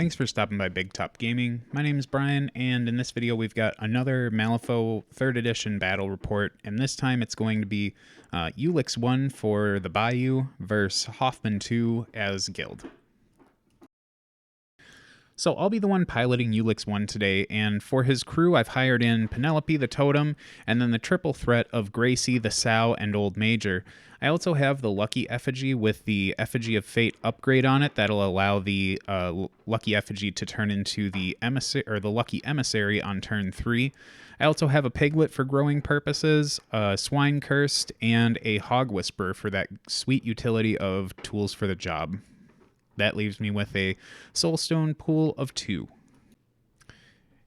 Thanks for stopping by Big Top Gaming. My name is Brian, and in this video we've got another Malifaux 3rd Edition battle report, and this time it's going to be Ulix 1 for the Bayou versus Hoffman 2 as Guild. So I'll be the one piloting Ulix 1 today, and for his crew I've hired in Penelope the Totem, and then the triple threat of Gracie, the Sow, and Old Major. I also have the Lucky Effigy with the Effigy of Fate upgrade on it that'll allow the Lucky Effigy to turn into the Lucky Emissary on turn 3. I also have a Piglet for growing purposes, a Swine Cursed, and a Hog Whisperer for that sweet utility of tools for the job. That leaves me with a Soulstone pool of 2.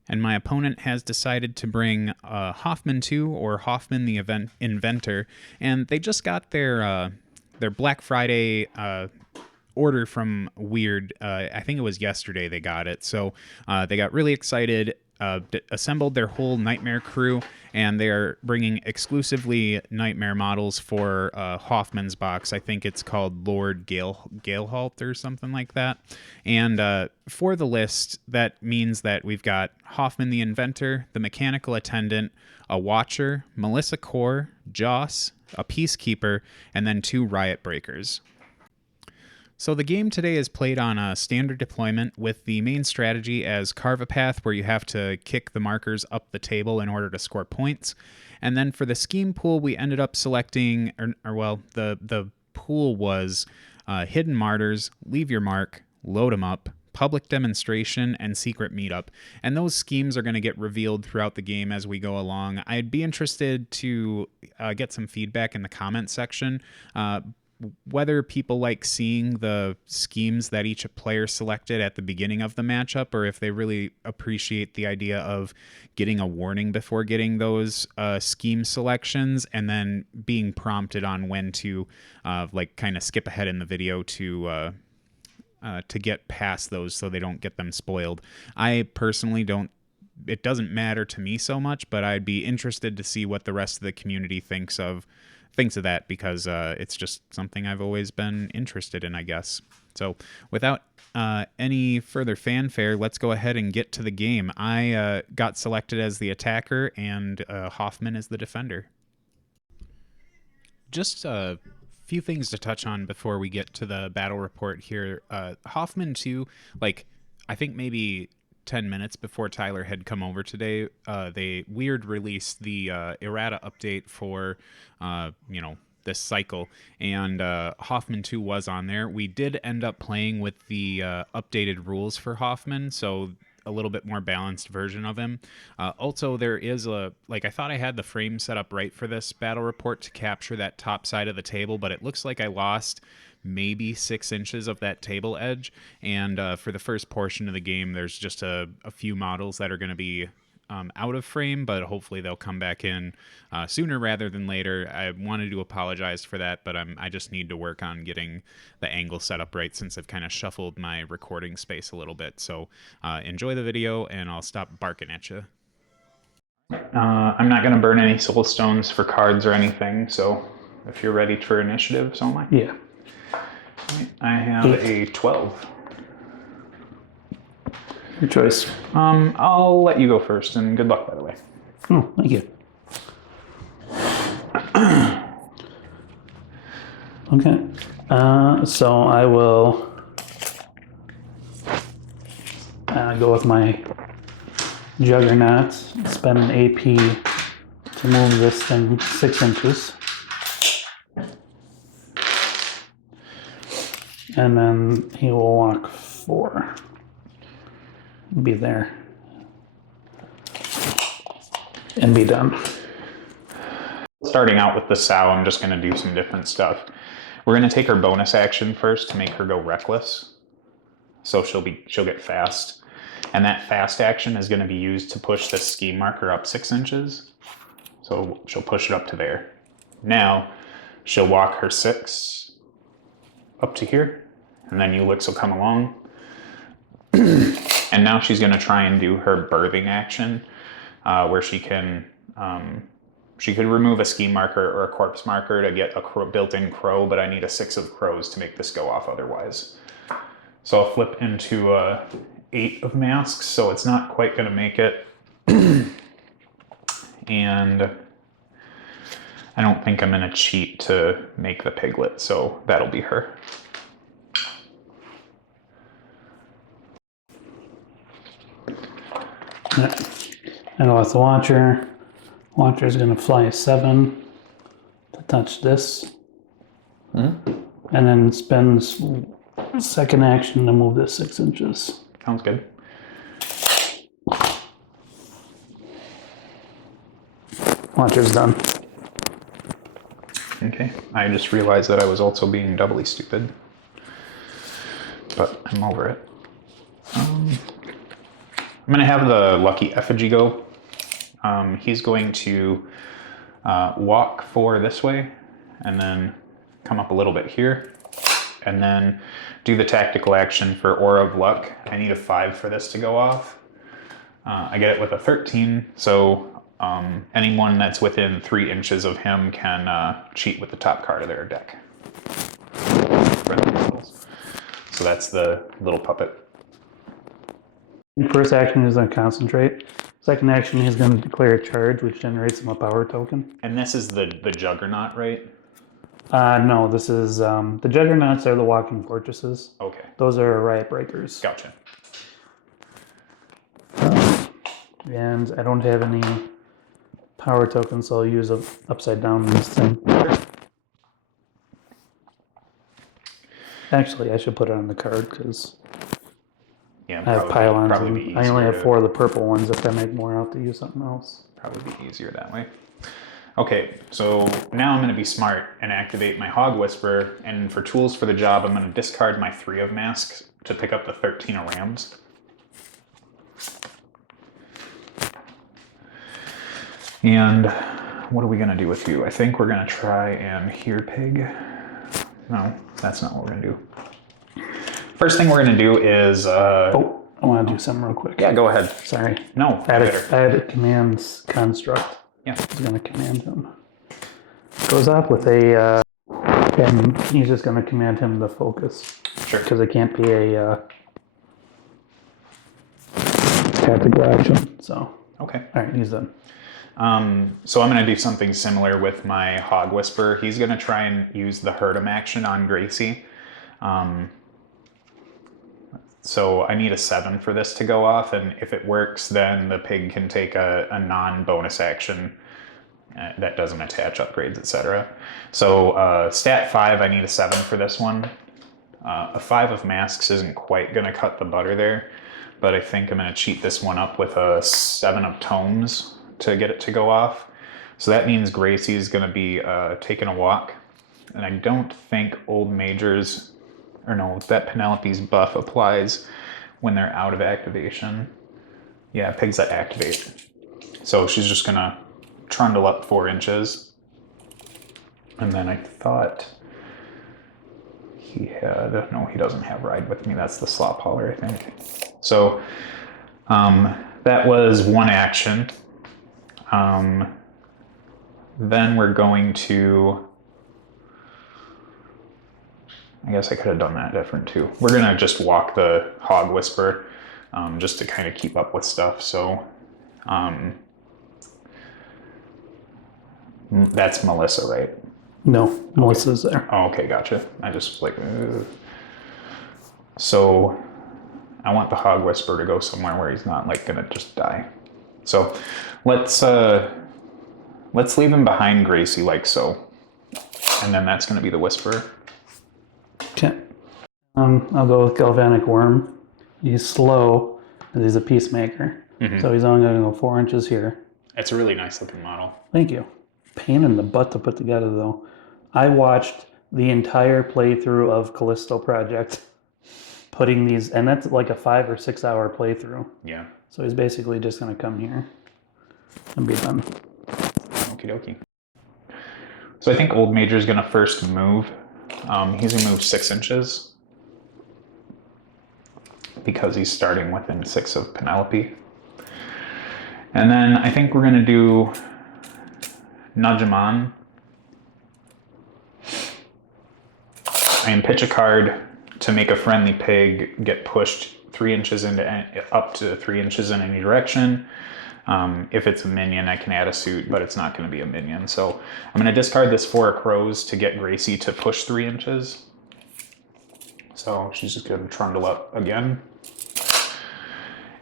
And my opponent has decided to bring Hoffman 2, or Hoffman the Inventor, and they just got their Black Friday order from Weird. I think it was yesterday they got it, so they got really excited, assembled their whole Nightmare crew, and they are bringing exclusively Nightmare models for Hoffman's box. I think it's called Lord Galehalt or something like that. And for the list, that means that we've got Hoffman the Inventor, the Mechanical Attendant, a Watcher, Melissa Core, Joss, a Peacekeeper, and then 2 Riot Breakers. So the game today is played on a standard deployment with the main strategy as Carve a Path, where you have to kick the markers up the table in order to score points. And then for the scheme pool, we ended up selecting, the pool was Hidden Martyrs, Leave Your Mark, Load 'em Up, Public Demonstration, and Secret Meetup. And those schemes are going to get revealed throughout the game as we go along. I'd be interested to get some feedback in the comment section. Whether people like seeing the schemes that each player selected at the beginning of the matchup, or if they really appreciate the idea of getting a warning before getting those scheme selections and then being prompted on when to kind of skip ahead in the video to get past those so they don't get them spoiled. I personally don't. It doesn't matter to me so much, but I'd be interested to see what the rest of the community thinks of that, because it's just something I've always been interested in, I guess. So without any further fanfare, let's go ahead and get to the game. I got selected as the attacker, and Hoffman is the defender. Just a few things to touch on before we get to the battle report here. Hoffman 2, I think maybe 10 minutes before Tyler had come over today, they released the errata update for this cycle, and Hoffman 2 was on there. We did end up playing with the updated rules for Hoffman, so a little bit more balanced version of him. Also, there is I thought I had the frame set up right for this battle report to capture that top side of the table, but it looks like I lost maybe 6 inches of that table edge, and for the first portion of the game there's just a few models that are going to be out of frame, but hopefully they'll come back in sooner rather than later. I wanted to apologize for that, but I just need to work on getting the angle set up right since I've kind of shuffled my recording space a little bit. So enjoy the video, and I'll stop barking at you. I'm not going to burn any soul stones for cards or anything, so if you're ready for initiative, so am I. Yeah. I have a 12. Your choice. I'll let you go first, and good luck, by the way. Oh, thank you. Okay. So I will go with my Juggernaut, spend an AP to move this thing 6 inches. And then he will walk 4. Be there. And be done. Starting out with the Sow, I'm just going to do some different stuff. We're going to take her bonus action first to make her go Reckless. So she'll get fast. And that fast action is going to be used to push the scheme marker up 6 inches. So she'll push it up to there. Now she'll walk her 6 up to here, and then Ulix will come along. And now she's going to try and do her birthing action, where she can she could remove a scheme marker or a corpse marker to get a built-in crow, but I need a 6 of crows to make this go off otherwise. So I'll flip into 8 of masks, so it's not quite going to make it. And I don't think I'm going to cheat to make the piglet, so that'll be her. I know it's the launcher. Launcher is going to fly a 7 to touch this. And then spends second action to move this 6 inches. Sounds good. Launcher's done. Okay, I just realized that I was also being doubly stupid, but I'm over it. I'm gonna have the lucky effigy go. He's going to walk 4 this way, and then come up a little bit here, and then do the tactical action for Aura of Luck. I need a 5 for this to go off. I get it with a 13, so anyone that's within 3 inches of him can cheat with the top card of their deck. So that's the little puppet. First action is going to concentrate. Second action, he's going to declare a charge, which generates him a power token. And this is the Juggernaut, right? No, this is the Juggernauts are the walking fortresses. Okay. Those are riot breakers. Gotcha. And I don't have any power tokens, so I'll use a upside down this thing. Actually, I should put it on the card because I have pylons. And I only have 4 of the purple ones. If I make more, I'll have to use something else. Probably be easier that way. Okay, so now I'm going to be smart and activate my Hog Whisperer, and for tools for the job, I'm going to discard my 3 of masks to pick up the 13 of rams. And what are we going to do with you? I think we're going to try and hear pig. No, that's not what we're going to do. First thing we're going to do is... Oh, I want to do something real quick. Yeah, go ahead. Sorry. No, I had a commands construct. Yeah. I was going to command him. Goes off with a... and he's just going to command him to focus. Sure. Because it can't be a tactical action, so... Okay. All right, he's done. So I'm going to do something similar with my Hog Whisperer. He's going to try and use the hurt him action on Gracie. So I need a 7 for this to go off, and if it works, then the pig can take a non-bonus action that doesn't attach upgrades, etc. So stat 5, I need a 7 for this one. A 5 of masks isn't quite going to cut the butter there, but I think I'm going to cheat this one up with a 7 of tomes to get it to go off. So that means Gracie is going to be taking a walk, and I don't think Old Majors, or no, that Penelope's buff applies when they're out of activation. Yeah, pigs that activate. So she's just going to trundle up 4 inches. And then I thought he had, no, he doesn't have Ride with me. That's the Slop Hauler, I think. So that was 1 action. Then we're going to, I guess I could have done that different too. We're going to just walk the Hog Whisperer just to kind of keep up with stuff. So that's Melissa, right? No, Melissa's there. Oh, okay, gotcha. I just was like, ugh. So I want the Hog Whisperer to go somewhere where he's not like gonna just die. So let's leave him behind Gracie like so, and then that's gonna be the Whisperer. Okay. I'll go with Galvanic Worm. He's slow, and he's a peacemaker. Mm-hmm. So he's only gonna go 4 inches here. It's a really nice looking model. Thank you. Pain in the butt to put together though. I watched the entire playthrough of Callisto Project putting these, and that's like a 5 or 6 hour playthrough. Yeah. So he's basically just gonna come here and be done. Okie dokie. So I think Old Major is gonna first move. He's gonna move 6 inches because he's starting within 6 of Penelope. And then I think we're gonna do Nudge him on. And pitch a card to make a friendly pig get pushed 3 inches up to 3 inches in any direction. If it's a minion, I can add a suit, but it's not going to be a minion. So I'm going to discard this 4 crows to get Gracie to push 3 inches. So she's just going to trundle up again.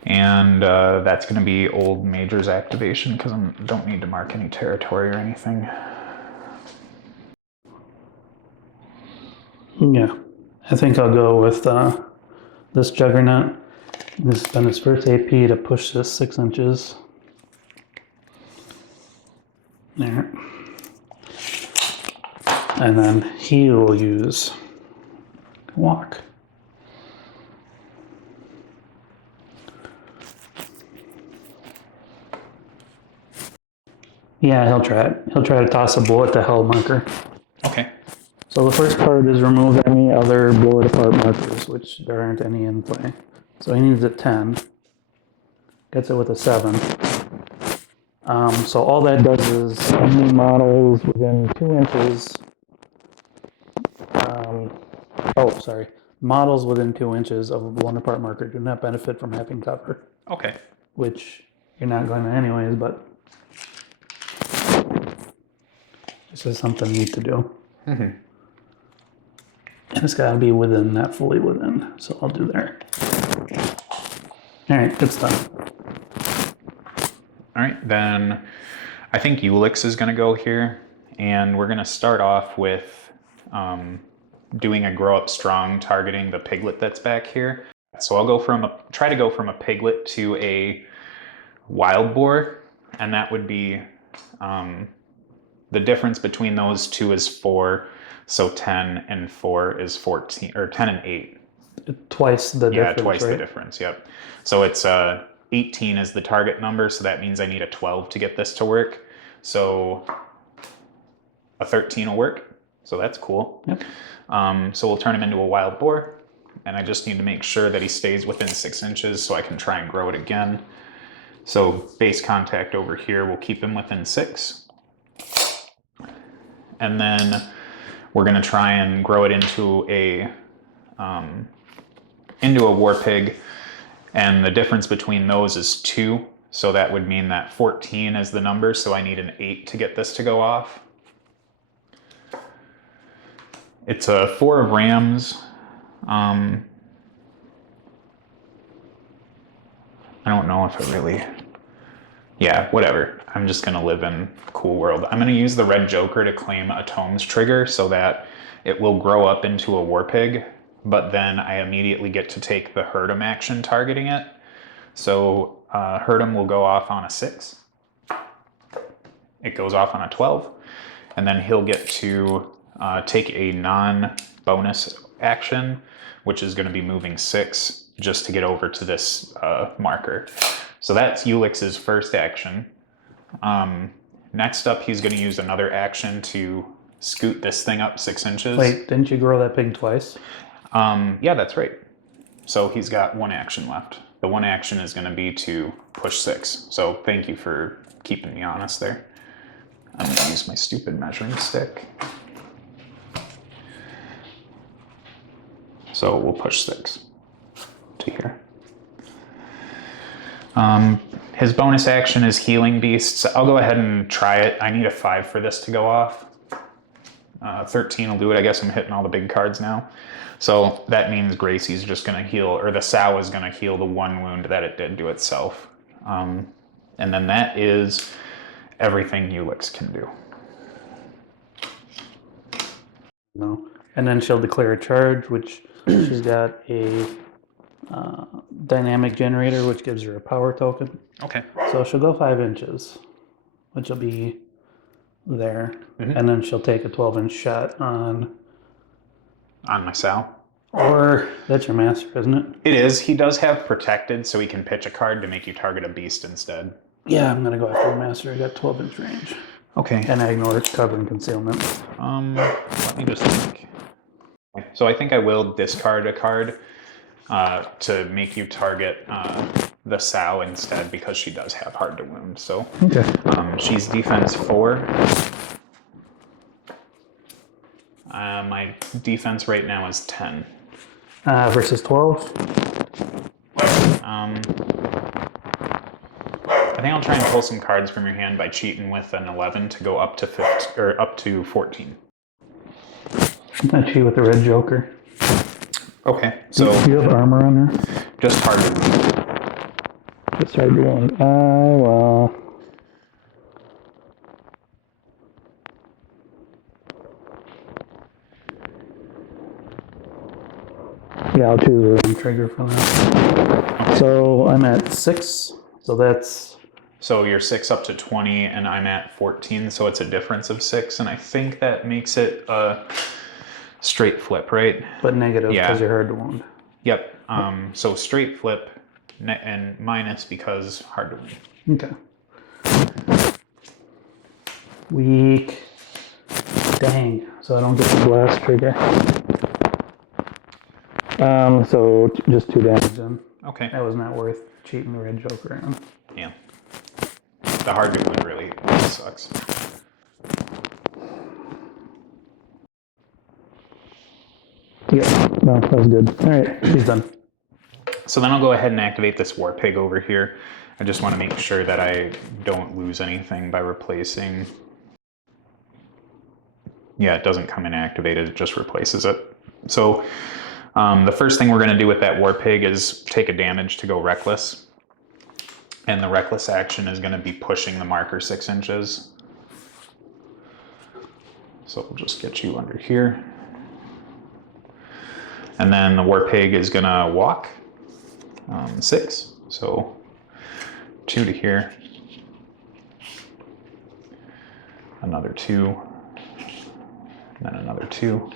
And that's going to be Old Major's activation because I don't need to mark any territory or anything. Yeah, I think I'll go with this Juggernaut. This has been his first AP to push this 6 inches. There. And then he will use walk. Yeah, he'll try it. He'll try to toss a bullet to hell marker. Okay. So the first card is remove any other blow it apart markers, which there aren't any in play. So he needs a 10. Gets it with a 7. So all that does is any models within 2 inches. Models within 2 inches of a blown apart marker do not benefit from having cover. Okay. Which you're not going to anyways, but this is something neat to do. Mm-hmm. And it's got to be within, not fully within. So I'll do there. All right, it's done. All right, then I think Ulix is going to go here. And we're going to start off with doing a grow up strong, targeting the piglet that's back here. So I'll try to go from a piglet to a wild boar. And that would be, the difference between those two is 4. So 10 and 4 is 14, or 10 and 8. Twice the difference, Yeah, twice right? the difference, yep. So it's 18 is the target number, so that means I need a 12 to get this to work. So a 13 will work, so that's cool. Yep. So we'll turn him into a wild boar, and I just need to make sure that he stays within 6 inches so I can try and grow it again. So base contact over here, we'll keep him within 6. And then we're going to try and grow it into a war pig, and the difference between those is 2. So that would mean that 14 is the number, so I need an 8 to get this to go off. It's a 4 of rams. I don't know if it really... Yeah, whatever. I'm just going to live in Cool World. I'm going to use the red joker to claim a Tomes trigger so that it will grow up into a war pig, but then I immediately get to take the herd 'em action targeting it. So herd 'em will go off on a 6. It goes off on a 12, and then he'll get to take a non-bonus action, which is going to be moving 6 just to get over to this marker. So that's Ulix's first action. Next up, he's going to use another action to scoot this thing up 6 inches. Wait, didn't you grow that pig twice? Yeah, that's right. So he's got 1 action left. The 1 action is going to be to push 6. So thank you for keeping me honest there. I'm going to use my stupid measuring stick. So we'll push 6 to here. His bonus action is Healing Beasts. I'll go ahead and try it. I need a 5 for this to go off. 13 will do it. I guess I'm hitting all the big cards now. So that means Gracie's just going to heal, or the sow is going to heal the 1 wound that it did to itself. And then that is everything Ulix can do. No. And then she'll declare a charge, which she's got a dynamic generator, which gives her a power token. Okay. So she'll go 5 inches, which will be there. Mm-hmm. And then she'll take a 12-inch shot on my sow. Or that's your master, isn't it? It is. He does have protected, so he can pitch a card to make you target a beast instead. Yeah, I'm going to go after your master. I got 12-inch range. Okay. And I ignore cover and concealment. Let me just think. So I think I will discard a card to make you target the sow instead, because she does have hard to wound. So okay. She's defense 4. My defense right now is 10. Versus 12? I think I'll try and pull some cards from your hand by cheating with an 11 to go up to 15, or up to 14. I cheat with the red joker. Okay, so Do you have armor on her? just hard to wound. Just hard to wound. Well. Yeah, I'll choose a trigger for that. Okay. So I'm at 6. So that's. So you're 6 up to 20, and I'm at 14, so it's a difference of 6, and I think that makes it a straight flip, right? But negative because Yeah. you're hard to wound. Yep. So straight flip and minus because hard to wound. Okay. Weak. Dang. So I don't get the blast trigger. So just 2 damage then. Okay. That was not worth cheating the red joker on. Yeah. The hard to wound really sucks. Yeah, no, that was good. All right, she's done. So then I'll go ahead and activate this War Pig over here. I just want to make sure that I don't lose anything by replacing. Yeah, it doesn't come in activated, it just replaces it. So the first thing we're going to do with that War Pig is take a damage to go Reckless. And the Reckless action is going to be pushing the marker 6 inches. So we'll just get you under here. And then the War Pig is going to walk 6. So 2 to here. Another 2. And then another 2.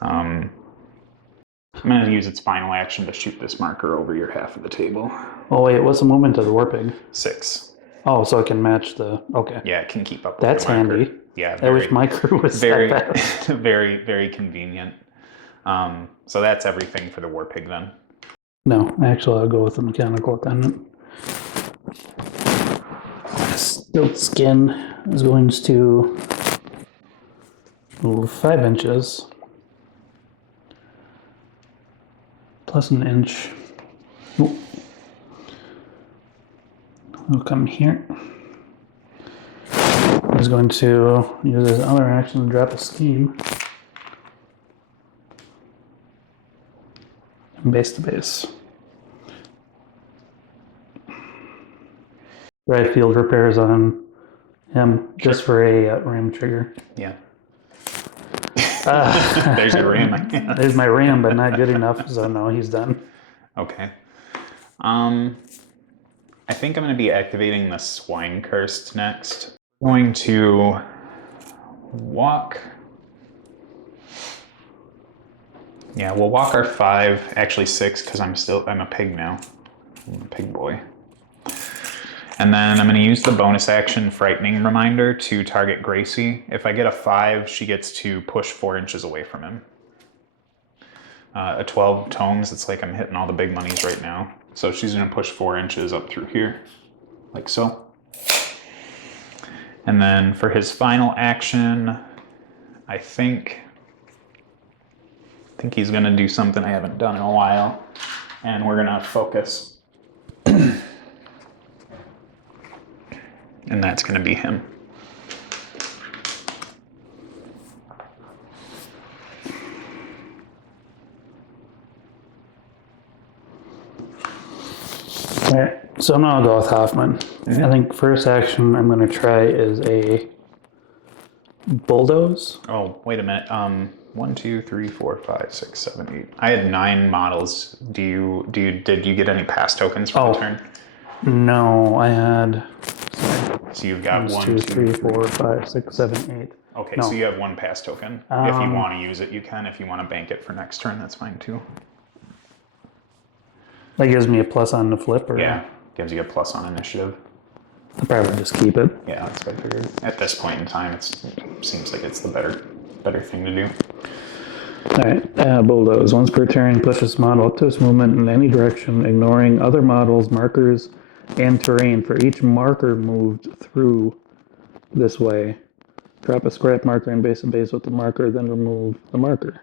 I'm going to use its final action to shoot this marker over your half of the table. Oh wait, what's the movement of the war pig? 6. Oh, so it can match the. Okay. Yeah, it can keep up with That's the marker. handy. Yeah, I wish my crew was very, that fast. very, very convenient. So that's everything for the War Pig then. No, actually, I'll go with the mechanical attendant. Stilt skin is going to move 5 inches. Plus an inch. Ooh. We'll come here. He's going to use his other action to drop a scheme. And base to base. Right field repairs on him just for a ram trigger. Yeah. There's your ram. There's my ram, but not good enough, so no, he's done. Okay. I think I'm going to be activating the Swine Cursed next. I'm going to walk. Yeah, we'll walk our 5, actually 6, because I'm a pig now. I'm a pig boy. And then I'm going to use the bonus action Frightening Reminder to target Gracie. If I get a 5, she gets to push 4 inches away from him. A 12 tomes, it's like I'm hitting all the big monies right now. So she's going to push 4 inches up through here, like so. And then for his final action, I think he's going to do something I haven't done in a while. And we're going to focus. And that's going to be him. All right, so I'm gonna go with Hoffman. I think first action I'm gonna try is a bulldoze. Oh, wait a minute. 1, 2, 3, 4, 5, 6, 7, 8. I had 9 models. Did you get any pass tokens for the turn? No, I had. So you've got 1, 2, 3, 4, 5, 6, 7, 8. Okay, No. so you have 1 pass token. If you want to use it, you can. If you want to bank it for next turn, that's fine too. That gives me a plus on the flip, or Yeah, gives you a plus on initiative. I'll probably just keep it. Yeah, that's what I figured. At this point in time, it seems like it's the better thing to do. All right, bulldoze. Once per turn, push this model up to its movement in any direction, ignoring other models, markers, and terrain. For each marker moved through this way, drop a scrap marker and base with the marker, then remove the marker.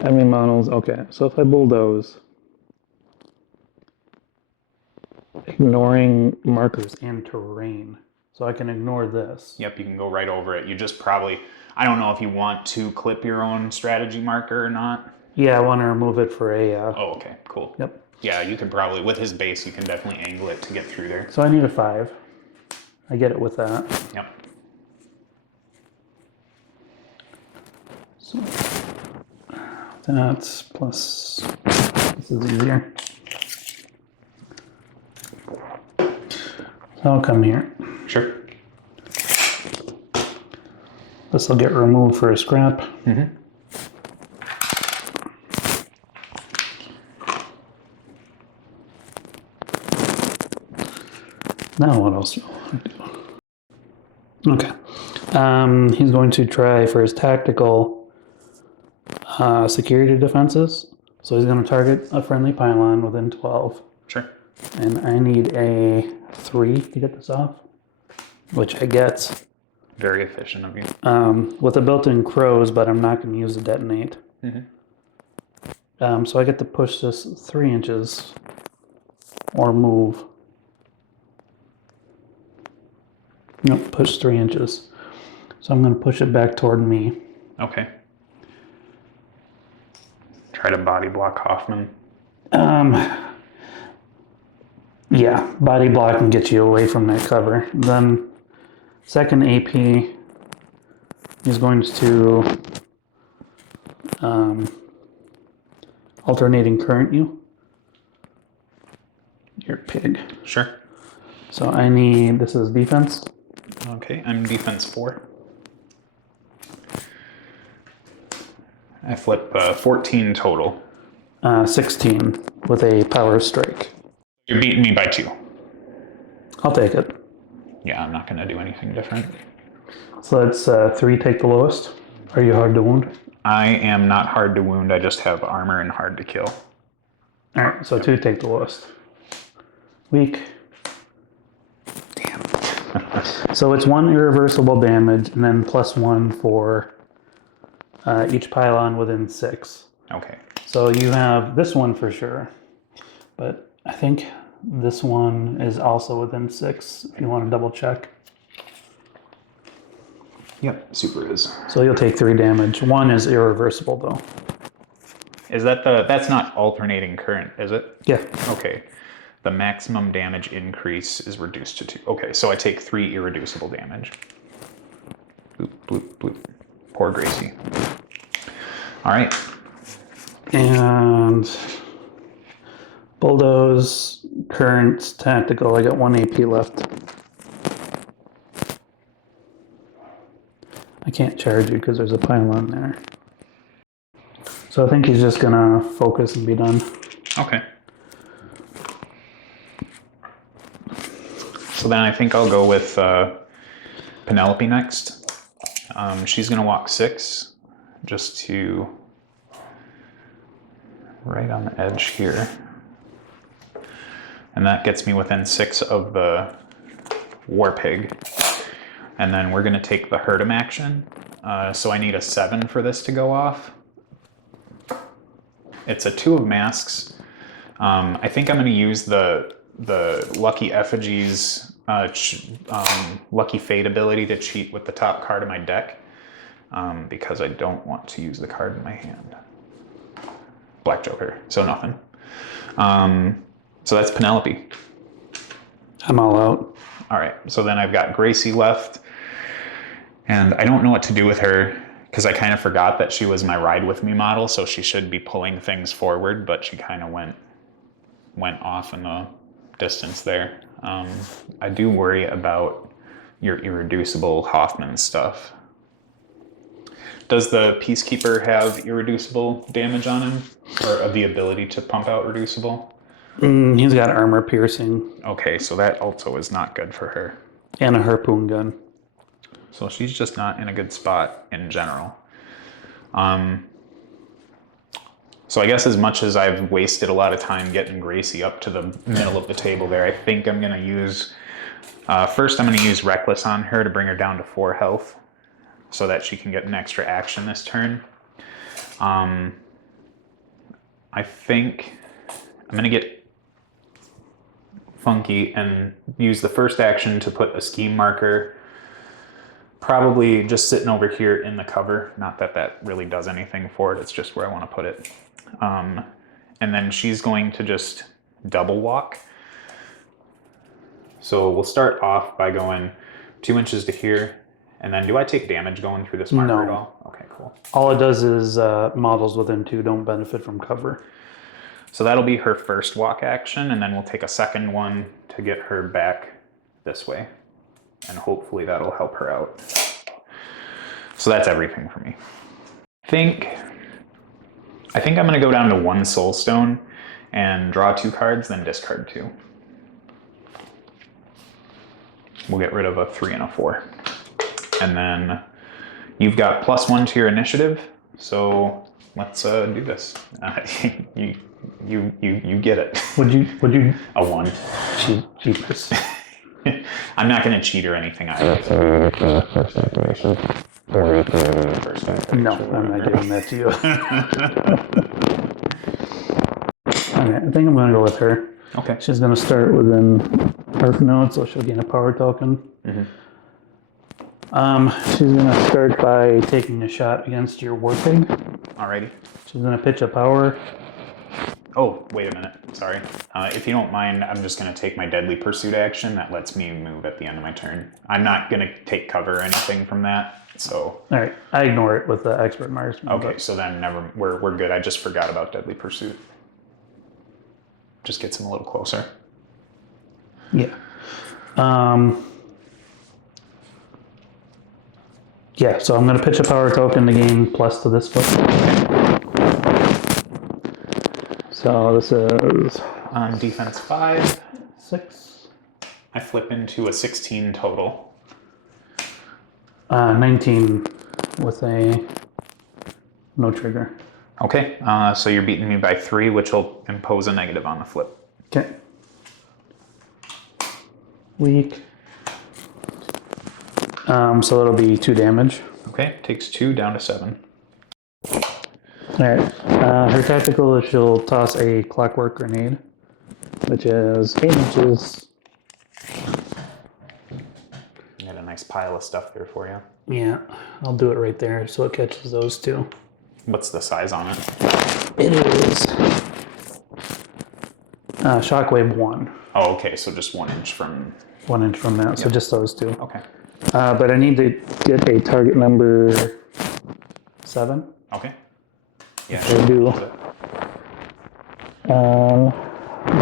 How many models? Okay, so if I bulldoze, ignoring markers and terrain. So I can ignore this. Yep, you can go right over it. You just probably, I don't know if you want to clip your own strategy marker or not. Yeah, I want to remove it for a... Oh, okay, cool. Yep. Yeah, you could probably, with his base, you can definitely angle it to get through there. So I need a 5. I get it with that. Yep. So that's plus... This is easier. So I'll come here. Sure. This will get removed for a scrap. Mm-hmm. Now what else do I want to do? Okay. He's going to try for his tactical security defenses. So he's going to target a friendly pylon within 12. Sure. And I need a 3 to get this off, which I get. Very efficient of you. With a built-in crows, but I'm not going to use the detonate. Mm-hmm. So I get to push this 3 inches or move. Nope, push 3 inches. So I'm going to push it back toward me. Okay. Try to body block Hoffman. Yeah, body block can get you away from that cover. Then second AP is going to alternating current you. You're a pig. Sure. So I need, this is defense. Okay, I'm defense 4. I flip 14 total. 16 with a power strike. You're beating me by 2. I'll take it. Yeah, I'm not going to do anything different. So that's 3 take the lowest. Are you hard to wound? I am not hard to wound. I just have armor and hard to kill. All right, so 2 take the lowest. Weak. Damn. So it's 1 irreversible damage and then +1 for each pylon within 6. Okay. So you have this one for sure, but I think this one is also within 6 if you want to double check. Yep, super is. So you'll take 3 damage. 1 is irreversible though. Is that that's not alternating current, is it? Yeah. Okay. The maximum damage increase is reduced to 2. Okay, so I take 3 irreducible damage. Bloop, bloop, bloop. Poor Gracie. All right. And bulldoze, current, tactical. I got 1 AP left. I can't charge you because there's a pylon there. So I think he's just gonna focus and be done. Okay. So then I think I'll go with Penelope next. She's gonna walk 6 just to right on the edge here. And that gets me within 6 of the War Pig. And then we're gonna take the hurt him action. So I need a 7 for this to go off. It's a 2 of masks. I think I'm gonna use the Lucky Effigies Lucky Fate ability to cheat with the top card of my deck because I don't want to use the card in my hand. Black Joker, so nothing. So that's Penelope. I'm all out. All right, so then I've got Gracie left, and I don't know what to do with her because I kind of forgot that she was my ride with me model, so she should be pulling things forward, but she kind of went off in the distance there. I do worry about your irreducible Hoffman stuff. Does the Peacekeeper have irreducible damage on him, or the ability to pump out reducible? He's got armor piercing. Okay, so that also is not good for her. And a harpoon gun. So she's just not in a good spot in general. So I guess as much as I've wasted a lot of time getting Gracie up to the middle of the table there, I think I'm going to use... first, I'm going to use Reckless on her to bring her down to 4 health so that she can get an extra action this turn. I think I'm going to get funky and use the first action to put a scheme marker probably just sitting over here in the cover. Not that that really does anything for it, it's just where I want to put it. And then she's going to just double walk. So we'll start off by going 2 inches to here, and then do I take damage going through this marker at all? Okay, cool. All it does is models within 2 don't benefit from cover. So that'll be her first walk action, and then we'll take a second one to get her back this way. And hopefully that'll help her out. So that's everything for me. I think I'm gonna go down to 1 soul stone and draw 2 cards, then discard 2. We'll get rid of a 3 and a 4. And then you've got +1 to your initiative, so let's do this. You get it. Would you A 1. Cheapers. I'm not going to cheat or anything. No, I'm not giving that to you. Okay, I think I'm going to go with her. Okay. She's going to start within Earth node, so she'll gain a power token. Mm-hmm. She's going to start by taking a shot against your warping. Alrighty. She's going to pitch a power. Oh, wait a minute. Sorry. If you don't mind, I'm just going to take my Deadly Pursuit action. That lets me move at the end of my turn. I'm not going to take cover or anything from that, so... All right. I ignore it with the Expert Marksman. Okay, so then we're good. I just forgot about Deadly Pursuit. Just gets him a little closer. Yeah. Yeah, so I'm going to pitch a power token to gain plus to this flip. So this is... On defense 5. 6. I flip into a 16 total. 19 with a no trigger. Okay, so you're beating me by 3, which will impose a negative on the flip. Okay. Weak. So that'll be 2 damage. Okay, takes 2 down to 7. Alright. Her tactical is she'll toss a clockwork grenade, which is 8 inches. Got a nice pile of stuff there for you. Yeah, I'll do it right there so it catches those 2. What's the size on it? It is Shockwave 1. Oh, okay, so just 1 inch from... 1 inch from that, so just those 2. Okay. But I need to get a target number 7. Okay. Yeah, I do.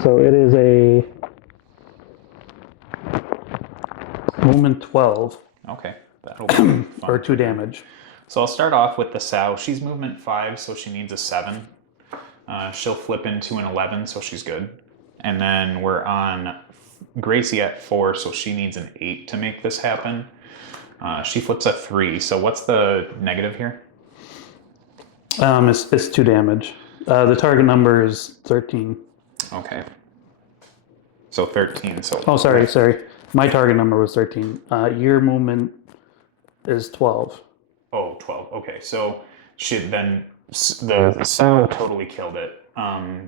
So it is a movement 12 Okay, that'll be fun. or 2 damage. So I'll start off with the sow. She's movement 5, so she needs a 7. She'll flip into an 11, so she's good. And then we're on Gracie at 4, so she needs an 8 to make this happen. She flips a 3, so what's the negative here? It's 2 damage. The target number is 13. Okay. So 13, so... Oh, sorry. My target number was 13. Your movement is 12. Oh, 12. Okay, so the sow totally killed it.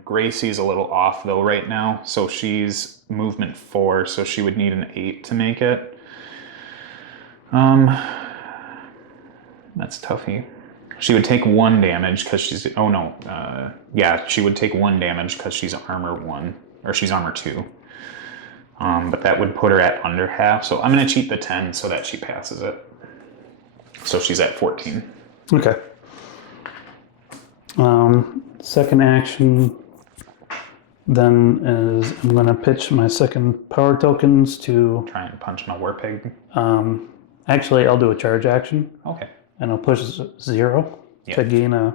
Gracie's a little off though right now, so she's movement 4, so she would need an 8 to make it. That's toughy. She would take 1 damage because she's... Oh no. Yeah, she would take 1 damage because she's armor 1, or she's armor 2. But that would put her at under half, so I'm going to cheat the 10 so that she passes it. So she's at 14. Okay. Second action then is I'm going to pitch my second power tokens to... Try and punch my war pig. Actually, I'll do a charge action. Okay. And I'll push 0 to gain a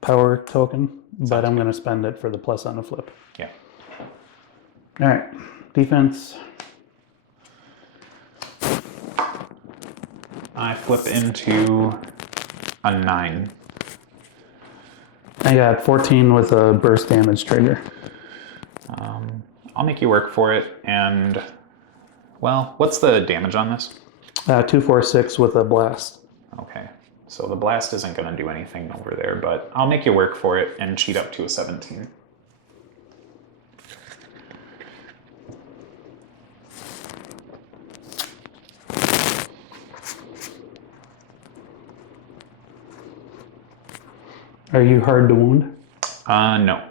power token, but I'm going to spend it for the plus on the flip. Yeah. All right. Defense. I flip into a 9. I got 14 with a burst damage trigger. I'll make you work for it, and... Well, what's the damage on this? 246 with a blast. Okay, so the blast isn't going to do anything over there, but I'll make you work for it and cheat up to a 17. Are you hard to wound? No.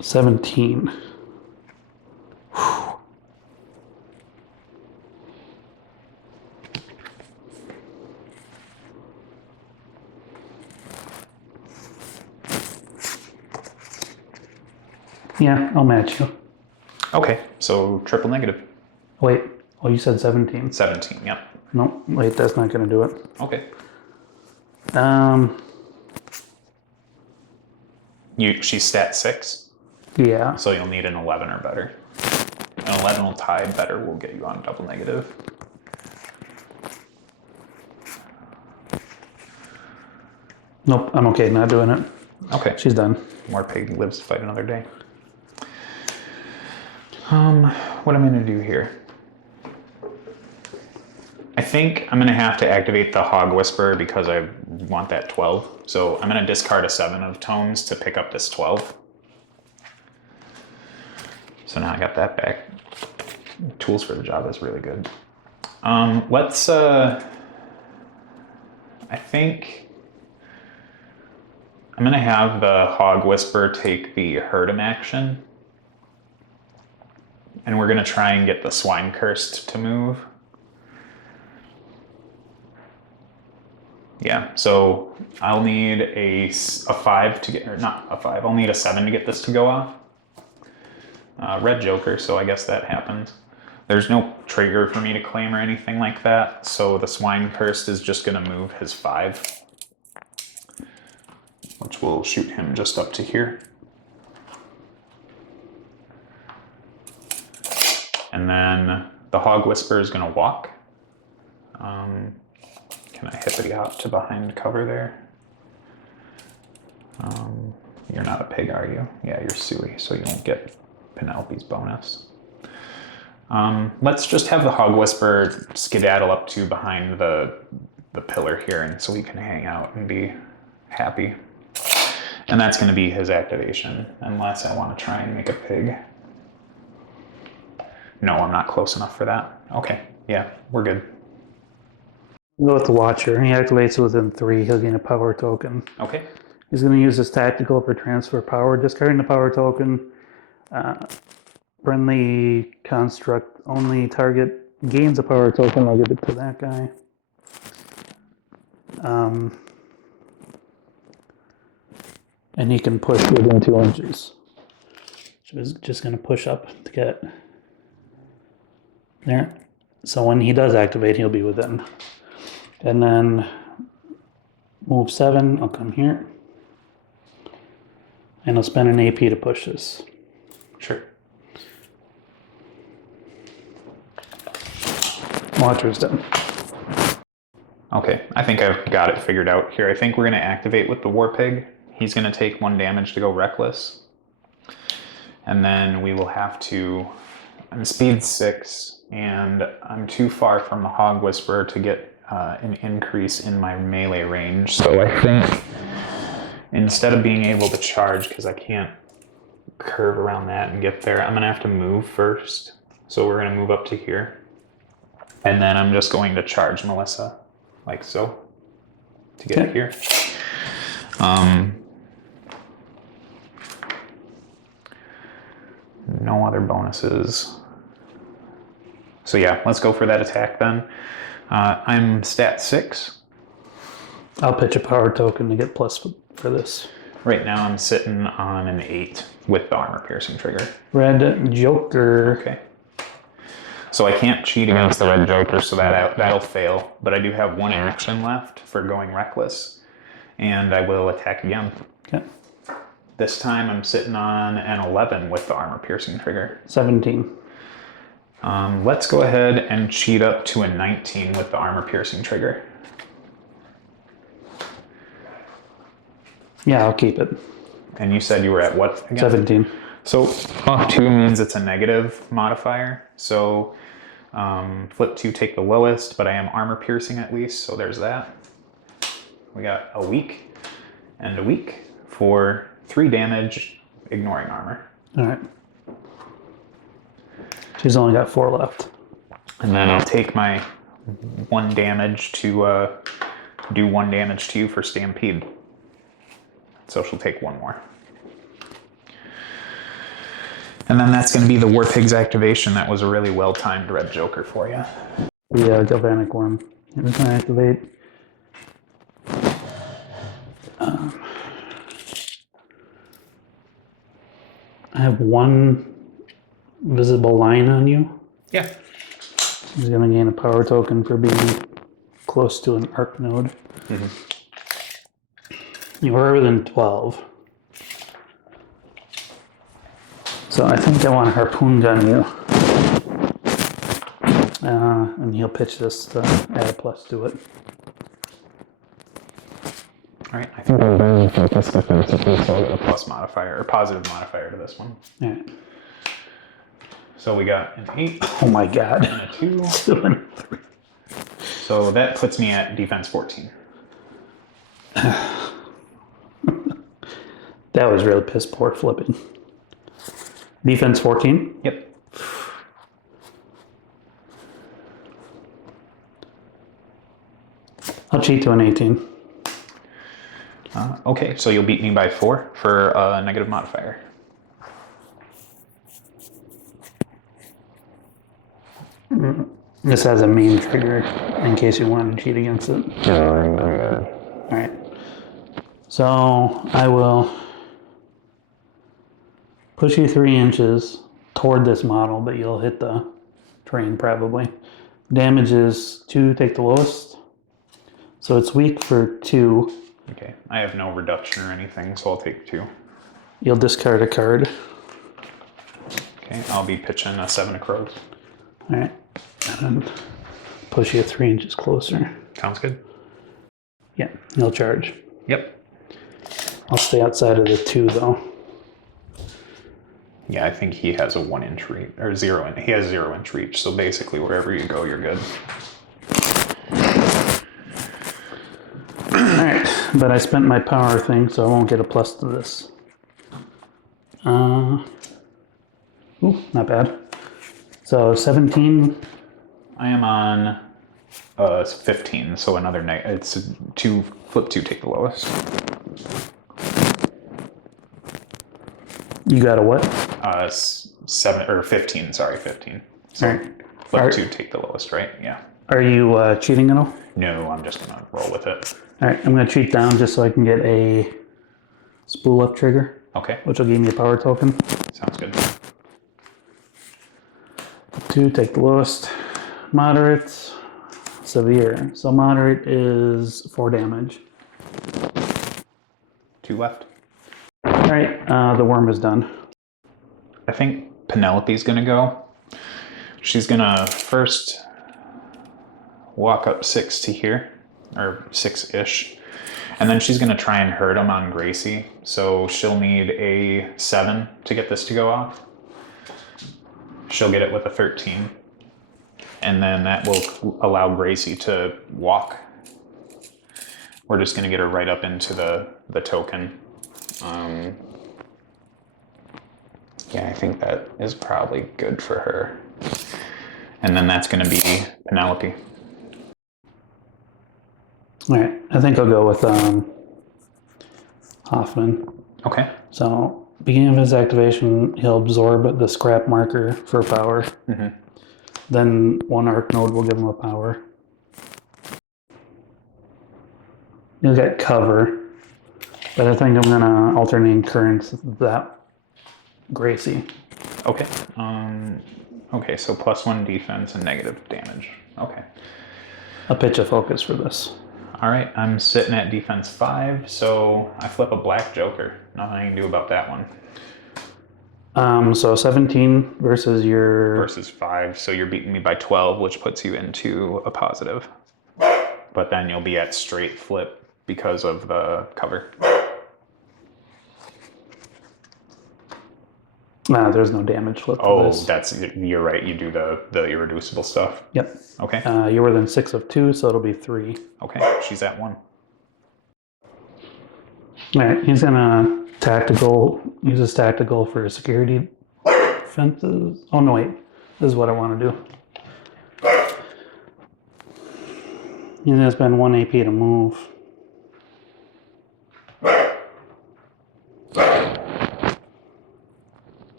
17. Yeah, I'll match you. Okay, so triple negative. Wait, oh, you said 17. 17, yep. No, wait, that's not going to do it. Okay. She's stat 6, Yeah. so you'll need an 11 or better. An 11 will tie, better will get you on double negative. Nope, I'm okay not doing it. Okay. She's done. More pig lives to fight another day. What I'm going to do here. I think I'm going to have to activate the Hog Whisperer because I want that 12. So I'm going to discard a 7 of tomes to pick up this 12. So now I got that back. Tools for the job is really good. I think I'm going to have the Hog Whisperer take the hurt him action. And we're going to try and get the Swine Cursed to move. Yeah, so I'll need a 5 to get, or not a 5, I'll need a 7 to get this to go off. Red Joker, so I guess that happens. There's no trigger for me to claim or anything like that, so the Swine Cursed is just going to move his 5. Which will shoot him just up to here. And then the Hog Whisperer is going to walk. Can I hippity hop to behind cover there? You're not a pig, are you? Yeah, you're Suey, so you won't get Penelope's bonus. Let's just have the Hog Whisperer skedaddle up to behind the pillar here, and so he can hang out and be happy. And that's going to be his activation, unless I want to try and make a pig. No, I'm not close enough for that. Okay, yeah, we're good. Go with the Watcher. He activates within 3. He'll gain a power token. Okay. He's going to use his tactical for transfer power. Discarding the power token. Friendly construct only target gains a power token. I'll give it to that guy. And he can push within 2 inches. So he's just going to push up to get there. So when he does activate, he'll be within. And then move 7, I'll come here. And I'll spend an AP to push this. Sure. Watcher's done. Okay, I think I've got it figured out here. I think we're going to activate with the War Pig. He's going to take 1 damage to go reckless. And then we will have to... I'm speed 6, and I'm too far from the Hog Whisperer to get an increase in my melee range. So I think instead of being able to charge, because I can't curve around that and get there, I'm going to have to move first. So we're going to move up to here. And then I'm just going to charge Melissa, like so, to get here. No other bonuses. So yeah, let's go for that attack then. I'm stat 6. I'll pitch a power token to get plus for this. Right now I'm sitting on an 8 with the armor piercing trigger. Red Joker. Okay. So I can't cheat against the Red Joker, so that'll fail. But I do have 1 action left for going reckless, and I will attack again. Okay. This time I'm sitting on an 11 with the armor piercing trigger. 17. Let's go ahead and cheat up to a 19 with the armor piercing trigger. Yeah, I'll keep it. And you said you were at what again? 17. So off 2 means it's a negative modifier. So flip 2, take the lowest, but I am armor piercing at least, so there's that. We got a weak and a weak for 3 damage, ignoring armor. All right. She's only got 4 left. And then I'll take my 1 damage to do 1 damage to you for Stampede. So she'll take 1 more. And then that's going to be the War Pig's activation. That was a really well-timed red joker for you. The Galvanic Worm. I'm just going to activate. I have 1 visible line on you. Yeah. He's going to gain a power token for being close to an arc node. Mm-hmm. You are within 12. So I think I want to harpoon gun you. And he'll pitch this to add a plus to it. All right. I think I'm going to focus defensively, so I'll get a plus modifier or positive modifier to this one. All right. So we got an 8. Oh my god. And a 2. So that puts me at defense 14. That was really piss poor flipping. Defense 14? Yep. I'll cheat to an 18. Okay, so you'll beat me by 4 for a negative modifier. This has a main trigger in case you want to cheat against it. No, I'm good. Alright. So I will push you 3 inches toward this model, but you'll hit the terrain probably. Damage is 2, take the lowest. So it's weak for 2. Okay, I have no reduction or anything, so I'll take 2. You'll discard a card. Okay, I'll be pitching a 7 of crows. Alright. And then push you 3 inches closer. Sounds good. Yeah, he'll charge. Yep. I'll stay outside of the 2 though. Yeah, I think he has a 1 inch reach, or 0 inch. He has 0 inch reach, so basically wherever you go, you're good. Alright, but I spent my power thing, so I won't get a plus to this. Ooh, not bad. So 17. I am on 15, so another night. It's 2, flip 2, take the lowest. You got a what? 7 or 15. Sorry, 15. So Alright. flip 2, take the lowest, right? Yeah. Are you cheating at all? No, I'm just gonna roll with it. Alright, I'm gonna cheat down just so I can get a spool up trigger, Okay, which will give me a power token. sounds good. 2, take the lowest. Moderate, severe. So moderate is 4 damage. 2 left. Alright, the worm is done. I think Penelope's gonna go. She's gonna first walk up 6 to here, or 6-ish, and then she's gonna try and hurt him on Gracie. So she'll need a 7 to get this to go off. She'll get it with a 13, and then that will allow Gracie to walk. We're just gonna get her right up into the token. Yeah, I think that is probably good for her. And then that's going to be Penelope. All right, I think I'll go with Hoffman. Okay. So, beginning of his activation, he'll absorb the scrap marker for power. Mm-hmm. Then 1 arc node will give him a power. He'll get cover, but I think I'm gonna alternate currents that Gracie. Okay. Okay, so +1 defense and negative damage. Okay. I'll pitch a focus for this. All right, I'm sitting at defense 5, so I flip a black joker. Nothing I can do about that one. So 17 versus your... Versus 5, so you're beating me by 12, which puts you into a positive. But then you'll be at straight flip because of the cover. There's no damage flip for Oh, this. you're right. You do the irreducible stuff. Yep. Okay. You're within 6 of 2, so it'll be 3. Okay. She's at 1. All right, he's gonna use his tactical for security fences. Oh no, wait, this is what I want to do. He's gonna spend 1 AP to move.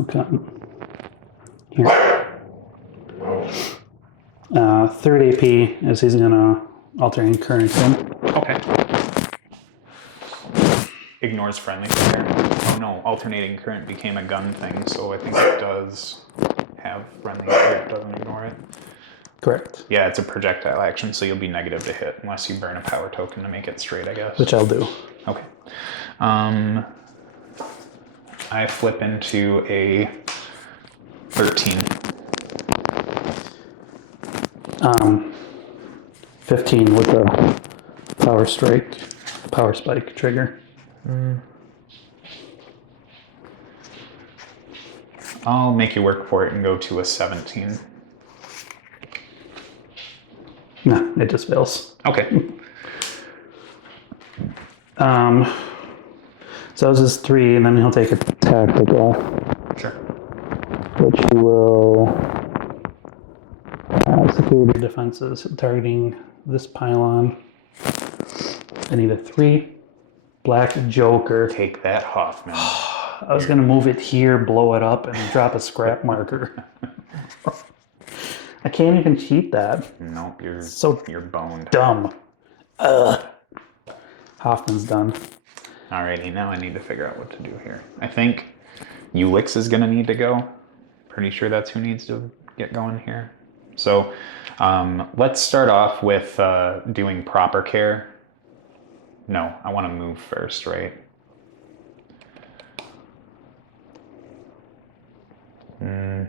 Okay. Here. Third AP is he's gonna alternating current him. Okay. Ignores friendly fire. Oh no, alternating current became a gun thing, so I think it does have friendly fire. It doesn't ignore it. Correct. Yeah, it's a projectile action, so you'll be negative to hit unless you burn a power token to make it straight, I guess. Which I'll do. Okay. I flip into a 13. 15 with a power spike trigger. I'll make you work for it and go to a 17. No, it just fails. Okay. So this is 3, and then he'll take a tactical, Sure. which he will security defenses targeting this pylon. I need a 3. Black Joker. Take that, Hoffman. I was gonna move it here, blow it up, and drop a scrap marker. I can't even cheat that. Nope, you're boned. Dumb. Hoffman's done. Alrighty, now I need to figure out what to do here. I think Ulix is gonna need to go. Pretty sure that's who needs to get going here. So let's start off with doing proper care. No, I want to move first, right?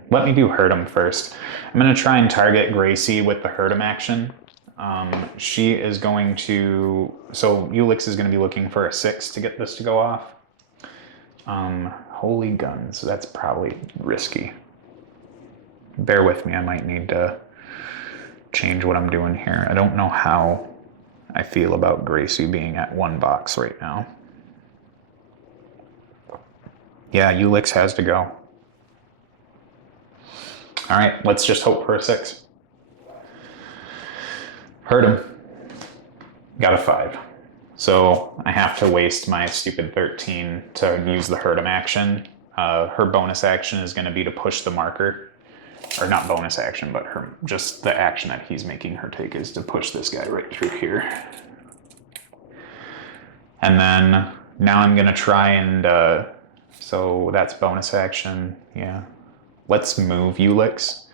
Let me do hurt him first. I'm going to try and target Gracie with the hurt him action. She is going to... So Ulix is going to be looking for a 6 to get this to go off. Holy guns, that's probably risky. Bear with me, I might need to change what I'm doing here. I don't know how I feel about Gracie being at 1 box right now. Yeah, Ulix has to go. All right, let's just hope for a 6. Hurt him. Got a 5. So I have to waste my stupid 13 to use the hurt him action. Her bonus action is going to be to push the marker. Or not bonus action, but just the action that he's making her take is to push this guy right through here. And then now I'm going to try and... so that's bonus action, yeah. Let's move Ulix.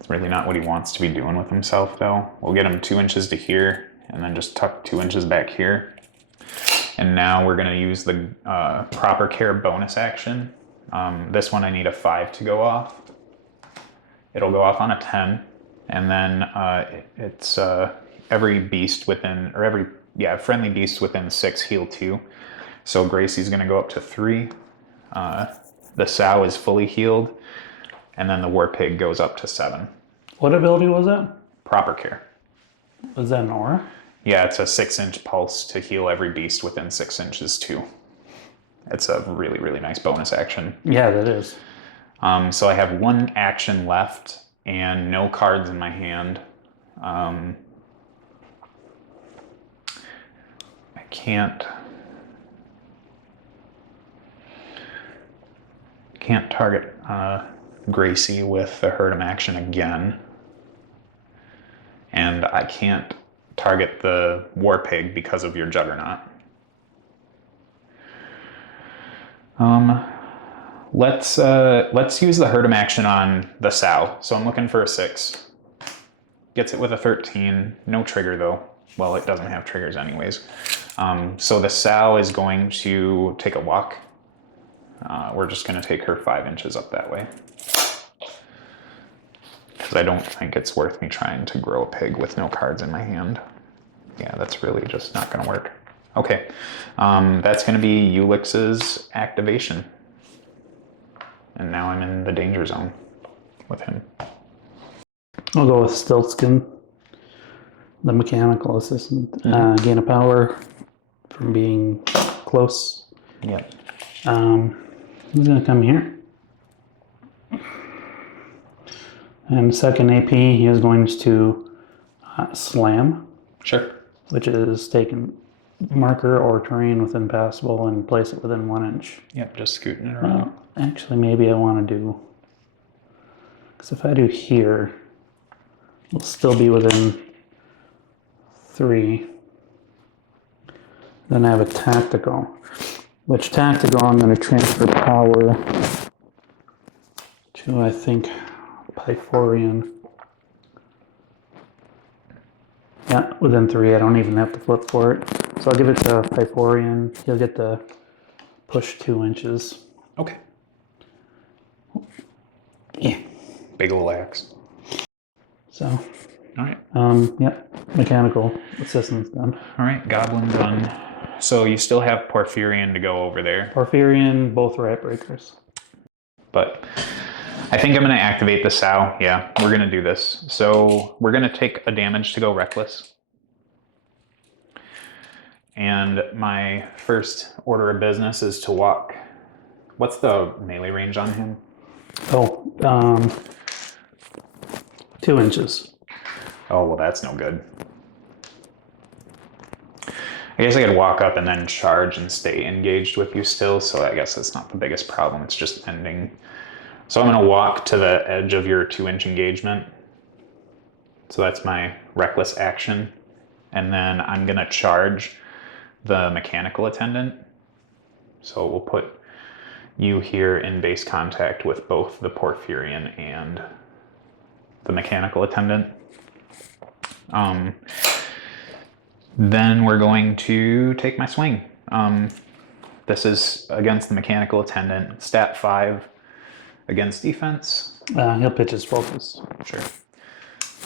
It's really not what he wants to be doing with himself, though. We'll get him 2 inches to here, and then just tuck 2 inches back here. And now we're going to use the proper care bonus action. This one I need a 5 to go off. It'll go off on a 10, and then it's every beast within, or every, yeah, friendly beast within 6 heal 2. So Gracie's going to go up to 3. The Sow is fully healed, and then the War Pig goes up to 7. What ability was that? Proper care. Was that an aura? Yeah, it's a 6-inch pulse to heal every beast within 6 inches too. It's a really, really nice bonus action. Yeah, that is. So I have 1 action left and no cards in my hand. I can't target Gracie with the hurt him action again. And I can't target the War Pig because of your Juggernaut. Let's use the hurt him action on the Sow. So I'm looking for a 6. Gets it with a 13. No trigger though. Well, it doesn't have triggers anyways. So the Sow is going to take a walk. We're just going to take her 5 inches up that way. Because I don't think it's worth me trying to grow a pig with no cards in my hand. Yeah, that's really just not going to work. Okay, that's going to be Ulix's activation. And now I'm in the danger zone with him. I'll go with Stiltskin, the mechanical assistant. Gain a power from being close. Yep. Who's gonna come here? And second AP, he is going to slam, Sure. which is taking marker or terrain within passable and place it within 1 inch. Yep, just scooting it around. Actually, maybe I want to do, because if I do here, we'll still be within 3. Then I have a tactical, which tactical I'm going to transfer power to, I think, Pythorian. Yeah, within 3. I don't even have to flip for it. So I'll give it to Pythorian. He'll get to push 2 inches. Okay. Yeah. Big ol' axe. So. All right. Yep. Mechanical assistance done. All right, goblin done. So you still have Porphyrion to go over there. Porphyrion, both rat breakers. But I think I'm going to activate the Sow. Yeah, we're going to do this. So we're going to take a damage to go reckless. And my first order of business is to walk. What's the melee range on him? Oh, 2 inches. Oh, well, that's no good. I guess I could walk up and then charge and stay engaged with you still, so I guess that's not the biggest problem. It's just ending. So I'm going to walk to the edge of your 2-inch engagement. So that's my reckless action. And then I'm going to charge the mechanical attendant. So we'll put you here in base contact with both the Porphyrion and the mechanical attendant. Then we're going to take my swing. This is against the mechanical attendant, stat 5 against defense. He'll pitch his focus. Sure.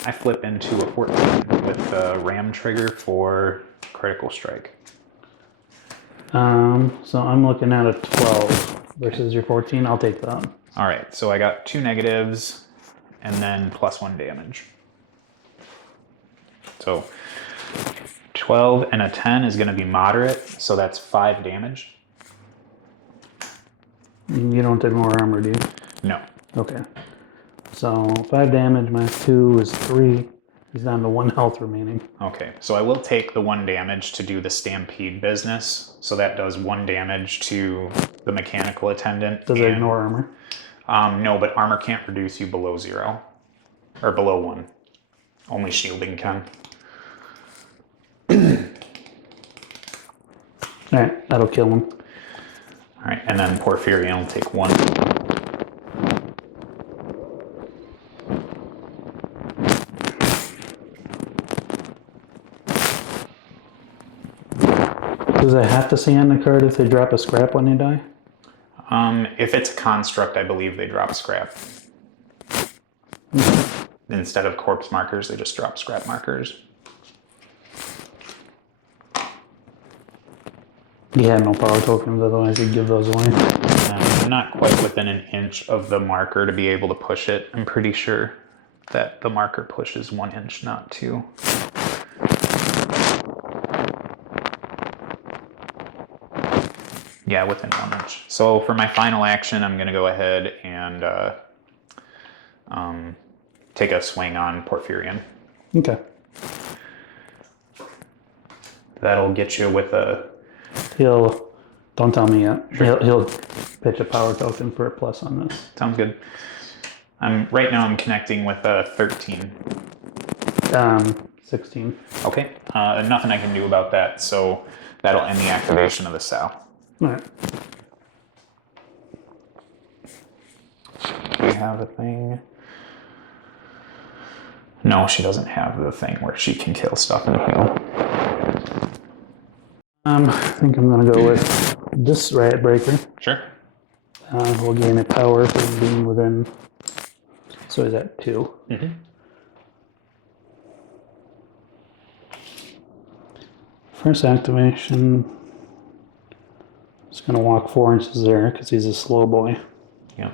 I flip into a 14 with the ram trigger for critical strike. So I'm looking at a 12 versus your 14. I'll take that. All right, so I got 2 negatives and then +1 damage. So 12 and a 10 is going to be moderate, so that's 5 damage. You don't take more armor, do you? No. Okay. So 5 damage minus 2 is 3. He's down to 1 health remaining. Okay, so I will take the 1 damage to do the stampede business. So that does 1 damage to the mechanical attendant. Does it ignore armor? No, but armor can't reduce you below 0. Or below 1. Only shielding can. Alright, that'll kill him. Alright, and then Porphyrion will take 1. Does it have to say on the card if they drop a scrap when they die? If it's a construct, I believe they drop scrap. Instead of corpse markers, they just drop scrap markers. He had no power tokens, otherwise he'd give those away. I'm not quite within an inch of the marker to be able to push it. I'm pretty sure that the marker pushes 1 inch, not 2. Yeah, within 1 inch. So for my final action, I'm going to go ahead and take a swing on Porphyrion. Okay. That'll get you with a... Don't tell me yet. Sure. He'll pitch a power token for a plus on this. Sounds good. Right now I'm connecting with a 13. 16. Okay, nothing I can do about that, so that'll end the activation of the Sow. Alright. Do we have a thing? No, she doesn't have the thing where she can kill stuff and heal. I think I'm gonna go with this rat breaker. Sure. We'll gain a power for being within. So is that 2? Mm-hmm. First activation. Just gonna walk 4 inches there because he's a slow boy. Yeah.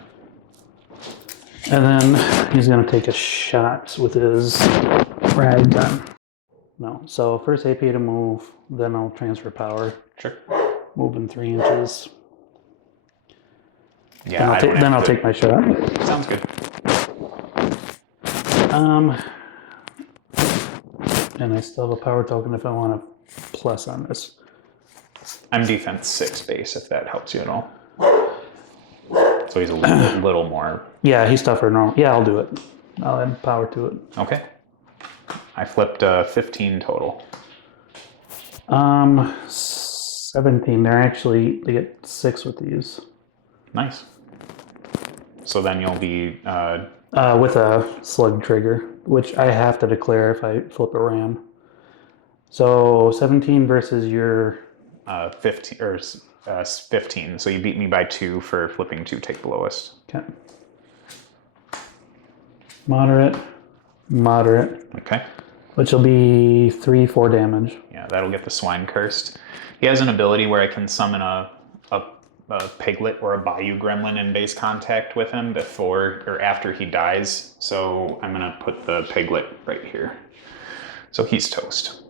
And then he's gonna take a shot with his rag gun. No, so first AP to move, then I'll transfer power. Sure. Moving 3 inches. Yeah. Then I'll take my shot. Sounds good. And I still have a power token if I want a plus on this. I'm defense 6 base, if that helps you at all. So he's a little more. Yeah, he's tougher normal. Yeah, I'll do it. I'll add power to it. Okay. I flipped 15 total. 17. They get 6 with these. Nice. So then you'll be with a slug trigger, which I have to declare if I flip a ram. So 17 versus your 15 or 15. So you beat me by 2 for flipping 2 take the lowest. Okay. Moderate. Okay. Which will be 3-4 damage. Yeah, that'll get the swine cursed. He has an ability where I can summon a piglet or a bayou gremlin in base contact with him before or after he dies. So I'm gonna put the piglet right here. So he's toast.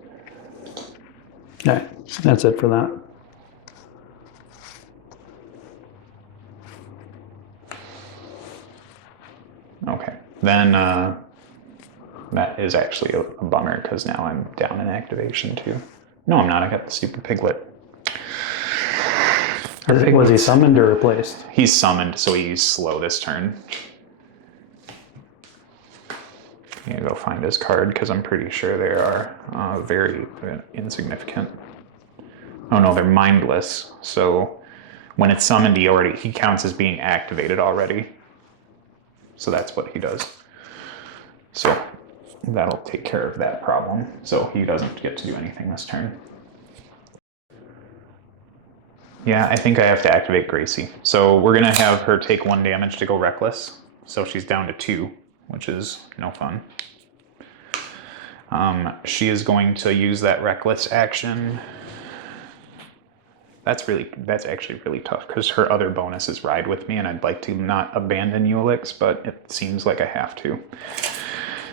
Okay, that's it for that. Okay, then that is actually a bummer because now I'm down in activation too. No, I'm not. I got the stupid piglet. Was he summoned or replaced? He's summoned, so he's slow this turn. I'm gonna go find his card because I'm pretty sure they are very insignificant. Oh no, they're mindless. So when it's summoned, he counts as being activated already. So that's what he does. So that'll take care of that problem. So he doesn't get to do anything this turn. Yeah, I think I have to activate Gracie. So we're gonna have her take 1 damage to go reckless. So she's down to 2, which is no fun. She is going to use that reckless action. That's actually really tough because her other bonus is ride with me and I'd like to not abandon Ulix, but it seems like I have to.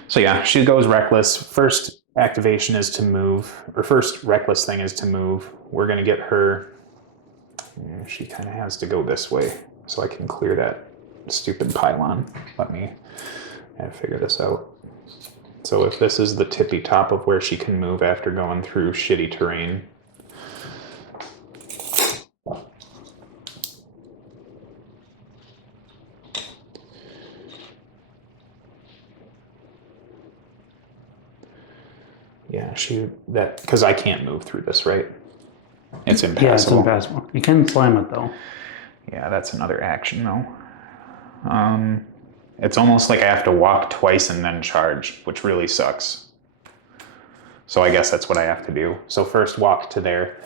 So yeah, she goes reckless. First activation is to move, or first reckless thing is to move. We're gonna get her, she kind of has to go this way so I can clear that stupid pylon. I gotta figure this out. So if this is the tippy top of where she can move after going through shitty terrain. Yeah, because I can't move through this, right? It's impassable. Yeah, it's impassable. You can slam it though. Yeah, that's another action though. It's almost like I have to walk twice and then charge, which really sucks. So I guess that's what I have to do. So first walk to there,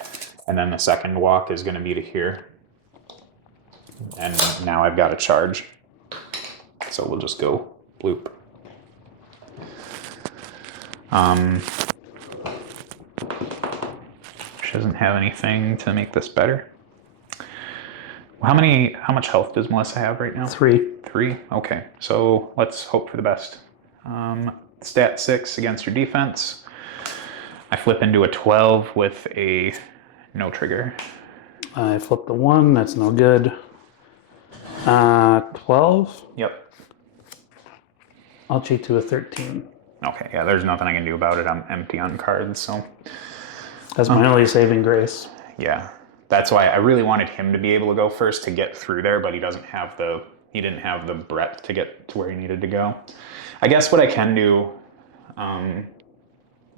and then the second walk is gonna be to here. And now I've got to charge. So we'll just go bloop. She doesn't have anything to make this better. How much health does Melissa have right now? 3. 3? Okay, so let's hope for the best. Stat 6 against your defense. I flip into a 12 with a no trigger. I flipped the 1, that's no good. 12? Yep. I'll cheat to a 13. Okay, yeah, there's nothing I can do about it. I'm empty on cards, so. That's my only saving grace. Yeah, that's why I really wanted him to be able to go first to get through there, but he didn't have the breadth to get to where he needed to go. I guess what I can do,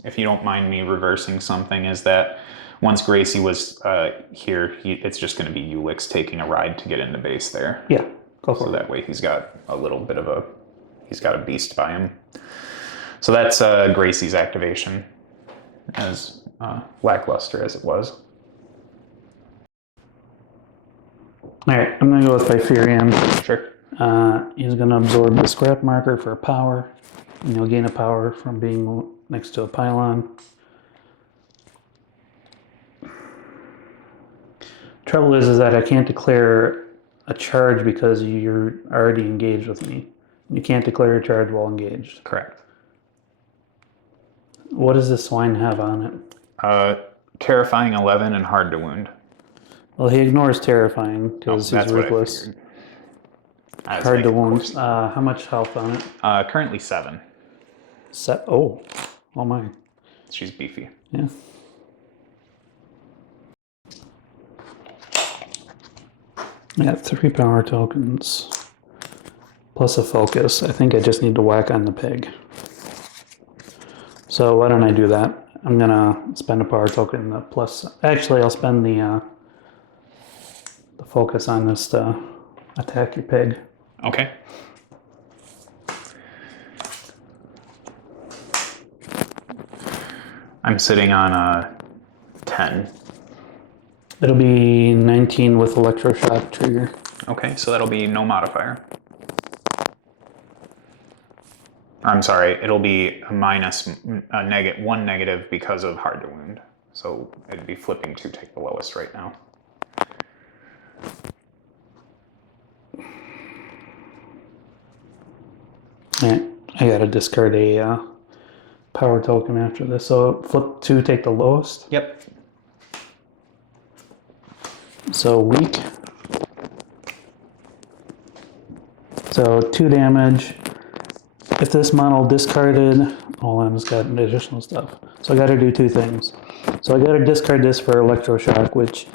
if you don't mind me reversing something, is that once Gracie was here, it's just going to be Ulix taking a ride to get into base there. Yeah, go for it. So that way he's got a little bit of he's got a beast by him. So that's Gracie's activation, as lackluster as it was. All right, I'm going to go with Viperian. Sure. He's going to absorb the scrap marker for power, and he'll gain a power from being next to a pylon. Trouble is that I can't declare a charge because you're already engaged with me. You can't declare a charge while engaged. Correct. What does this swine have on it? Terrifying 11 and hard to wound. Well, he ignores terrifying because he's ruthless. Hard to wound. How much health on it? Currently 7. Set. Oh my. She's beefy. Yeah. I got 3 power tokens plus a focus. I think I just need to whack on the pig. So why don't I do that? I'm gonna spend a power token plus. Actually, I'll spend the focus on this to attack your pig. Okay. I'm sitting on a 10. It'll be 19 with electroshock trigger. Okay, so that'll be no modifier. I'm sorry, it'll be a one negative because of hard to wound. So it'd be flipping to take the lowest right now. Alright, I gotta discard a power token after this. So flip 2, take the lowest. Yep. So weak. So 2 damage. If this model discarded, hold on, it's got additional stuff. So I gotta do 2 things. So I gotta discard this for electroshock, which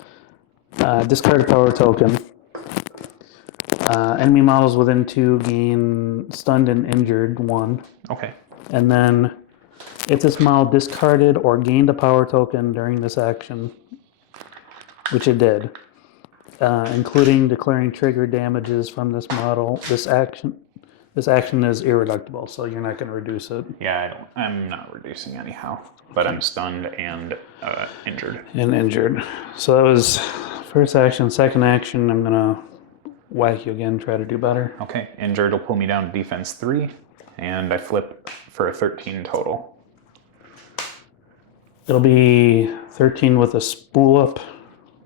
discard a power token. Enemy models within 2 gain stunned and injured 1. Okay. And then if this model discarded or gained a power token during this action, which it did, including declaring trigger damages from this model, this action is irreducible, so you're not going to reduce it. Yeah, I'm not reducing anyhow, but I'm stunned and injured. And injured. So that was first action. Second action, I'm going to whack you again, try to do better. Okay, injured will pull me down to defense 3, and I flip for a 13 total. It'll be 13 with a spool up.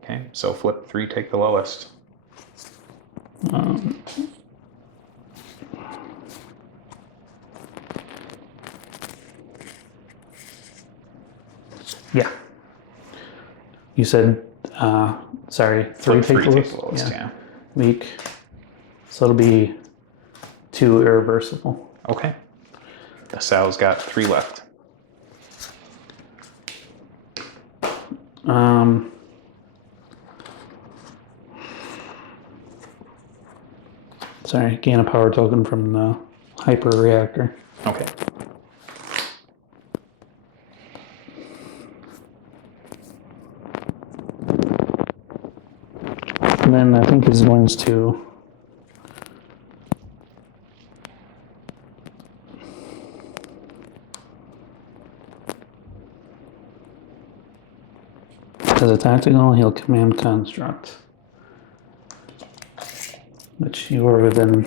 Okay, so flip 3, take the lowest. Yeah. You said, sorry, 3 take the lowest? Yeah. Weak. So it'll be 2 irreversible. Okay. The Sal's got 3 left. Sorry, gain a power token from the hyper reactor. Okay. And then I think he's going to as a tactical, he'll command construct. Which you were within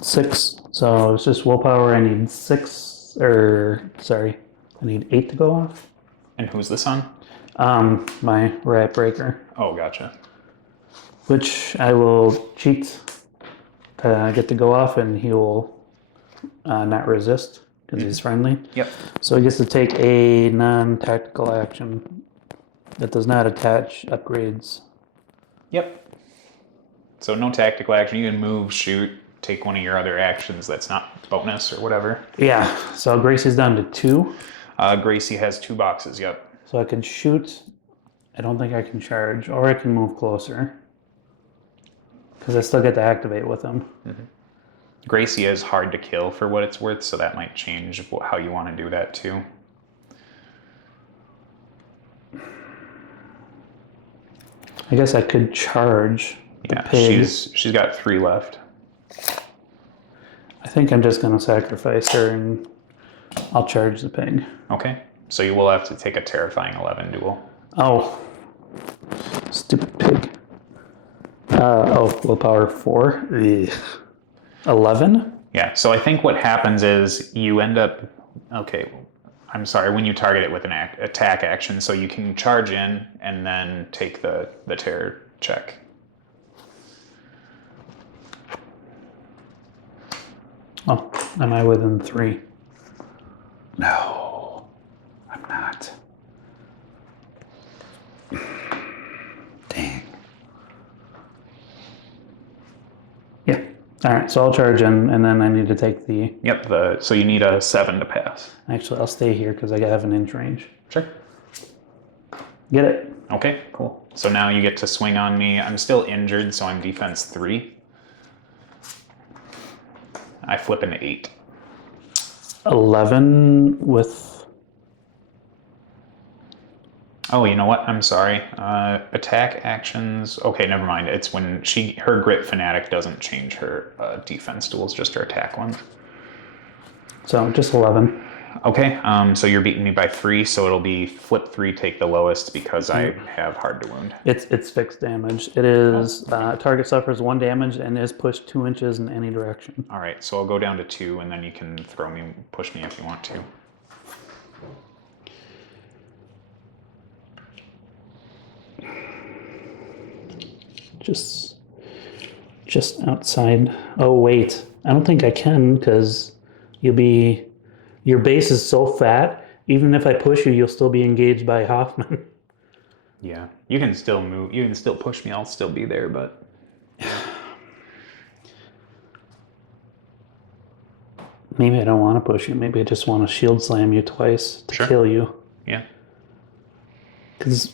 6, so it's just willpower. I need 6, or sorry, I need 8 to go off. And who's the son? My rat breaker. Oh, gotcha. Which I will cheat to get to go off, and he will not resist because he's friendly. Yep. So he gets to take a non-tactical action that does not attach upgrades. Yep. So no tactical action. You can move, shoot, take one of your other actions that's not bonus or whatever. Yeah, so Gracie's down to 2. Gracie has 2 boxes, yep. So I can shoot. I don't think I can charge, or I can move closer. Because I still get to activate with him. Mm-hmm. Gracie is hard to kill for what it's worth, so that might change how you want to do that too. I guess I could charge. Yeah, she's got 3 left. I think I'm just going to sacrifice her and I'll charge the pig. Okay, so you will have to take a terrifying 11 duel. Oh, stupid pig. Willpower 4. Ugh. 11? Yeah, so I think what happens is you end up, okay, I'm sorry, when you target it with an attack action, so you can charge in and then take the terror check. Oh, am I within 3? No, I'm not. Dang. Yeah, All right, so I'll charge in, and then I need to take the... Yep, so you need a 7 to pass. Actually, I'll stay here because I have an inch range. Sure. Get it. Okay, cool. So now you get to swing on me. I'm still injured, so I'm defense 3. I flip an 8. 11 with... Oh, you know what? I'm sorry. Attack actions. Okay, never mind. It's when her Grit Fanatic doesn't change her defense duels, just her attack ones. So just 11. Okay, so you're beating me by 3, so it'll be flip 3, take the lowest because I have hard to wound. It's fixed damage. It is target suffers 1 damage and is pushed 2 inches in any direction. All right, so I'll go down to 2, and then you can push me if you want to. Just outside. Oh wait, I don't think I can because your base is so fat. Even if I push you, you'll still be engaged by Hoffman. Yeah, you can still move. You can still push me. I'll still be there, but maybe I don't want to push you. Maybe I just want to shield slam you twice to kill you. Yeah. Because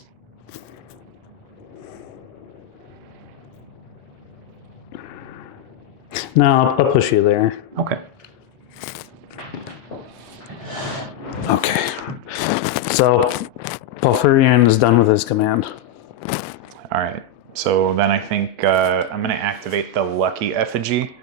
no, I'll push you there. Okay. Okay. So Porphyrion is done with his command. All right. So then I think I'm going to activate the Lucky Effigy.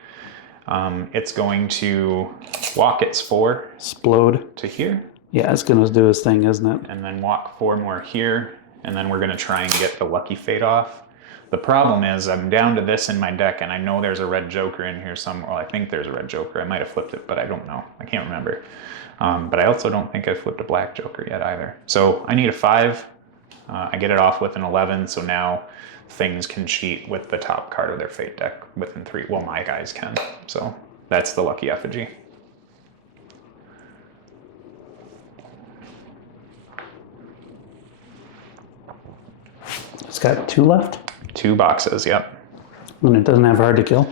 It's going to walk its 4. Explode. To here. Yeah, it's going to do his thing, isn't it? And then walk 4 more here. And then we're going to try and get the Lucky Fate off. The problem is I'm down to this in my deck, and I know there's a red Joker in here somewhere. Well, I think there's a red Joker. I might have flipped it, but I don't know. I can't remember. But I also don't think I flipped a black Joker yet either. So I need a 5. I get it off with an 11, so now things can cheat with the top card of their Fate deck within 3. Well, my guys can. So that's the Lucky Effigy. It's got 2 left. 2 boxes, yep. And it doesn't have hard to kill?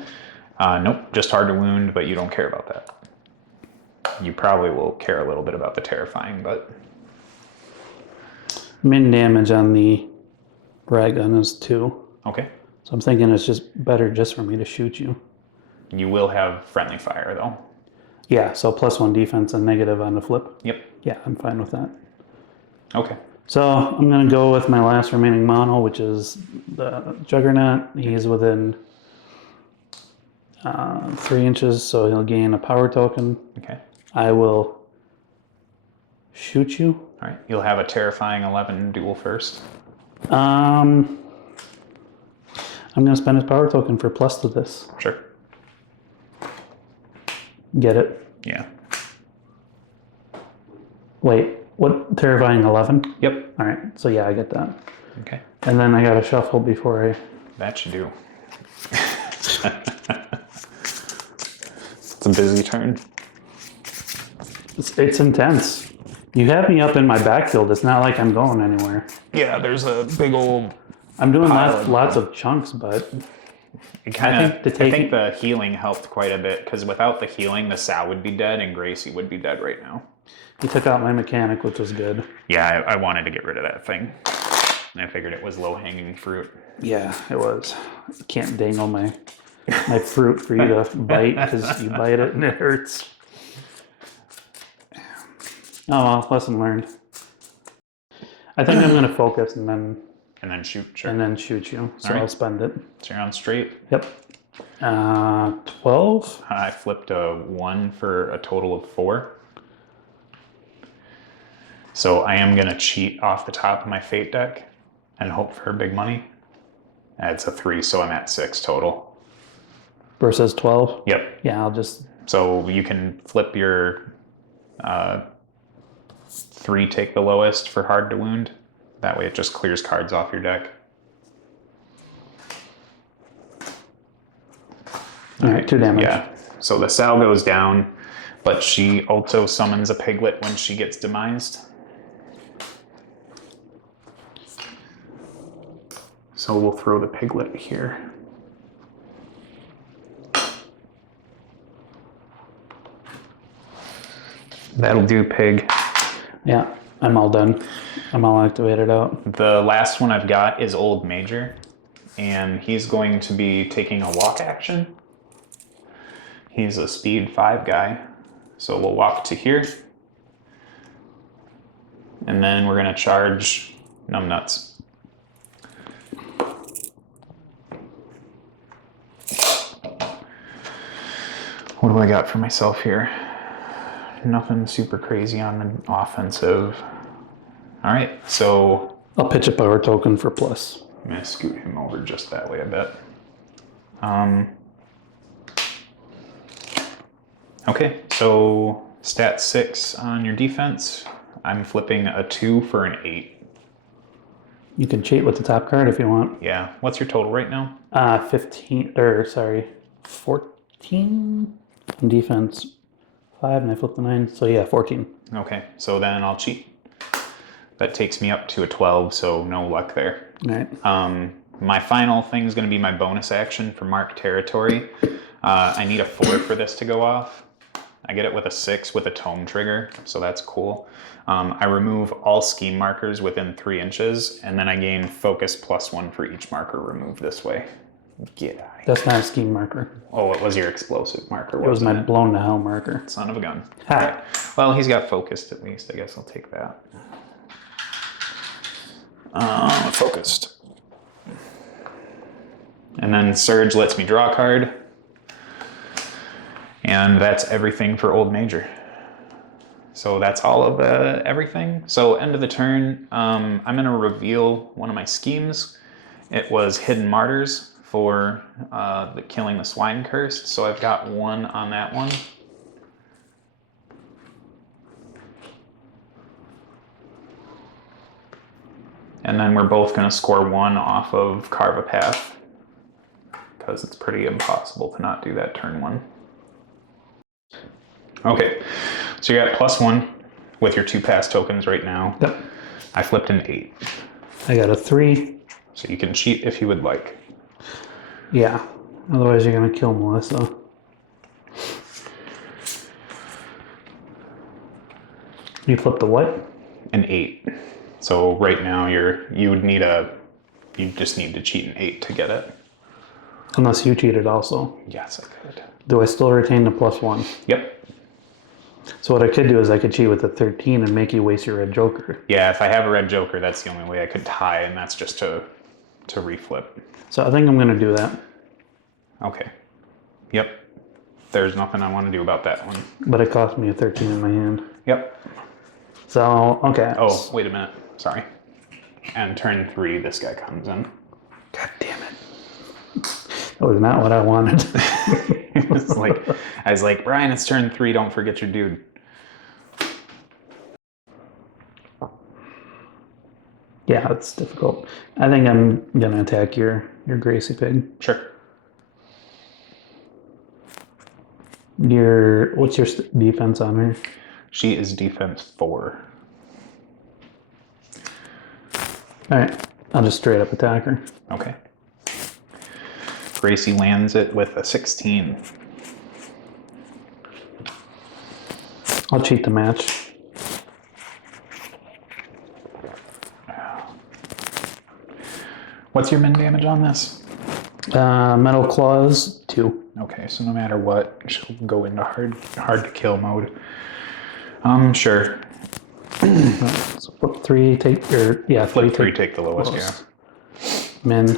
Nope, just hard to wound, but you don't care about that. You probably will care a little bit about the terrifying, but... Min damage on the ray gun is 2. Okay. So I'm thinking it's just better just for me to shoot you. You will have friendly fire, though. Yeah, so +1 defense and negative on the flip. Yep. Yeah, I'm fine with that. Okay. So I'm going to go with my last remaining mono, which is the Juggernaut. He's within 3 inches, so he'll gain a power token. Okay. I will shoot you. All right. You'll have a terrifying 11 duel first. I'm going to spend his power token for plus to this. Sure. Get it? Yeah. Wait, what? Terrifying 11? Yep. All right, so yeah, I get that. Okay. And then I got to shuffle before I... That should do. It's a busy turn. It's intense. You have me up in my backfield. It's not like I'm going anywhere. Yeah, there's a big old... I'm doing lots of chunks, but... I think the healing helped quite a bit, because without the healing, the Sal would be dead and Gracie would be dead right now. You took out my mechanic, which was good. Yeah, I wanted to get rid of that thing. I figured it was low-hanging fruit. Yeah, it was. I can't dangle my fruit for you to bite, because you bite it and it hurts. Oh well, lesson learned. I think I'm going to focus and then shoot, sure. And then shoot you, so right. I'll spend it. So you're on straight? Yep. 12? I flipped a 1 for a total of 4. So I am going to cheat off the top of my Fate deck and hope for big money. It's a 3, so I'm at 6 total. Versus 12? Yep. Yeah, I'll just... So you can flip your 3, take the lowest for hard to wound. That way it just clears cards off your deck. All right, 2 damage. Yeah. So the Sal goes down, but she also summons a Piglet when she gets demised. So we'll throw the Piglet here. That'll do, pig. Yeah, I'm all done. I'm all activated out. The last one I've got is Old Major, and he's going to be taking a walk action. He's a speed 5 guy, so we'll walk to here. And then we're gonna charge Numbnuts. What do I got for myself here? Nothing super crazy on the offensive. All right, so I'll pitch a power token for plus. I'm gonna scoot him over just that way a bit. Okay, so stat 6 on your defense. I'm flipping a 2 for an 8. You can cheat with the top card if you want. Yeah, what's your total right now? 14 on defense. 5 and I flipped the 9, so yeah, 14. Okay, so then I'll cheat. That takes me up to a 12, so no luck there. All right. My final thing is going to be my bonus action for Mark Territory. I need a 4 for this to go off. I get it with a 6 with a tome trigger, so that's cool. I remove all scheme markers within 3 inches, and then I gain focus +1 for each marker removed this way. Get out. That's not a scheme marker. Oh, it was your explosive marker, wasn't it? It was my blown to hell marker. Son of a gun. Ha. All right. Well, he's got focused at least. I guess I'll take that. Focused. And then Surge lets me draw a card. And that's everything for Old Major. So that's all of everything. So end of the turn, I'm going to reveal one of my schemes. It was Hidden Martyrs for killing the Swine Cursed. So I've got 1 on that one. And then we're both going to score 1 off of Carve a Path, because it's pretty impossible to not do that turn 1. Okay, so you got +1 with your 2 pass tokens right now. Yep. I flipped an 8. I got a 3. So you can cheat if you would like. Yeah. Otherwise you're going to kill Melissa. You flipped the what? An 8. So right now you just need to cheat an 8 to get it. Unless you cheated also. Yes, I could. Do I still retain the +1? Yep. So what I could do is I could cheat with the 13 and make you waste your red joker. Yeah, if I have a red joker, that's the only way I could tie, and that's just to reflip. So I think I'm going to do that. Okay. Yep. There's nothing I want to do about that one. But it cost me a 13 in my hand. Yep. So, okay. Oh, wait a minute. Sorry. And turn 3, this guy comes in. God damn it. That was not what I wanted. I was like, Brian, it's turn 3. Don't forget your dude. Yeah, it's difficult. I think I'm going to attack your Gracie Pig. Sure. What's your defense on her? She is defense 4. All right. I'll just straight up attack her. Okay. Gracie lands it with a 16. I'll cheat the match. What's your min damage on this? Metal Claws, 2. Okay, so no matter what, she'll go into hard to kill mode. Sure. So flip 3, take your, yeah, Flip 3, take the lowest, yeah. Min.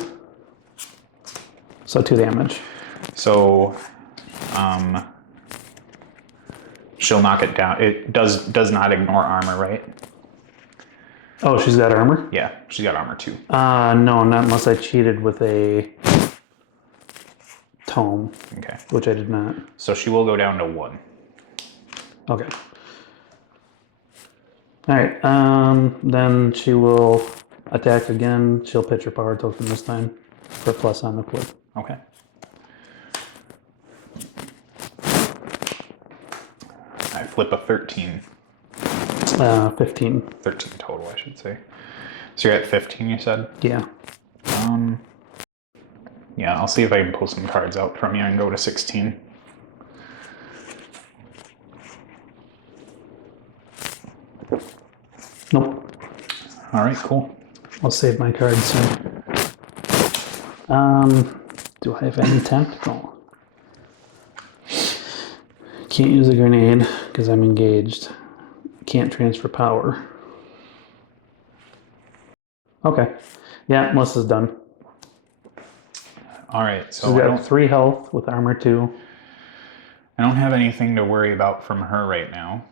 So 2 damage. So, she'll knock it down. It does not ignore armor, right? Oh, she's got armor? Yeah, she's got armor 2. No, not unless I cheated with a tome. Okay. Which I did not. So she will go down to 1. Okay. All right. Then she will attack again. She'll pitch her power token this time for plus on the flip. Okay. I flip a 13. 15. 13 total, I should say. So you're at 15, you said? Yeah. Yeah, I'll see if I can pull some cards out from you and go to 16. Nope. All right, cool. I'll save my card soon. Do I have any tactical? Can't use a grenade because I'm engaged. Can't transfer power. Okay. Yeah, Melissa's done. All right, so She's got 3 health with armor 2. I don't have anything to worry about from her right now.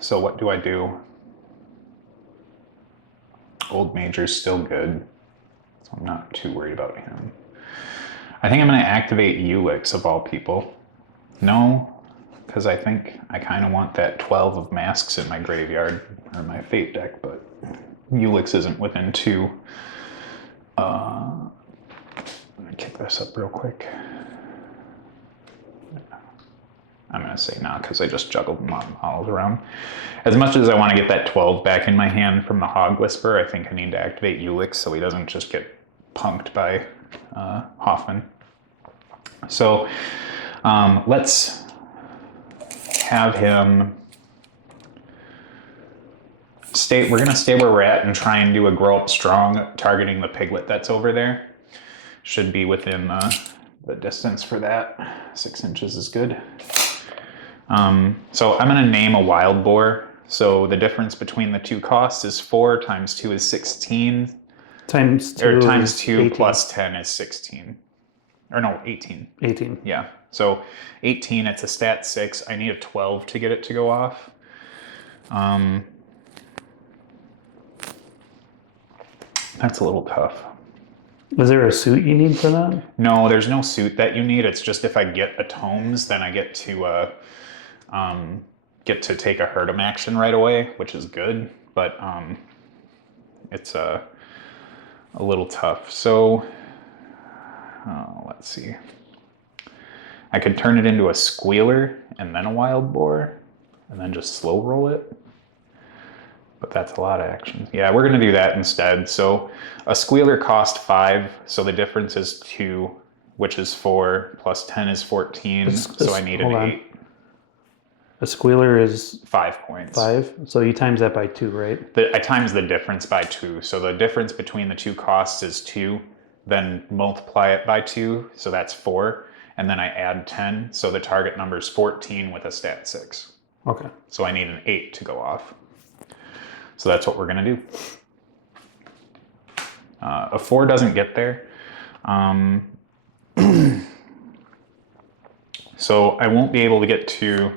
So what do I do? Old Major's still good, so I'm not too worried about him. I think I'm going to activate Ulix of all people. No, because I think I kind of want that 12 of masks in my graveyard, or my fate deck, but Ulix isn't within 2. Let me kick this up real quick. I'm going to say nah, because I just juggled them all around. As much as I want to get that 12 back in my hand from the Hog Whisper, I think I need to activate Ulix so he doesn't just get punked by Hoffman. So let's have him stay. We're going to stay where we're at and try and do a grow up strong, targeting the piglet that's over there. Should be within the distance for that. 6 inches is good. So I'm going to name a wild boar. So the difference between the 2 costs is 4 times 2 is 16. Times 2 times 2 18. plus 10 is 16. Or no, 18. 18. Yeah. So 18, it's a stat 6. I need a 12 to get it to go off. That's a little tough. Is there a suit you need for that? No, there's no suit that you need. It's just if I get a tomes, then I get to take a Herdem action right away, which is good, but it's a little tough. So let's see. I could turn it into a squealer and then a wild boar and then just slow roll it. But that's a lot of actions. Yeah, we're going to do that instead. So a squealer cost 5, so the difference is 2, which is 4, plus 10 is 14, so I need an 8. A squealer is 5 points. 5, so you times that by 2, right? I times the difference by 2. So the difference between the 2 costs is 2, then multiply it by 2, so that's 4, and then I add 10, so the target number is 14 with a stat 6. Okay. So I need an 8 to go off. So that's what we're going to do. A 4 doesn't get there. So I won't be able to get to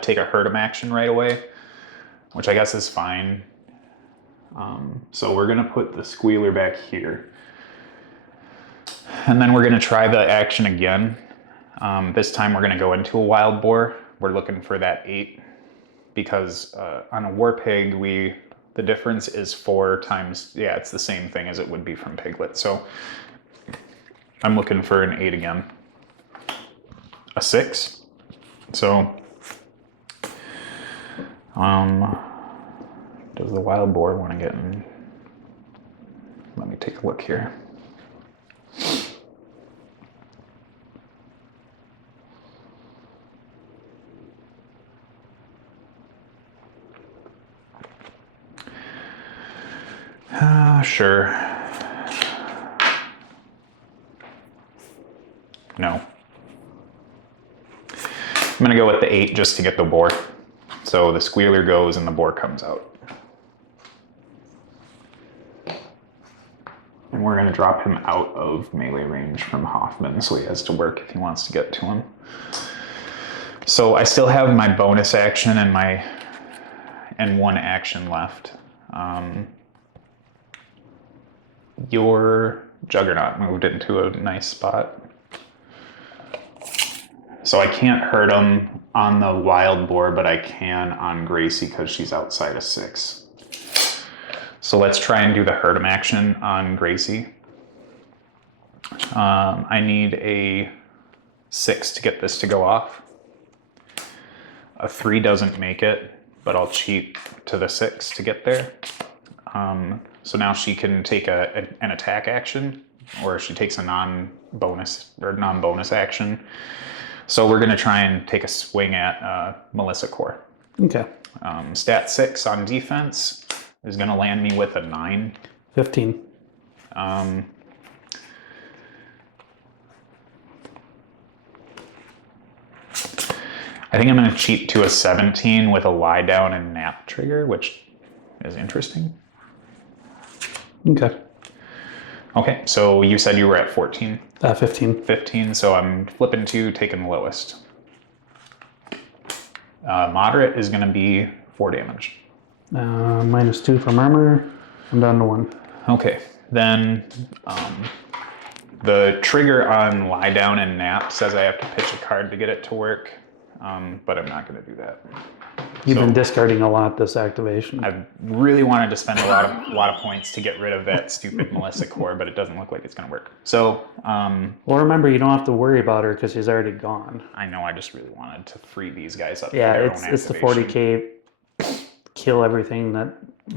take a Herdem action right away, which I guess is fine. So we're going to put the squealer back here. And then we're going to try the action again. This time we're going to go into a wild boar. We're looking for that 8. Because on a war pig, the difference is 4 times, yeah, it's the same thing as it would be from piglet. So I'm looking for an 8 again. A 6. So does the wild boar want to get in? Let me take a look here. Sure. No. I'm going to go with the 8 just to get the boar. So the squealer goes and the boar comes out. And we're going to drop him out of melee range from Hoffman so he has to work if he wants to get to him. So I still have my bonus action and 1 action left. Your Juggernaut moved into a nice spot. So I can't hurt him on the wild boar, but I can on Gracie because she's outside of 6. So let's try and do the Herdem action on Gracie. I need a 6 to get this to go off. A 3 doesn't make it, but I'll cheat to the 6 to get there. So now she can take an attack action, or she takes a non-bonus action. So we're going to try and take a swing at Melissa Core. Okay. Stat 6 on defense is going to land me with a 9. 15. I think I'm going to cheat to a 17 with a lie down and nap trigger, which is interesting. Okay. Okay, so you said you were at 14. 15. 15, so I'm flipping 2, taking the lowest. Moderate is going to be 4 damage. -2 from armor. I'm down to 1. Okay, then the trigger on lie down and nap says I have to pitch a card to get it to work, but I'm not going to do that. You've been discarding a lot this activation. I really wanted to spend a lot of points to get rid of that stupid Melissa Core, but it doesn't look like it's going to work. So, well, remember, you don't have to worry about her because she's already gone. I know. I just really wanted to free these guys up. Yeah, for their it's own it's the activation. 40k kill everything that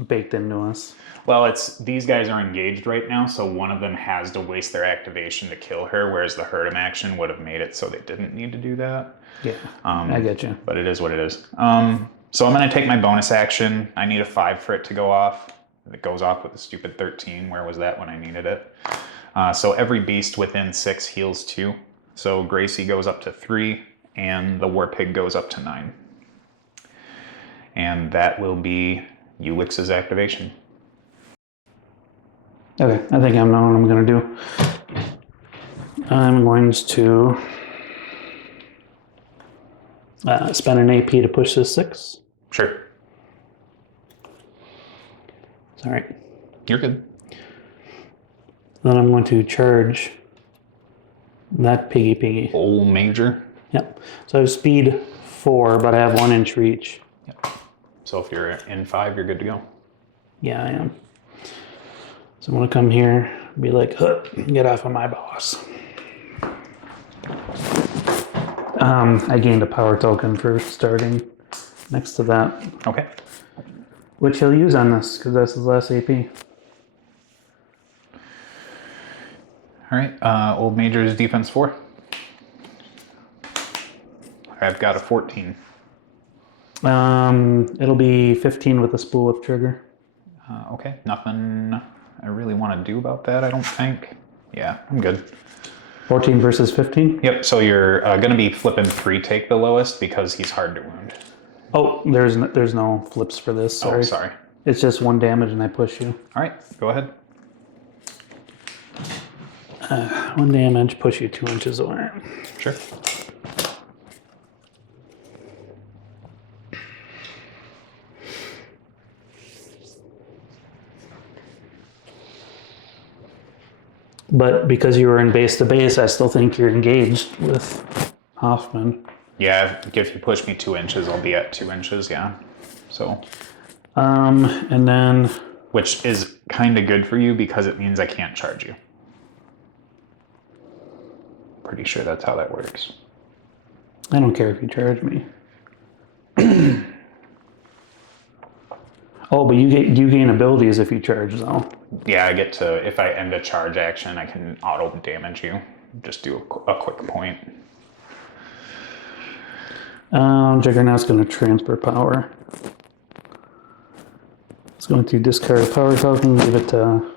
baked into us. Well, it's these guys are engaged right now, so one of them has to waste their activation to kill her, whereas the hurt 'em action would have made it so they didn't need to do that. Yeah, I get you. But it is what it is. So I'm going to take my bonus action. I need a 5 for it to go off. It goes off with a stupid 13. Where was that when I needed it? So every beast within 6 heals 2. So Gracie goes up to 3, and the War Pig goes up to 9. And that will be Ulix's activation. Okay, I think I know what I'm going to do. I'm going to spend an AP to push this 6. Sure. It's all right. You're good. Then I'm going to charge that piggy. Old Major. Yep. So I have speed 4, but I have 1 inch reach. Yep. So if you're in 5, you're good to go. Yeah, I am. So I'm going to come here, be like, huh, get off of my boss. I gained a power token for starting next to that. Okay. Which he'll use on this, because that's his last AP. All right. Old Major's defense 4. I've got a 14. It'll be 15 with a spool whip trigger. Okay. Nothing I really want to do about that, I don't think. Yeah, I'm good. 14 versus 15? Yep, so you're going to be flipping 3 take the lowest because he's hard to wound. Oh, there's no flips for this. Sorry. Oh, sorry. It's just 1 damage and I push you. All right, go ahead. 1 damage, push you 2 inches away. Sure. But because you were in base to base, I still think you're engaged with Hoffman. Yeah, if you push me 2 inches, I'll be at 2 inches, yeah. So. And then. Which is kind of good for you because it means I can't charge you. Pretty sure that's how that works. I don't care if you charge me. Oh, but you gain abilities if you charge, though. Yeah, I get to, if I end a charge action, I can auto damage you. Just do a quick point. Juggernaut's going to transfer power. It's going to discard a power token, give it to...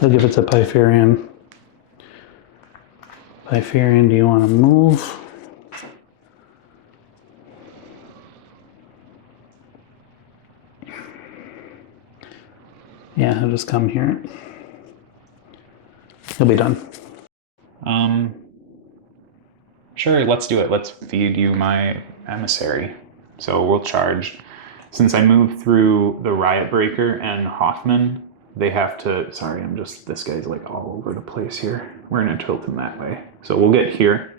He'll give it to Pytherian. Pytherian, do you want to move? Yeah, he'll just come here. He'll be done. Sure, let's do it. Let's feed you my emissary. So we'll charge. Since I moved through the Riot Breaker and Hoffman, they have to, sorry, this guy's like all over the place here. We're gonna tilt him that way. So we'll get here.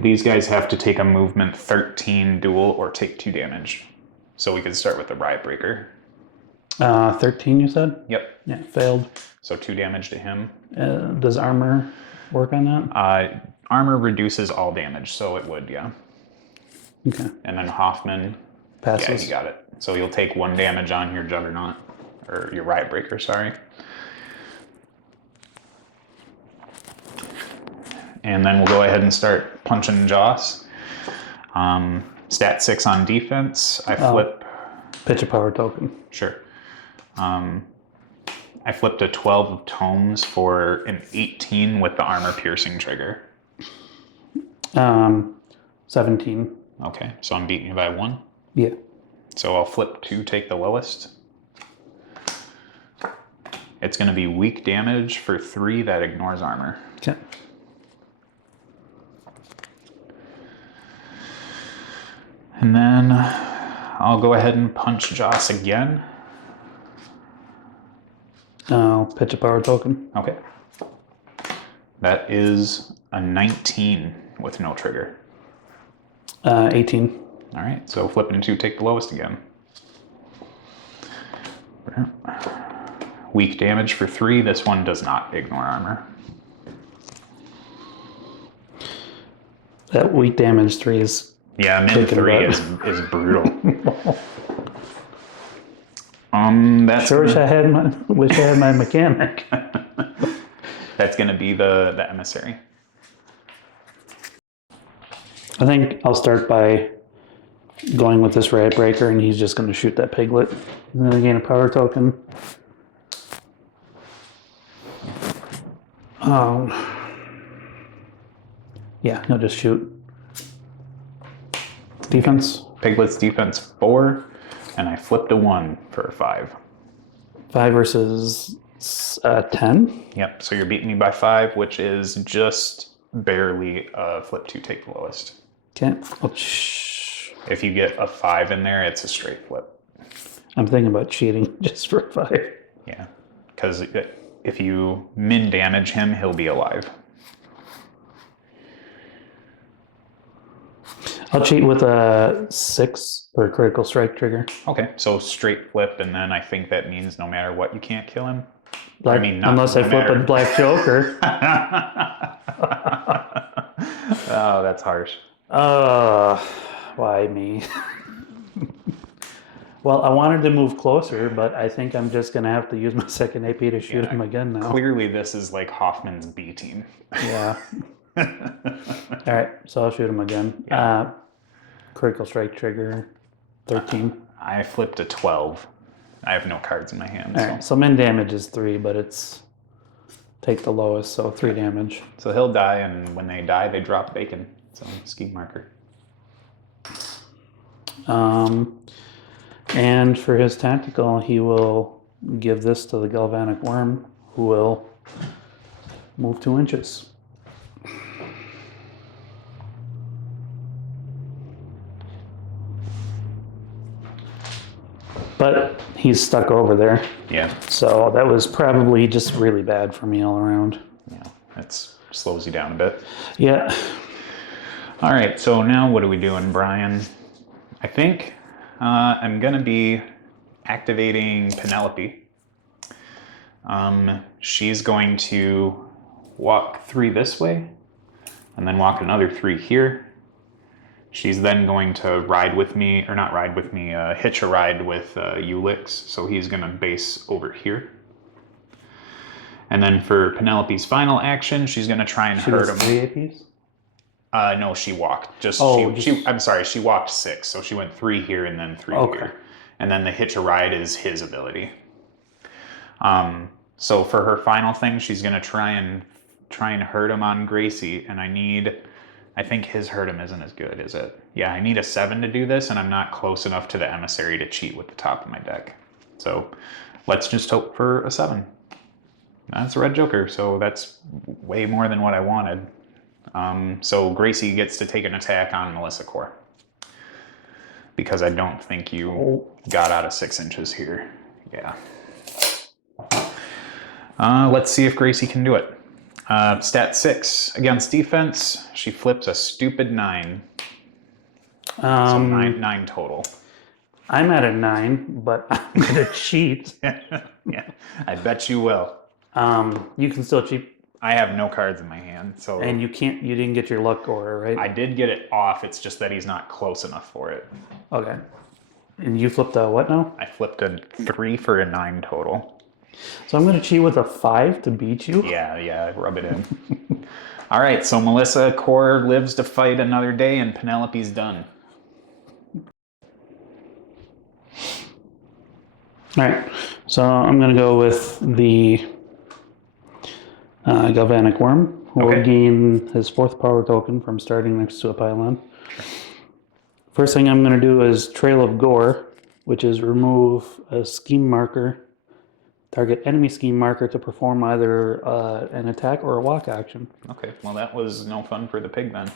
These guys have to take a movement 13 duel or take 2 damage. So we can start with the Riot Breaker. 13 you said? Yep. Yeah, failed. So 2 damage to him. Does armor work on that? Armor reduces all damage, so it would, yeah. Okay. And then Hoffman, passes. yeah, he got it. So you'll take 1 damage on your Juggernaut. or your riot breaker, sorry. And then we'll go ahead and start punching Joss. Stat 6 on defense. I flip. Pitch a power token. Sure. I flipped a 12 of tomes for an 18 with the armor piercing trigger. 17. Okay, so I'm beating you by 1. Yeah. So I'll flip 2, take the lowest. It's going to be weak damage for 3 that ignores armor. Okay. And then I'll go ahead and punch Joss again. I'll pitch a power token. Okay. That is a 19 with no trigger. 18. All right, so flipping 2, take the lowest again. Weak damage for 3. This one does not ignore armor. That weak damage 3 is... Yeah, min 3 is brutal. That's sure wish I had my mechanic. That's gonna be the emissary. I think I'll start by going with this riot breaker, and he's just going to shoot that piglet. And then I gain a power token. Yeah, he'll just shoot. Defense? Piglet's defense 4, and I flipped a 1 for a 5. 5 versus 10? Yep, so you're beating me by 5, which is just barely flip 2, take the lowest. Okay. If you get a 5 in there, it's a straight flip. I'm thinking about cheating just for a 5. Yeah, because if you min damage him, he'll be alive. I'll cheat with a 6 for a critical strike trigger. Okay, so straight flip, and then I think that means no matter what, you can't kill him. Unless I flip a black joker. Oh, that's harsh. Why me? Well, I wanted to move closer, but I think I'm just going to have to use my second AP to shoot him again now. Clearly, this is like Hoffman's B team. Yeah. All right, so I'll shoot him again. Yeah. Critical strike trigger, 13. I flipped a 12. I have no cards in my hand. All right, so min damage is 3, but it's take the lowest, so 3 damage. So he'll die, and when they die, they drop bacon. So ski marker. And for his tactical, he will give this to the galvanic worm, who will move 2 inches. But he's stuck over there. Yeah. So that was probably just really bad for me all around. Yeah, that slows you down a bit. Yeah. All right, so now what are we doing, Brian? I think I'm going to be activating Penelope. She's going to walk 3 this way, and then walk another 3 here. She's then going to ride with me, or not ride with me, hitch a ride with Ulix, so he's going to base over here. And then for Penelope's final action, she's going to try and hurt him. 3 APs? No, she walked. I'm sorry, she walked 6, so she went 3 here and then 3 here. And then the hitch a ride is his ability. So for her final thing, she's going to try and hurt him on Gracie, and I think his hurt him isn't as good, is it? Yeah, I need a 7 to do this, and I'm not close enough to the emissary to cheat with the top of my deck. So let's just hope for a 7. That's a red joker, so that's way more than what I wanted. So Gracie gets to take an attack on Melissa Core, because I don't think you got out of 6 inches here. Yeah. Let's see if Gracie can do it. Stat 6 against defense. She flips a stupid 9. So 9 total. I'm at a 9, but I'm gonna cheat. Yeah, I bet you will. You can still cheat. I have no cards in my hand, so. And you didn't get your luck aura, right? I did get it off. It's just that he's not close enough for it. Okay. And you flipped a what now? I flipped a 3 for a 9 total. So I'm going to cheat with a 5 to beat you. Yeah, rub it in. All right, so Melissa Core lives to fight another day, and Penelope's done. All right, so I'm going to go with the Galvanic Worm, who will gain his 4th power token from starting next to a pylon. Sure. First thing I'm going to do is Trail of Gore, which is remove a scheme marker, target enemy scheme marker to perform either an attack or a walk action. Okay, well that was no fun for the pig then.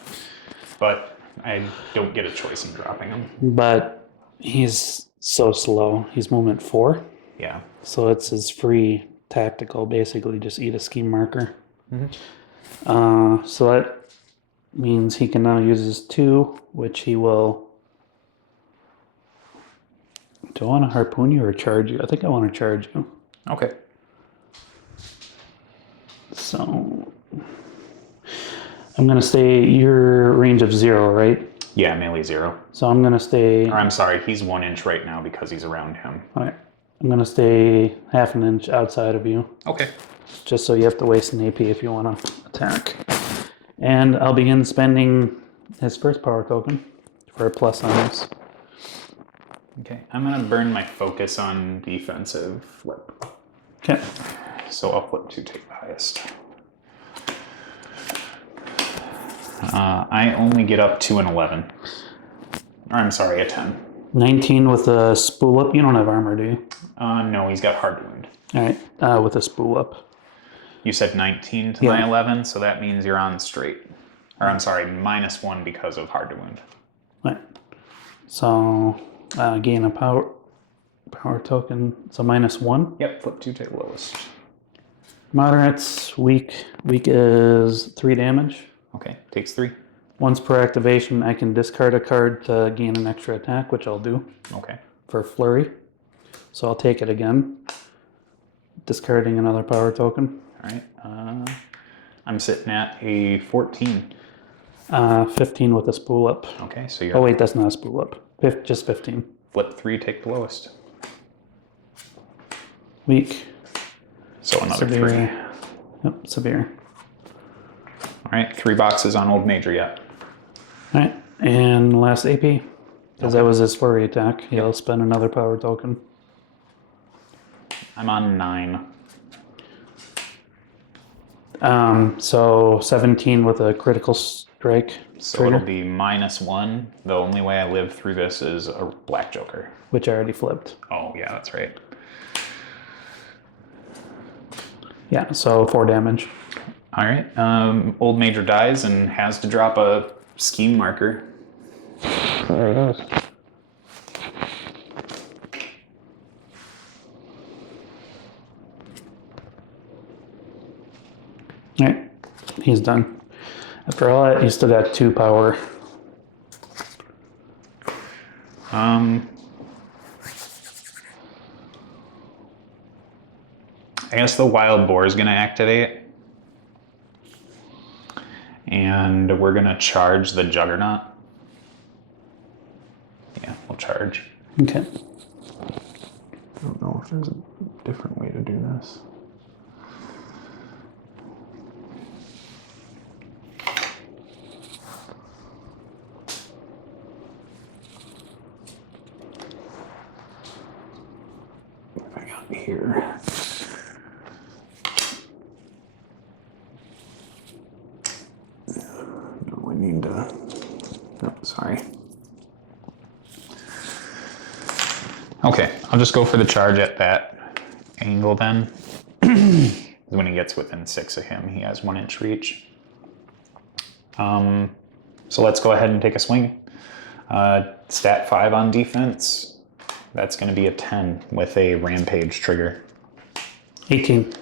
But I don't get a choice in dropping him. But he's so slow. He's movement 4. Yeah. So it's his free tactical, basically just eat a scheme marker. So that means he can now use his 2, which he will... Do I want to harpoon you or charge you? I think I want to charge you. Okay. So I'm going to stay your range of 0, right? Yeah, melee 0. So I'm going to stay... Or I'm sorry, he's 1 inch right now because he's around him. All right. I'm going to stay half an inch outside of you. Okay. Just so you have to waste an AP if you want to attack. And I'll begin spending his first power token for a plus on this. Okay, I'm going to burn my focus on defensive flip. Okay. So I'll flip 2, take the highest. I only get up to an 11. Or I'm sorry, a 10. 19 with a spool up. You don't have armor, do you? No, he's got hard wound. All right, with a spool up. You said 19 to my 11, so that means you're on straight. Or I'm sorry, -1 because of hard to wound. Right. So gain a power token. So -1. Yep, flip 2, take the lowest. Moderate's weak. Weak is 3 damage. Okay, takes 3. Once per activation, I can discard a card to gain an extra attack, which I'll do. Okay. For flurry. So I'll take it again. Discarding another power token. All right. I'm sitting at a 14. 15 with a spool up. Okay, so you're... Oh wait, that's not a spool up. Just 15. Flip 3, take the lowest. Weak. So another severe. 3. Yep, severe. All right, 3 boxes on Old Major yet. All right, and last AP. Because that was his flurry attack. He'll spend another power token. I'm on 9. So 17 with a critical strike. So trigger, it'll be -1. The only way I live through this is a Black Joker. which I already flipped. Oh, yeah, that's right. Yeah, so 4 damage. All right. Old Major dies and has to drop a scheme marker. There it is. All right, he's done. After all that, he's still got 2 power. I guess the Wild Boar is going to activate. And we're going to charge the Juggernaut. Yeah, we'll charge. Okay. I don't know if there's a different way to do this. If I got here. No, I need to. Oh, sorry. Okay, I'll just go for the charge at that angle then. When he gets within 6 of him, he has 1 inch reach. So let's go ahead and take a swing. Stat 5 on defense. That's going to be a 10 with a rampage trigger. 18.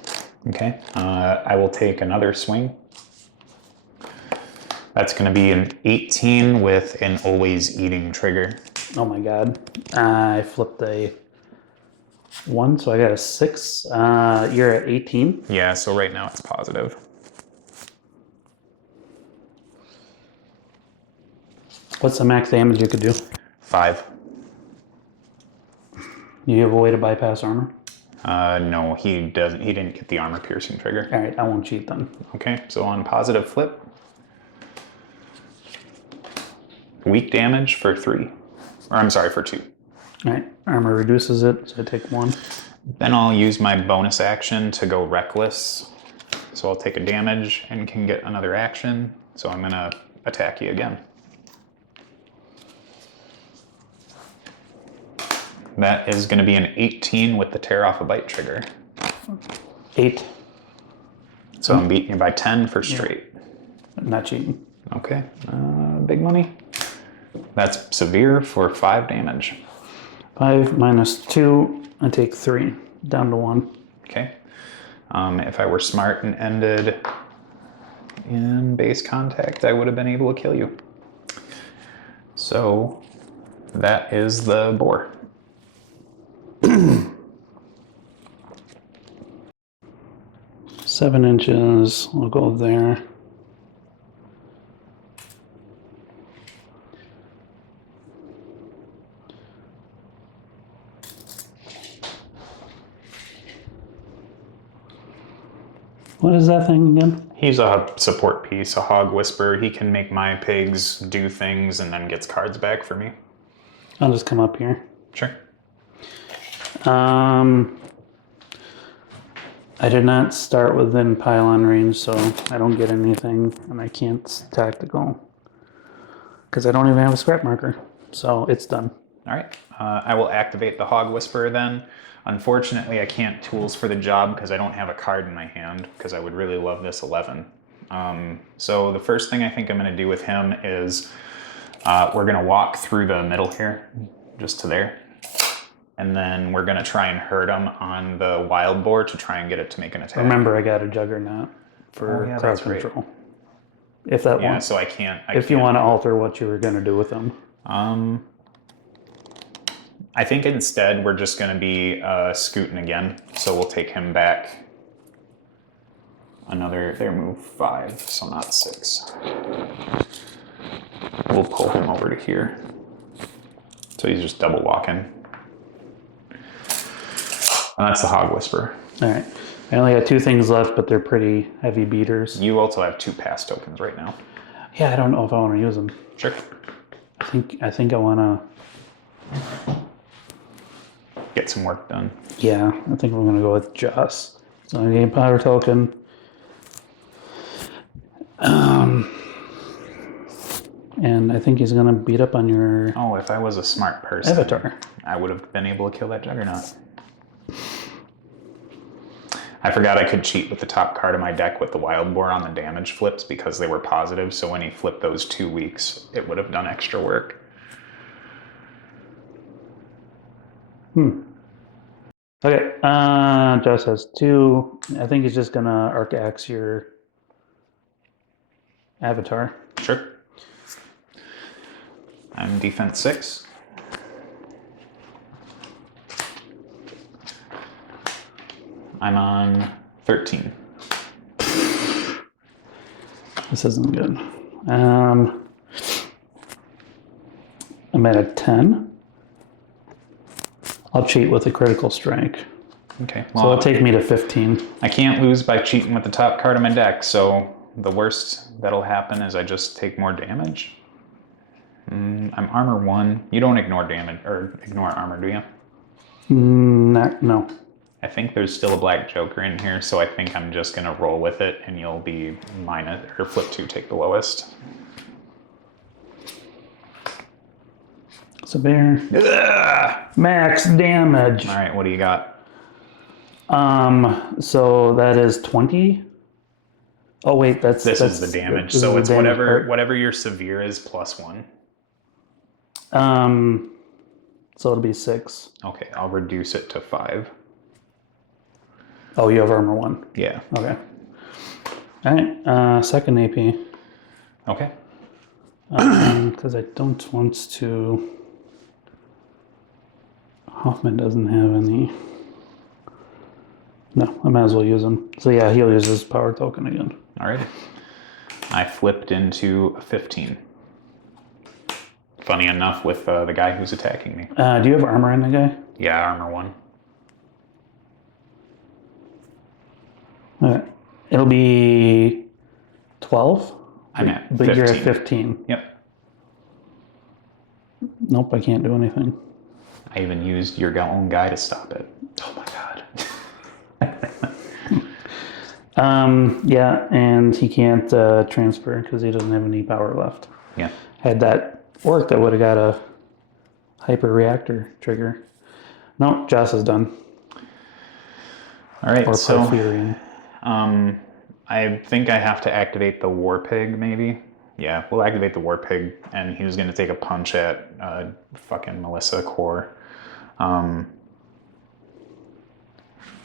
Okay, I will take another swing. That's going to be an 18 with an always eating trigger. Oh my god. I flipped a 1, so I got a 6. You're at 18. Yeah, so right now it's positive. What's the max damage you could do? 5. You have a way to bypass armor? No, he doesn't. He didn't get the armor piercing trigger. All right, I won't cheat then. Okay, so on positive flip, weak damage for 3. Or I'm sorry, for 2. All right, armor reduces it, so I take 1. Then I'll use my bonus action to go reckless. So I'll take a damage and can get another action. So I'm gonna attack you again. That is gonna be an 18 with the tear off a bite trigger. 8. So I'm beating you by 10 for straight. I'm not cheating. Okay, big money. That's severe for 5 damage. 5 minus 2, I take 3, down to 1. Okay. If I were smart and ended in base contact, I would have been able to kill you. So that is the boar. 7 inches, I'll go there. What is that thing again? He's a support piece, a hog whisperer. He can make my pigs do things and then gets cards back for me. I'll just come up here. Sure. I did not start within pylon range, so I don't get anything, and I can't tactical because I don't even have a scrap marker. So it's done. All right. I will activate the hog whisperer then. Unfortunately, I can't tools for the job because I don't have a card in my hand because I would really love this 11. So the first thing I think I'm going to do with him is we're going to walk through the middle here, just to there. And then we're going to try and hurt him on the wild boar to try and get it to make an attack. Remember, I got a juggernaut for crowd control. Right. If that yeah, wants. so I can't. If you want to alter what you were going to do with him. I think instead we're just going to be scooting again. So we'll take him back another, there, move 5, so not 6. We'll pull him over to here. So he's just double walking. And that's the hog whisperer. All right. I only got 2 things left, but they're pretty heavy beaters. You also have 2 pass tokens right now. Yeah, I don't know if I want to use them. Sure. I think I want to get some work done. Yeah, I think we're going to go with Joss. So I need a power token. And I think he's going to beat up on your... Oh, if I was a smart person, avatar. I would have been able to kill that juggernaut. I forgot I could cheat with the top card of my deck with the wild boar on the damage flips because they were positive. So when he flipped those 2 weeks, it would have done extra work. Okay, Joss has 2. I think he's just going to arc axe your avatar. Sure. I'm defense 6. I'm on 13. This isn't good. I'm at a 10. I'll cheat with a critical strike. Okay. Well, so it'll take me to 15. I can't lose by cheating with the top card of my deck, so the worst that'll happen is I just take more damage. I'm armor 1. You don't ignore damage or ignore armor, do you? No. I think there's still a black joker in here, so I think I'm just gonna roll with it, and you'll be minus or flip 2, take the lowest. Severe. Max damage. All right, what do you got? So that is 20. Oh wait, this is the damage. So it's whatever your severe is plus 1. So it'll be 6. Okay, I'll reduce it to 5. Oh, you have armor 1. Yeah. Okay. All right. Second AP. Okay. Because I don't want to. Hoffman doesn't have any. No, I might as well use him. So yeah, he'll use his power token again. All right. I flipped into a 15. Funny enough, with the guy who's attacking me. Do you have armor on the guy? Yeah, armor 1. It'll be 12. I'm at 15. But you're at 15. Yep. Nope, I can't do anything. I even used your own guy to stop it. Oh my god. Yeah, and he can't transfer because he doesn't have any power left. Yeah. Had that worked, I would have got a hyper reactor trigger. No, Joss is done. All right, Or so Porphyrion. I think I have to activate the War Pig, maybe. Yeah, we'll activate the War Pig, and he was going to take a punch at fucking Melissa Core.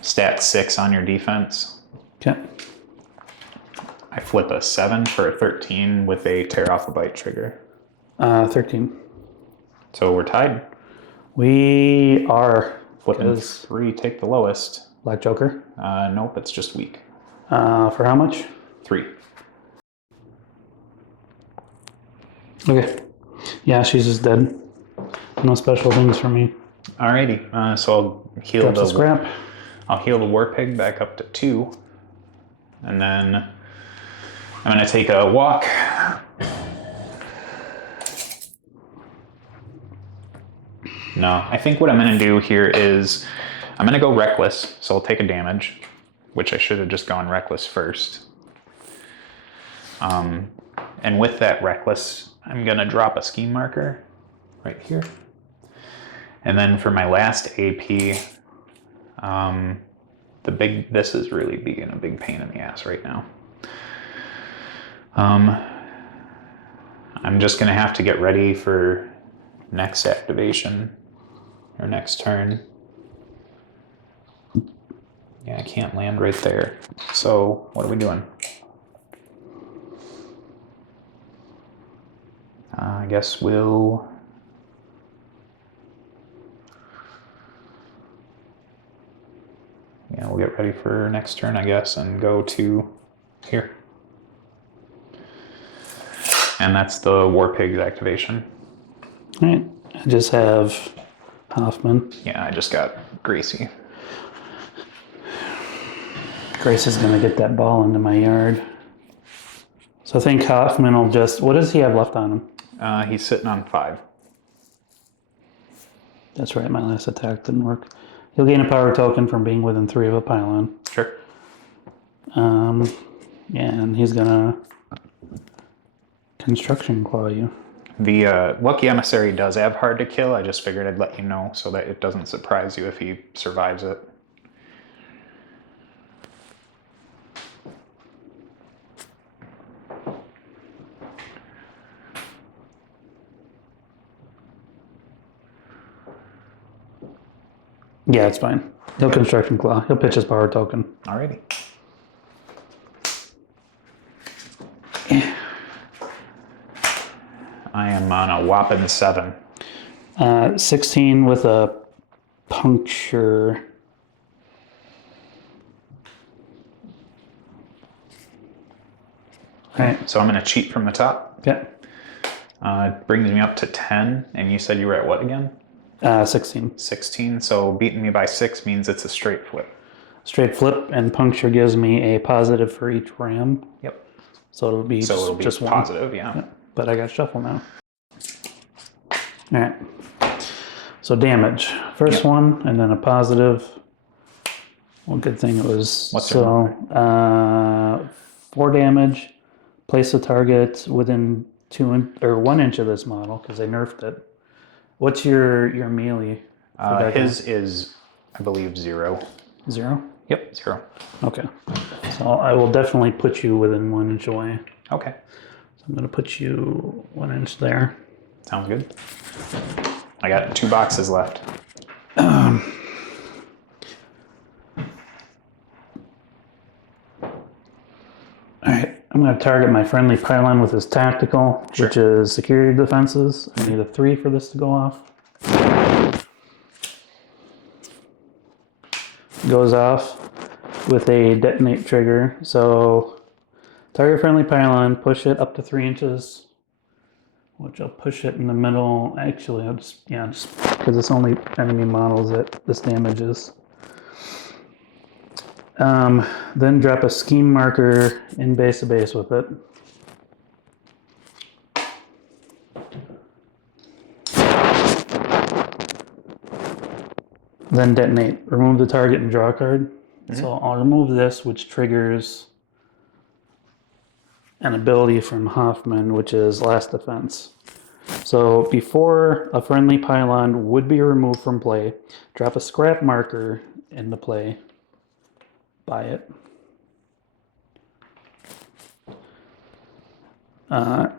Stat 6 on your defense. Okay. I flip a 7 for a 13 with a tear off a bite trigger. 13. So we're tied. We are. Flipping 3, take the lowest. Black Joker. Nope, it's just weak. For how much? 3. Okay. Yeah, she's just dead. No special things for me. Alrighty, so I'll heal Drops a scrap. I'll heal the War Pig back up to 2. And then I'm going to take a walk. No, I think what I'm going to do here is I'm going to go Reckless, so I'll take a damage, which I should have just gone Reckless first. And with that Reckless, I'm going to drop a scheme marker right here. And then for my last AP, this is really being a big pain in the ass right now. I'm just gonna have to get ready for next activation or next turn. Yeah, I can't land right there. So what are we doing? I guess we'll get ready for next turn, I guess, and go to here. And that's the War Pig's activation. All right. I just have Hoffman. Yeah, I just got Gracie. Grace is going to get that ball into my yard. So I think Hoffman will just... What does he have left on him? He's sitting on 5. That's right. My last attack didn't work. He'll gain a power token from being within 3 of a pylon. Sure. Yeah, and he's going to construction claw you. The Lucky Emissary does have hard to kill. I just figured I'd let you know so that it doesn't surprise you if he survives it. Yeah, it's fine. He'll construction claw. He'll pitch his power token. Alrighty. I am on a whopping 7. 16 with a puncture. All right. So I'm going to cheat from the top. Okay. It brings me up to 10, and you said you were at what again? 16. 16, so beating me by 6 means it's a straight flip. Straight flip, and puncture gives me a positive for each ram. Yep. So it'll be just positive, one. yeah. But I got shuffle now. All right. So damage. First one, and then a positive. Well, good thing it was. What's your number? 4 damage. Place a target within 1 inch of this model because they nerfed it. What's your melee? His is, I believe, 0. 0? Yep, 0. Okay. So I will definitely put you within 1 inch away. Okay. So I'm going to put you 1 inch there. Sounds good. I got 2 boxes left. All right. I'm going to target my friendly pylon with his tactical, which is security defenses. I need a 3 for this to go off. Goes off with a detonate trigger. So target friendly pylon, push it up to 3 inches which I'll push it in the middle. Actually, I'll just because it's only enemy models that this damages. Then drop a scheme marker in base to base with it. Then detonate. Remove the target and draw a card. So I'll remove this, which triggers an ability from Hoffman, which is Last Defense. So before a friendly pylon would be removed from play, drop a scrap marker into play by it.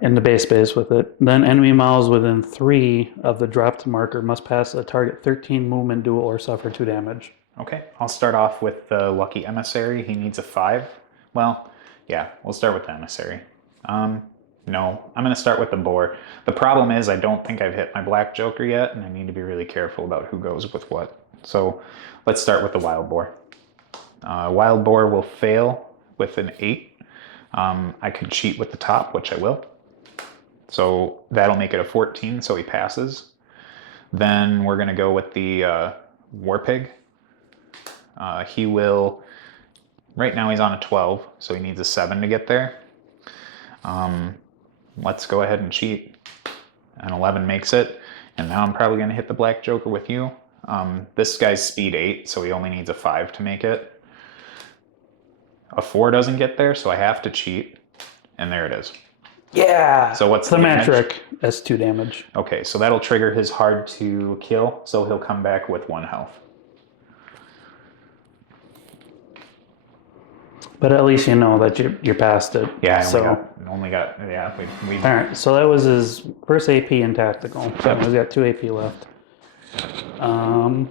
In the base with it. Then enemy models within 3 of the dropped marker must pass a target 13 movement duel or suffer 2 damage. Okay, I'll start off with the Lucky Emissary. He needs a 5. Well, yeah, we'll start with the Emissary. No, I'm going to start with the Boar. The problem is I don't think I've hit my Black Joker yet, and I need to be really careful about who goes with what. So let's start with the Wild Boar. Wild Boar will fail with an 8. I could cheat with the top, which I will. So that'll make it a 14, so he passes. Then we're going to go with the War Pig. He will, right now he's on a 12, so he needs a 7 to get there. Let's go ahead and cheat. An 11 makes it, and now I'm probably going to hit the Black Joker with you. This guy's speed 8, so he only needs a 5 to make it. A 4 doesn't get there, so I have to cheat, and there it is. Yeah! So what's the damage? Metric? That's 2 damage. Okay, so that'll trigger his hard to kill, so he'll come back with 1 health. But at least you know that you're past it. Yeah, we All right, so that was his first AP in tactical. So he's got 2 AP left. I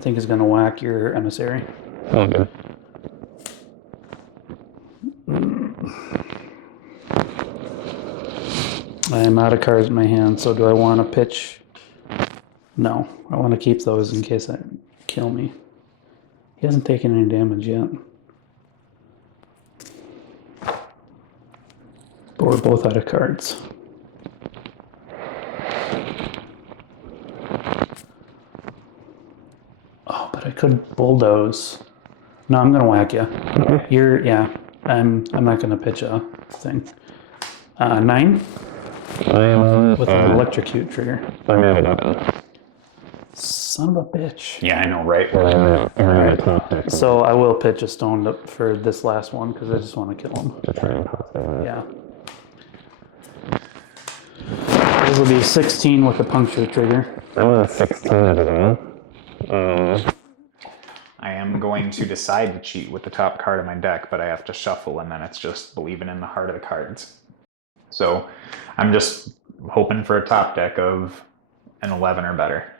think he's going to whack your emissary. Okay. I am out of cards in my hand, so do I want to pitch? No, I want to keep those in case that kill me. He hasn't taken any damage yet. But we're both out of cards. Oh, but I could bulldoze. No, I'm gonna whack you. I'm not gonna pitch a thing. 9 with an electrocute trigger. Son of a bitch. Yeah, I know, right? So I will pitch a stone for this last one because I just want to kill him. Yeah. This will be 16 with a puncture trigger. I want a 16 as well. I am going to decide to cheat with the top card of my deck, but I have to shuffle, and then it's just believing in the heart of the cards. So I'm just hoping for a top deck of an 11 or better.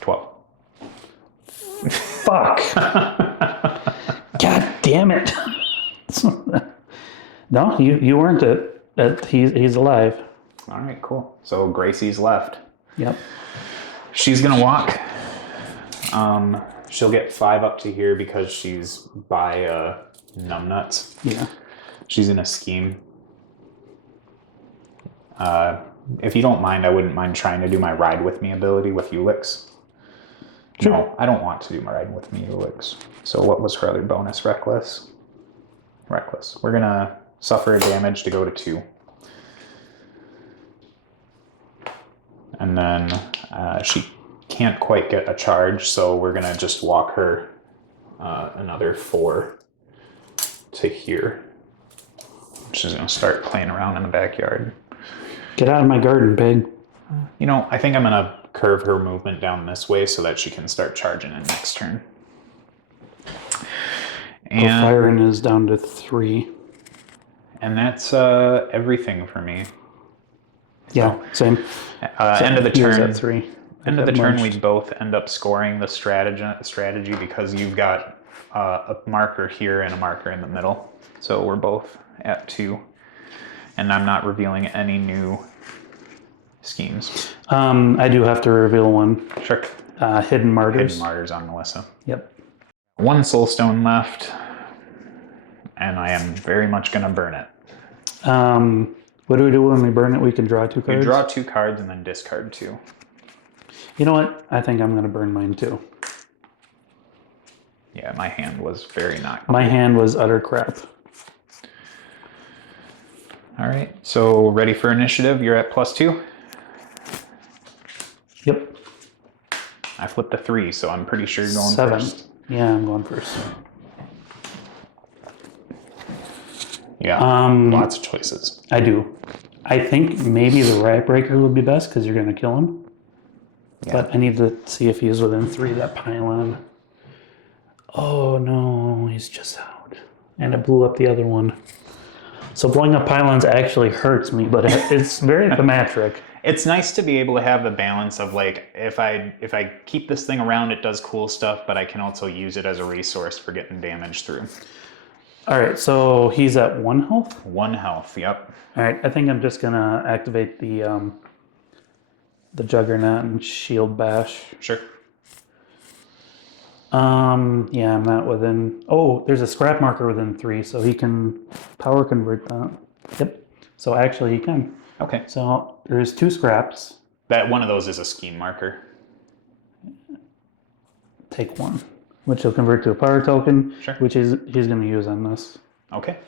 12. Fuck. God damn it. No, you weren't it. He's alive. All right, cool. So Gracie's left. Yep. She's going to walk. She'll get 5 up to here because she's by numbnuts. Yeah. She's in a scheme. If you don't mind, I wouldn't mind trying to do my ride with me ability with Ulix. Sure. No, I don't want to do my ride with me Ulix. So what was her other bonus? Reckless. Reckless. We're gonna suffer a damage to go to 2. And then she can't quite get a charge, so we're gonna just walk her another 4 to here. She's gonna start playing around in the backyard. Get out of my garden, pig. You know, I think I'm gonna curve her movement down this way so that she can start charging in next turn. And firing is down to 3. And that's everything for me. Yeah, same. End of the He was turn. at 3. End of the turn, we both end up scoring the strategy because you've got a marker here and a marker in the middle. So we're both at 2. And I'm not revealing any new schemes. I do have to reveal one. Sure. Hidden Martyrs. Hidden Martyrs on Melissa. Yep. 1 soulstone left. And I am very much going to burn it. What do we do when we burn it? We can draw 2 You cards? draw 2 cards and then discard 2. You know what? I think I'm going to burn mine too. Yeah, my hand was very not My hand was utter crap. All right, so ready for initiative. You're at +2. Yep. I flipped a 3, so I'm pretty sure you're going 7. first. Yeah, I'm going first. Yeah, lots of choices. I do. I think maybe the Riot Breaker would be best because you're going to kill him. Yeah. But I need to see if he's within 3 of that pylon. Oh no, he's just out. And it blew up the other one. So blowing up pylons actually hurts me, but it's very thematic. It's nice to be able to have the balance of like, if I keep this thing around, it does cool stuff, but I can also use it as a resource for getting damage through. All right, so he's at 1 health? 1 health, yep. All right, I think I'm just going to activate the Juggernaut and Shield Bash. Sure. Yeah, I'm not within... Oh, there's a scrap marker within 3, so he can power convert that. Yep, so actually he can. Okay. So there's 2 scraps. That one of those is a scheme marker. Take 1, which he'll convert to a power token, Sure. which he's going to use on this. Okay.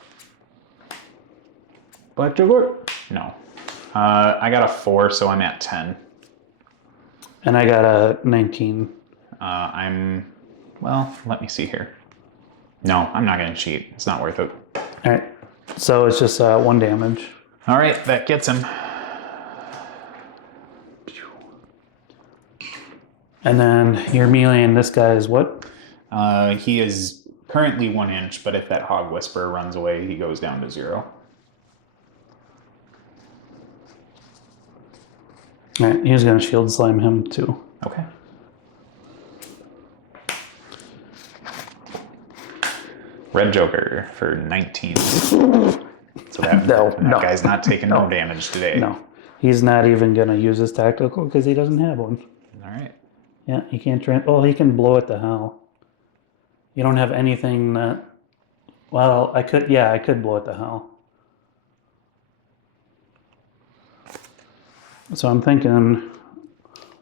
Black Juggler? No. I got a 4, so I'm at 10. And I got a 19. Well, let me see here. No, I'm not going to cheat. It's not worth it. All right, so it's just 1 damage. All right, that gets him. And then your melee and this guy is what? He is currently 1 inch, but if that Hog Whisperer runs away, he goes down to 0. All right, he's going to shield slime him too. Okay. Red Joker for 19. So that guy's not taking no damage today. No, he's not even going to use his tactical because he doesn't have one. All right. Yeah, he can't oh, he can blow it to hell. You don't have anything that... Well, I could blow it to hell. So I'm thinking,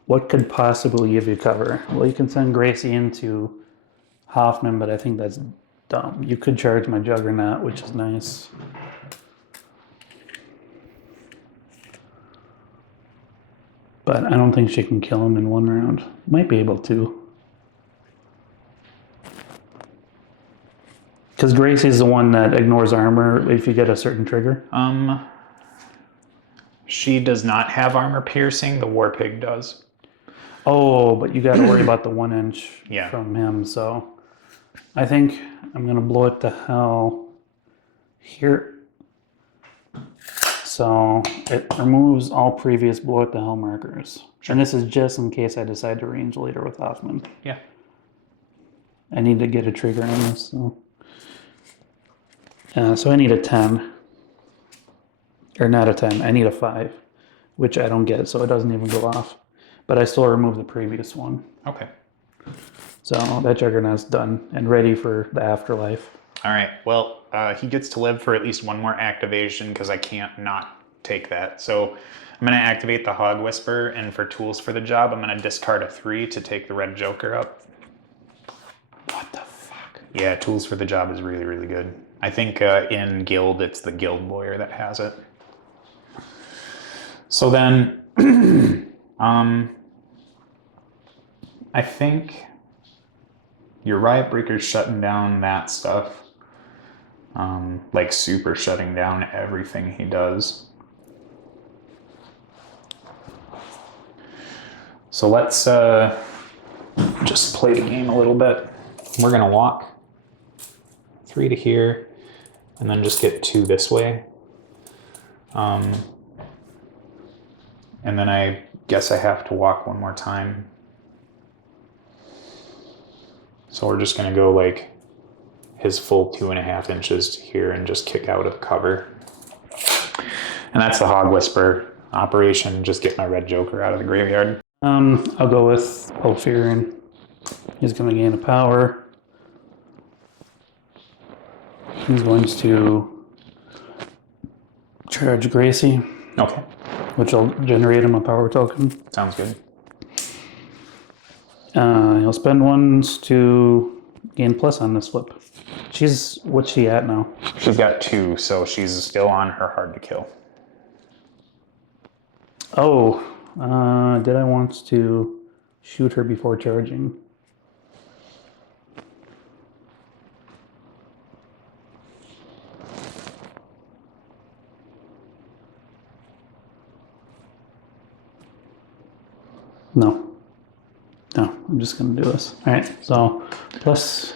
what could possibly give you cover? Well, you can send Gracie into Hoffman, but I think that's dumb. You could charge my Juggernaut, which is nice. But I don't think she can kill him in 1 round. Might be able to. Because Gracie's the one that ignores armor if you get a certain trigger. She does not have armor piercing. The War Pig does. Oh, but you got to worry about the 1 inch Yeah. from him. So I think I'm going to blow it to hell here. So it removes all previous blow it to hell markers. And this is just in case I decide to range later with Hoffman. Yeah. I need to get a trigger on this. So I need a 10. Or not a 10, I need a 5. Which I don't get, so it doesn't even go off. But I still remove the previous one. Okay. So that Juggernaut's done and ready for the afterlife. All right. Well, he gets to live for at least 1 more activation because I can't not take that. So I'm going to activate the Hog Whisper, and for tools for the job, I'm going to discard a 3 to take the Red Joker up. What the fuck? Yeah, tools for the job is really, really good. I think in Guild, it's the Guild Lawyer that has it. So then, I think your Riot Breaker's shutting down that stuff. Like super shutting down everything he does. So let's just play the game a little bit. We're gonna walk 3 to here, and then just get 2 this way. And then I guess I have to walk 1 more time. So we're just gonna go like his full 2.5 inches to here and just kick out of cover. And that's the Hog Whisper operation. Just get my Red Joker out of the graveyard. I'll go with Ulfirian. He's going to gain a power. He's going to Charge Gracie, Okay. which will generate him a power token. Sounds good. He'll spend ones to gain plus on this flip. What's she at now? She's got 2, so she's still on her hard to kill. Oh, did I want to shoot her before charging? No. No, I'm just going to do this. All right, so plus.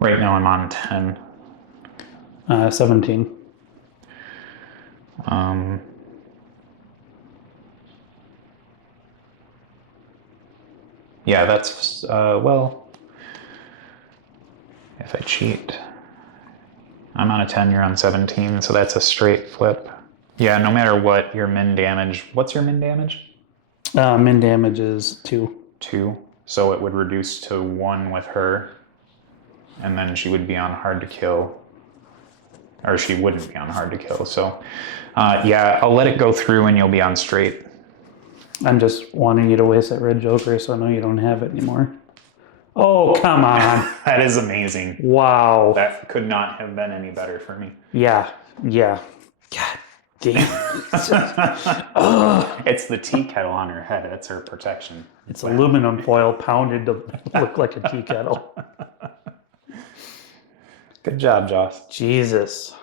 Right now I'm on 10. 17. Yeah, that's, well, if I cheat, I'm on a 10, you're on 17, so that's a straight flip. Yeah, no matter what, your min damage, what's your min damage? Min damage is 2. 2, so it would reduce to 1 with her, and then she would be on hard to kill. Or she wouldn't be on hard to kill, so yeah, I'll let it go through and you'll be on straight. I'm just wanting you to waste that red joker so I know you don't have it anymore. Oh, come on. That is amazing. Wow. That could not have been any better for me. Yeah. God damn. It's the tea kettle on her head. That's her protection. It's aluminum foil pounded to look like a tea kettle. Good job, Joss. Jesus.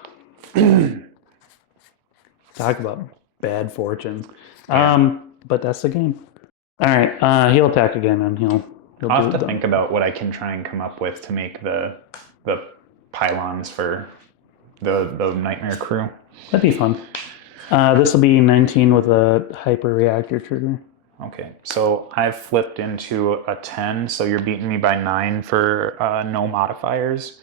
Talk about bad fortune. Yeah. But that's the game. All right. He'll attack again, and he'll I'll have to think about what I can try and come up with to make the pylons for the Nightmare crew. That'd be fun. This will be 19 with a hyper reactor trigger. Okay, so I've flipped into a 10, so you're beating me by 9 for no modifiers.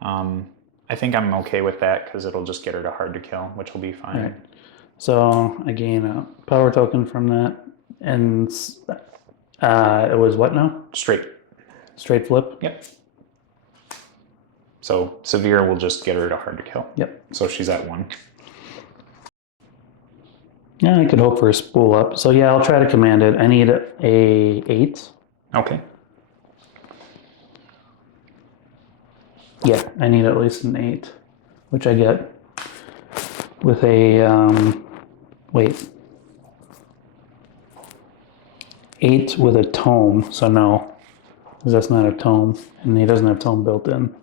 I think I'm okay with that because it'll just get her to hard to kill, which will be fine. Right. So I gain a power token from that, and it was what now? Straight. Straight flip? Yep. So severe will just get her to hard to kill. Yep. So she's at 1. Yeah, I could hope for a spool up. So yeah, I'll try to command it. I need a 8. Okay. Yeah, I need at least an 8, which I get with a, wait. 8 with a tome, so no, because that's not a tome, and he doesn't have tome built in.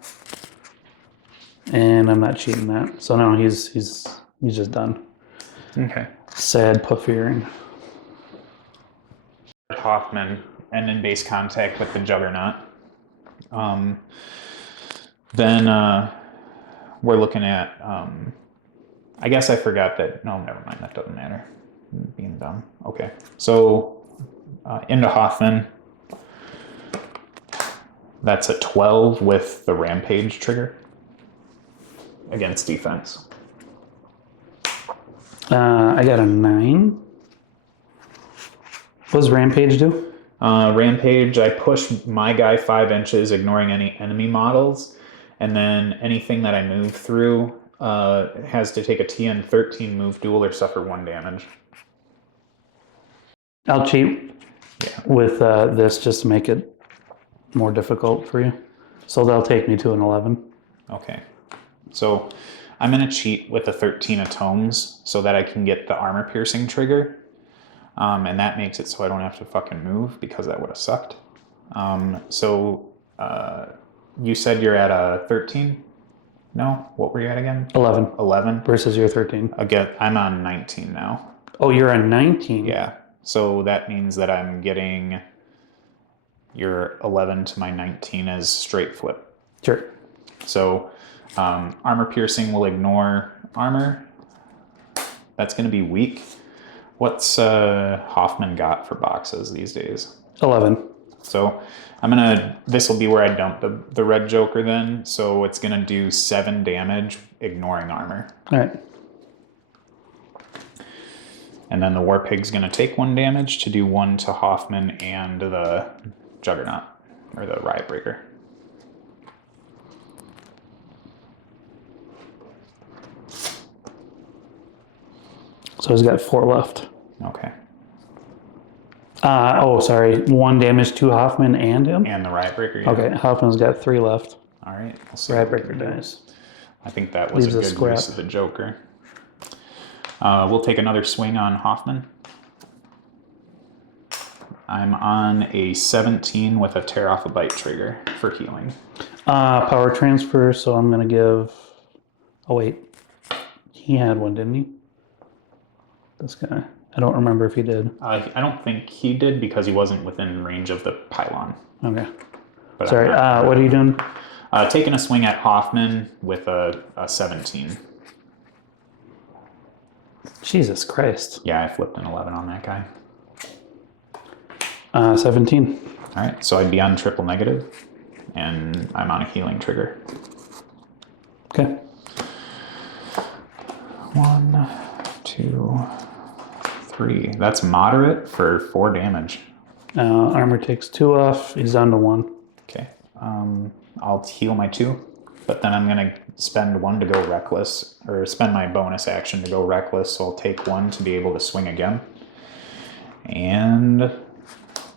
And I'm not cheating that, so no, he's just done. Okay. Sad Puffiering. Hoffman and in base contact with the Juggernaut. Then we're looking at, I guess I forgot that, no, never mind, that doesn't matter. Being dumb. Okay, so into Hoffman. That's a 12 with the Rampage trigger against defense. I got a 9. What does Rampage do? Rampage, I push my guy 5 inches, ignoring any enemy models, and then anything that I move through has to take a TN 13 move duel or suffer 1 damage. I'll cheat with this just to make it more difficult for you. So they'll take me to an 11. Okay. So I'm going to cheat with a 13 of tomes so that I can get the armor piercing trigger. And that makes it so I don't have to fucking move because that would have sucked. So you said you're at a 13? No? What were you at again? 11. 11? Versus your 13. Again, I'm on 19 now. Oh, you're on 19? Yeah. So that means that I'm getting your 11 to my 19 as straight flip. Sure. So armor piercing will ignore armor. That's going to be weak. What's Hoffman got for boxes these days? 11. So this will be where I dump the red joker then. So it's going to do 7 damage ignoring armor. All right. And then the War Pig's going to take 1 damage to do 1 to Hoffman and the Juggernaut, or the Riot Breaker. So he's got 4 left. Okay. Oh, sorry. 1 damage to Hoffman and him? And the Riot Breaker, yeah. Okay, Hoffman's got 3 left. All right. We'll see Riot what we Breaker can do. dies. I think that was Leaves a a good scrap. use of the Joker. We'll take another swing on Hoffman. I'm on a 17 with a tear off a bite trigger for healing. Power transfer, so I'm going to give... Oh, wait. He had one, didn't he? This guy. I don't remember if he did. I don't think he did because he wasn't within range of the pylon. Okay. But Sorry, what are you doing? Taking a swing at Hoffman with a 17. Jesus Christ. Yeah, I flipped an 11 on that guy. 17. All right, so I'd be on triple negative, and I'm on a healing trigger. Okay. 1, 2, 3. That's moderate for 4 damage. Armor takes 2 off. He's down to 1. Okay. I'll heal my 2, but then I'm gonna spend 1 to go reckless, or spend my bonus action to go reckless. So I'll take 1 to be able to swing again, and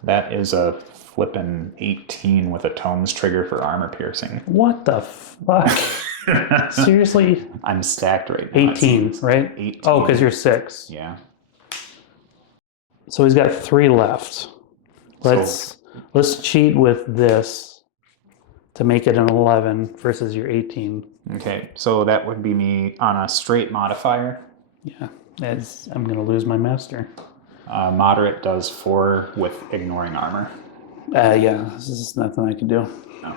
that is a flippin' 18 with a tomes trigger for armor piercing. What the fuck? Seriously? I'm stacked right now. 18, right? 18. Oh, because you're 6. Yeah. So he's got 3 left. Let's cheat with this to make it an 11 versus your 18. Okay, so that would be me on a straight modifier. Yeah, I'm going to lose my master. Moderate does 4 with ignoring armor. Yeah, this is nothing I can do. No.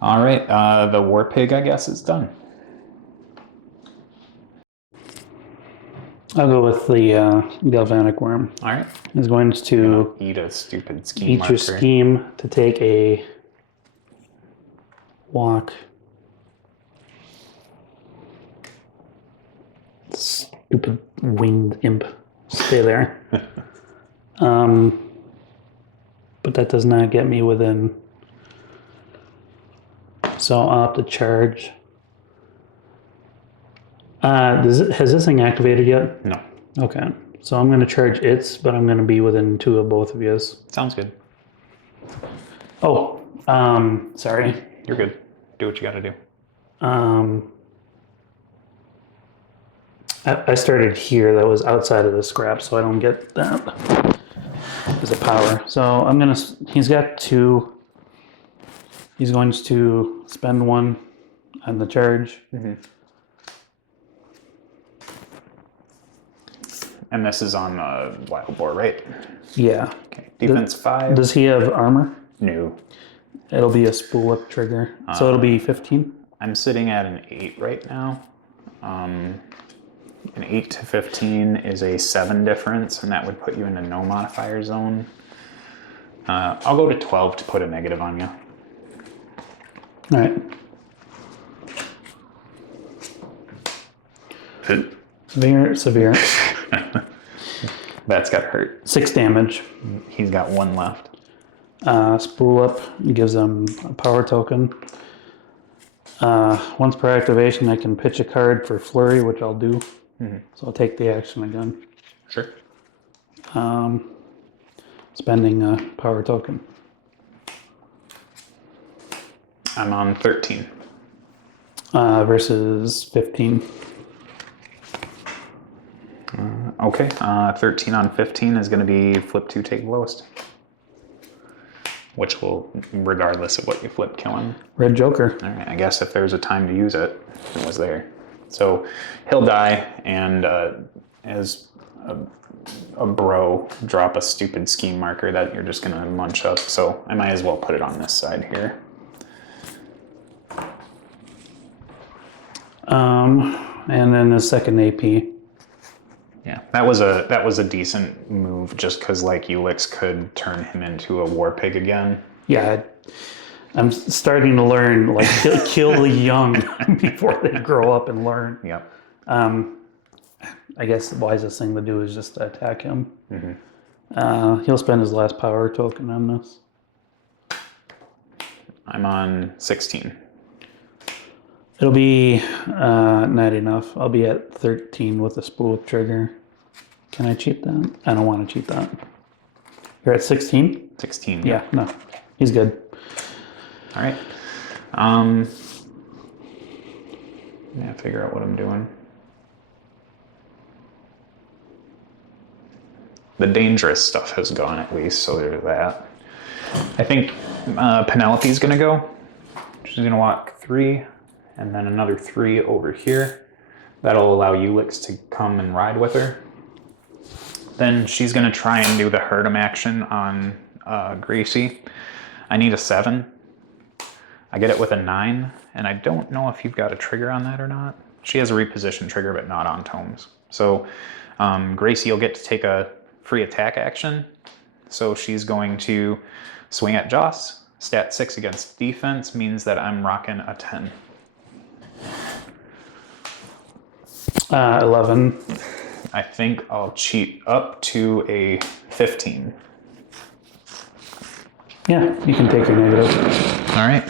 All right, the War Pig, I guess, is done. I'll go with the Galvanic Worm. All right. He's going to Eat a stupid scheme eat marker. your scheme to take a walk. Stupid winged imp. Stay there. But that does not get me within. So I'll have to charge. Has this thing activated yet? No. Okay. So I'm going to charge its, but I'm going to be within 2 of both of yours. Sounds good. Oh, sorry. You're good. Do what you got to do. I started here. That was outside of the scrap, so I don't get that as a power. So I'm going to, he's got 2. He's going to spend 1 on the charge. Mm-hmm. And this is on Wild Boar, right? Yeah. Okay. Defense 5. Does he have armor? No. It'll be a spool up trigger. So it'll be 15? I'm sitting at an 8 right now. An 8 to 15 is a 7 difference, and that would put you in a no modifier zone. I'll go to 12 to put a negative on you. All right. Severe. That's got hurt. 6 damage. He's got 1 left. Spool up gives him a power token. Once per activation, I can pitch a card for flurry, which I'll do. Mm-hmm. So I'll take the action again. Sure. Spending a power token. I'm on 13. Versus 15. Okay. 13 on 15 is going to be flip 2, take lowest. Which will, regardless of what you flip, kill him. Red Joker. All right. I guess if there's a time to use it, it was there. So he'll die, and as a bro, drop a stupid scheme marker that you're just going to munch up. So I might as well put it on this side here. And then a second AP. Yeah, that was a decent move, just because like Ulix could turn him into a war pig again. Yeah, I'm starting to learn, like, kill the young before they grow up and learn. Yep. I guess the wisest thing to do is just attack him. Mm-hmm. He'll spend his last power token on this. I'm on 16. It'll be not enough. I'll be at 13 with a spool trigger. Can I cheat that? I don't want to cheat that. You're at 16? 16. Yeah, no. He's good. All right. Yeah, figure out what I'm doing. The dangerous stuff has gone at least, so there's that. I think Penelope's gonna go. She's gonna walk 3, and then another 3 over here. That'll allow Ulix to come and ride with her. Then she's gonna try and do the hurt him action on Gracie. I need a 7. I get it with a 9, and I don't know if you've got a trigger on that or not. She has a reposition trigger, but not on tomes. So Gracie will get to take a free attack action. So she's going to swing at Joss. Stat 6 against defense means that I'm rocking a 10. 11. I think I'll cheat up to a 15. Yeah, you can take your negative. All right.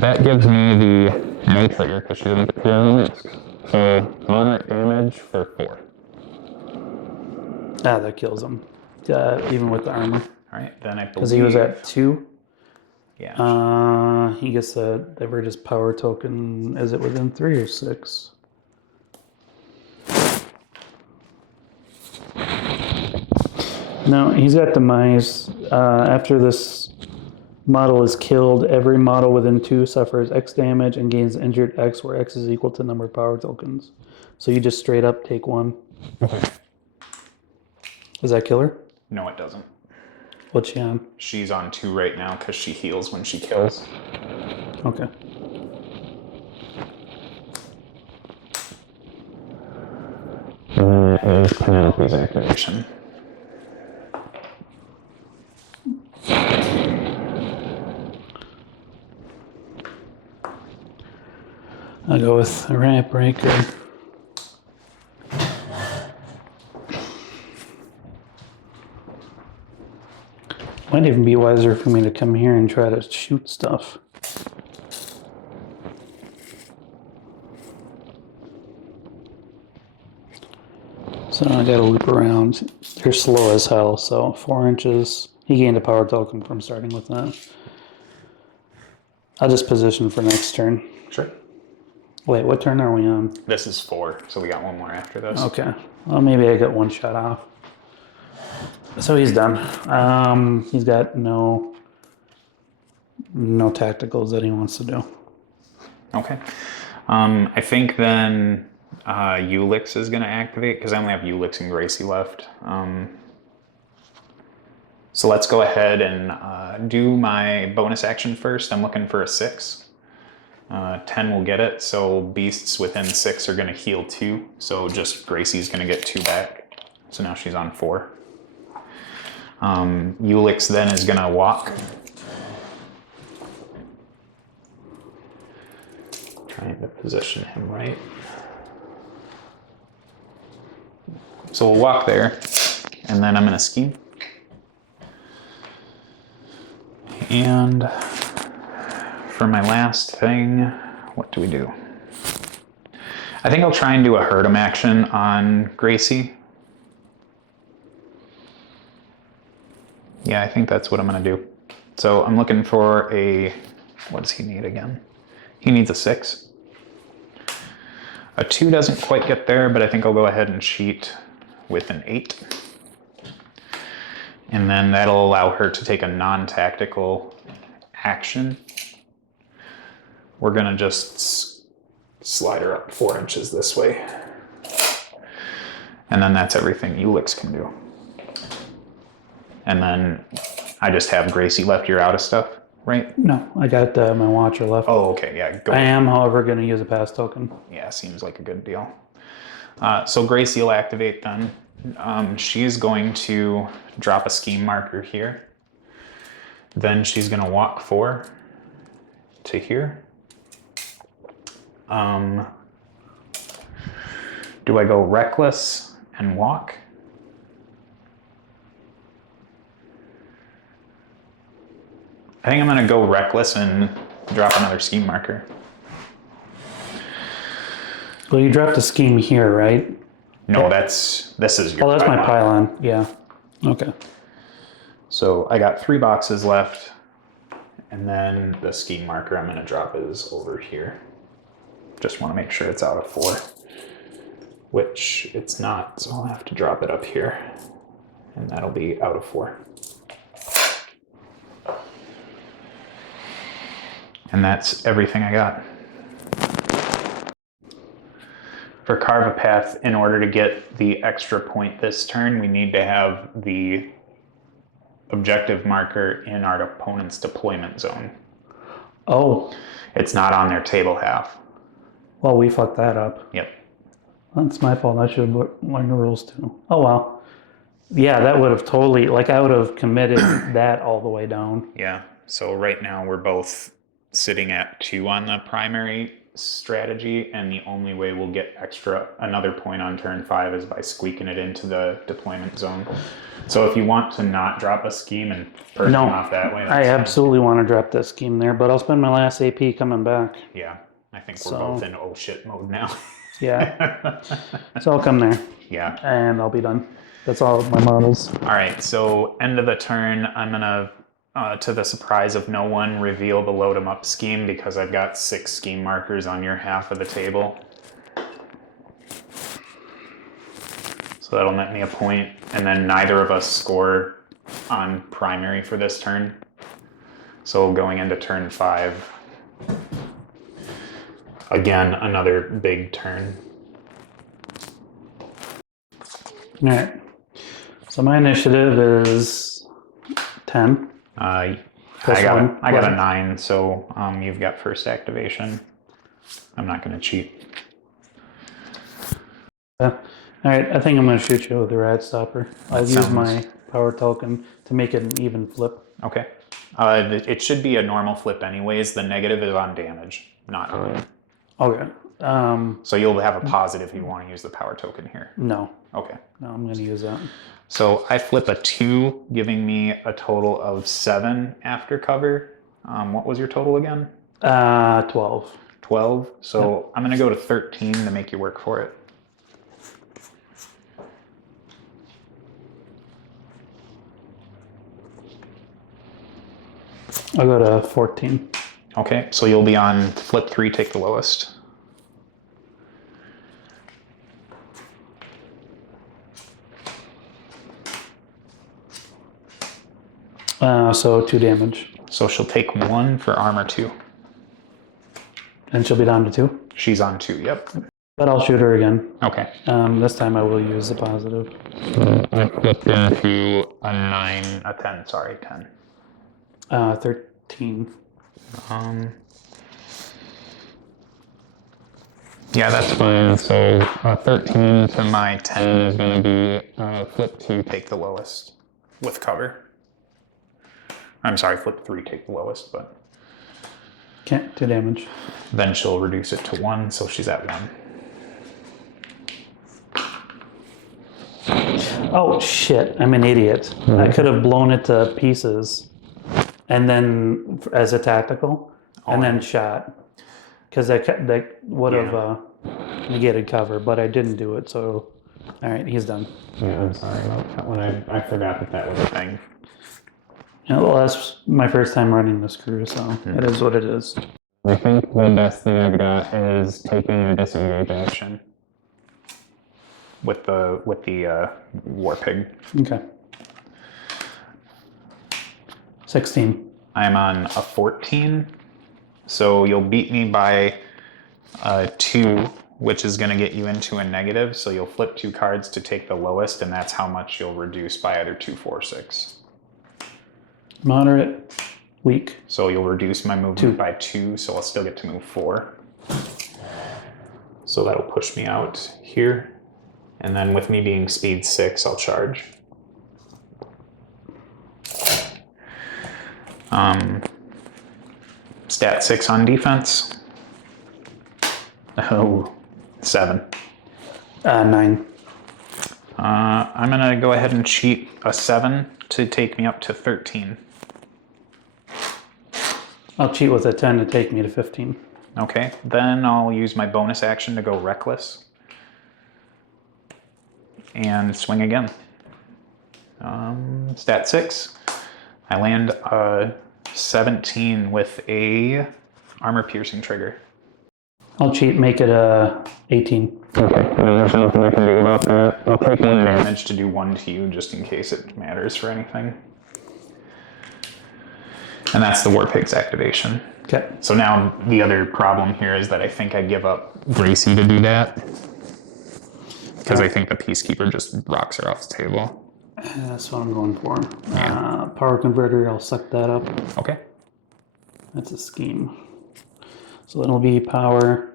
That gives me the no trigger because she doesn't get the risk. So moderate damage for 4. That kills him. Even with the armor. All right, then I believe... Because he was at 2. Yeah. He gets a divergence power token. Is it within 3 or 6? No, he's got demise. After this model is killed, every model within 2 suffers X damage and gains injured X, where X is equal to the number of power tokens. So you just straight up take 1. Okay. Does that kill her? No, it doesn't. What's she on? She's on 2 right now because she heals when she kills. Okay. Is Penelope's activation. I'll go with a ramp breaker. Might even be wiser for me to come here and try to shoot stuff. So I gotta loop around. They're slow as hell, so 4 inches. He gained a power token from starting with that. I'll just position for next turn. Sure. Wait, what turn are we on? This is 4, so we got 1 more after this. Okay. Well, maybe I get 1 shot off. So he's done. He's got no tacticals that he wants to do. Okay. I think then Ulix is going to activate because I only have Ulix and Gracie left. So let's go ahead and do my bonus action first. I'm looking for a 6. 10 will get it, so beasts within 6 are going to heal 2. So just Gracie's going to get 2 back. So now she's on 4. Ulix then is going to walk. Trying to position him right. So we'll walk there, and then I'm going to scheme. And for my last thing, what do we do? I think I'll try and do a hurt him action on Gracie. Yeah, I think that's what I'm going to do. So I'm looking for a, what does he need again? He needs a 6. A 2 doesn't quite get there, but I think I'll go ahead and cheat with an 8. And then that'll allow her to take a non-tactical action. We're gonna just slide her up 4 inches this way. And then that's everything Ulix can do. And then I just have Gracie left. You're out of stuff, right? No, I got my watcher left. Oh, okay, yeah, go. I am, however, going to use a pass token. Yeah, seems like a good deal. So Gracie will activate then. She's going to drop a scheme marker here. Then she's going to walk 4 to here. Do I go reckless and walk? I think I'm going to go reckless and drop another scheme marker. Well, you dropped a scheme here, right? No, this is your Oh, that's my pylon. pylon. Yeah. Okay. So I got 3 boxes left, and then the scheme marker I'm going to drop is over here. Just want to make sure it's out of 4, which it's not, so I'll have to drop it up here, and that'll be out of 4. And that's everything I got. For Carve a Path, in order to get the extra point this turn, we need to have the objective marker in our opponent's deployment zone. Oh. It's not on their table half. Well, we fucked that up. Yep. That's my fault. I should have learned the rules too. Oh, well. Yeah, that would have totally, like, I would have committed that all the way down. Yeah. So right now we're both sitting at 2 on the primary strategy, and the only way we'll get another point on turn 5 is by squeaking it into the deployment zone. So if you want to not drop a scheme and first No, off that way, I absolutely want to drop that scheme there, but I'll spend my last AP coming back. Yeah, I think we're both in oh shit mode now. Yeah. So I'll come there. Yeah. And I'll be done. That's all of my models. All right, so end of the turn, I'm gonna, to the surprise of no one, reveal the load 'em up scheme because I've got 6 scheme markers on your half of the table. So that'll net me a point, and then neither of us score on primary for this turn. So going into turn 5, again, another big turn. All right. So my initiative is 10. I Plus got one. a 9, so you've got first activation. I'm not going to cheat. All right, I think I'm going to shoot you with the Rad Stopper. I've used my power token to make it an even flip. Okay. It should be a normal flip anyways. The negative is on damage, not on. Okay. So you'll have a positive if you want to use the power token here. No. Okay. No, I'm going to use that. So I flip a 2, giving me a total of 7 after cover. What was your total again? 12. 12. So I'm going to go to 13 to make you work for it. I'll go to 14. Okay, so you'll be on flip 3, take the lowest. So 2 damage. So she'll take 1 for armor 2. And she'll be down to 2? She's on 2, yep. But I'll shoot her again. Okay. This time I will use the positive. I flipped into A 9, a 10, sorry, 10. 13. Yeah, that's fine. So 13 to my 10 is going to be flip 2, take the lowest with cover. I'm sorry, flip 3, take the lowest, but Okay, 2 damage. then she'll reduce it to 1, so she's at 1. Oh, shit. I'm an idiot. I could have blown it to pieces and then as a tactical and then shot. Because that would have negated cover, but I didn't do it, so... All right, he's done. Yeah, I'm sorry about that one. I forgot that was a thing. Yeah, well, that's my first time running this crew, so it is what it is. I think the best thing I've got is taking a disengage action. With the war pig. Okay. 16. I'm on a 14, so you'll beat me by 2, which is going to get you into a negative. So you'll flip 2 cards to take the lowest, and that's how much you'll reduce by either 2, 4, 6. Moderate, weak. So you'll reduce my movement by 2, so I'll still get to move 4. So that'll push me out here. And then with me being speed 6, I'll charge. Stat 6 on defense. Oh, 7. 9. I'm gonna go ahead and cheat a 7 to take me up to 13. I'll cheat with a 10 to take me to 15. Okay, then I'll use my bonus action to go reckless. And swing again. Stat 6. I land 17 with a armor piercing trigger. I'll cheat, make it a 18. Okay, and there's nothing I can do about that. I'll take 1 damage. Damage to do 1 to you just in case it matters for anything. And that's the War Pig's activation. Okay. So now the other problem here is that I think I give up Gracie to do that. Because I think the Peacekeeper just rocks her off the table. That's what I'm going for. Yeah. Power converter, I'll suck that up. Okay. That's a scheme. So that'll be power.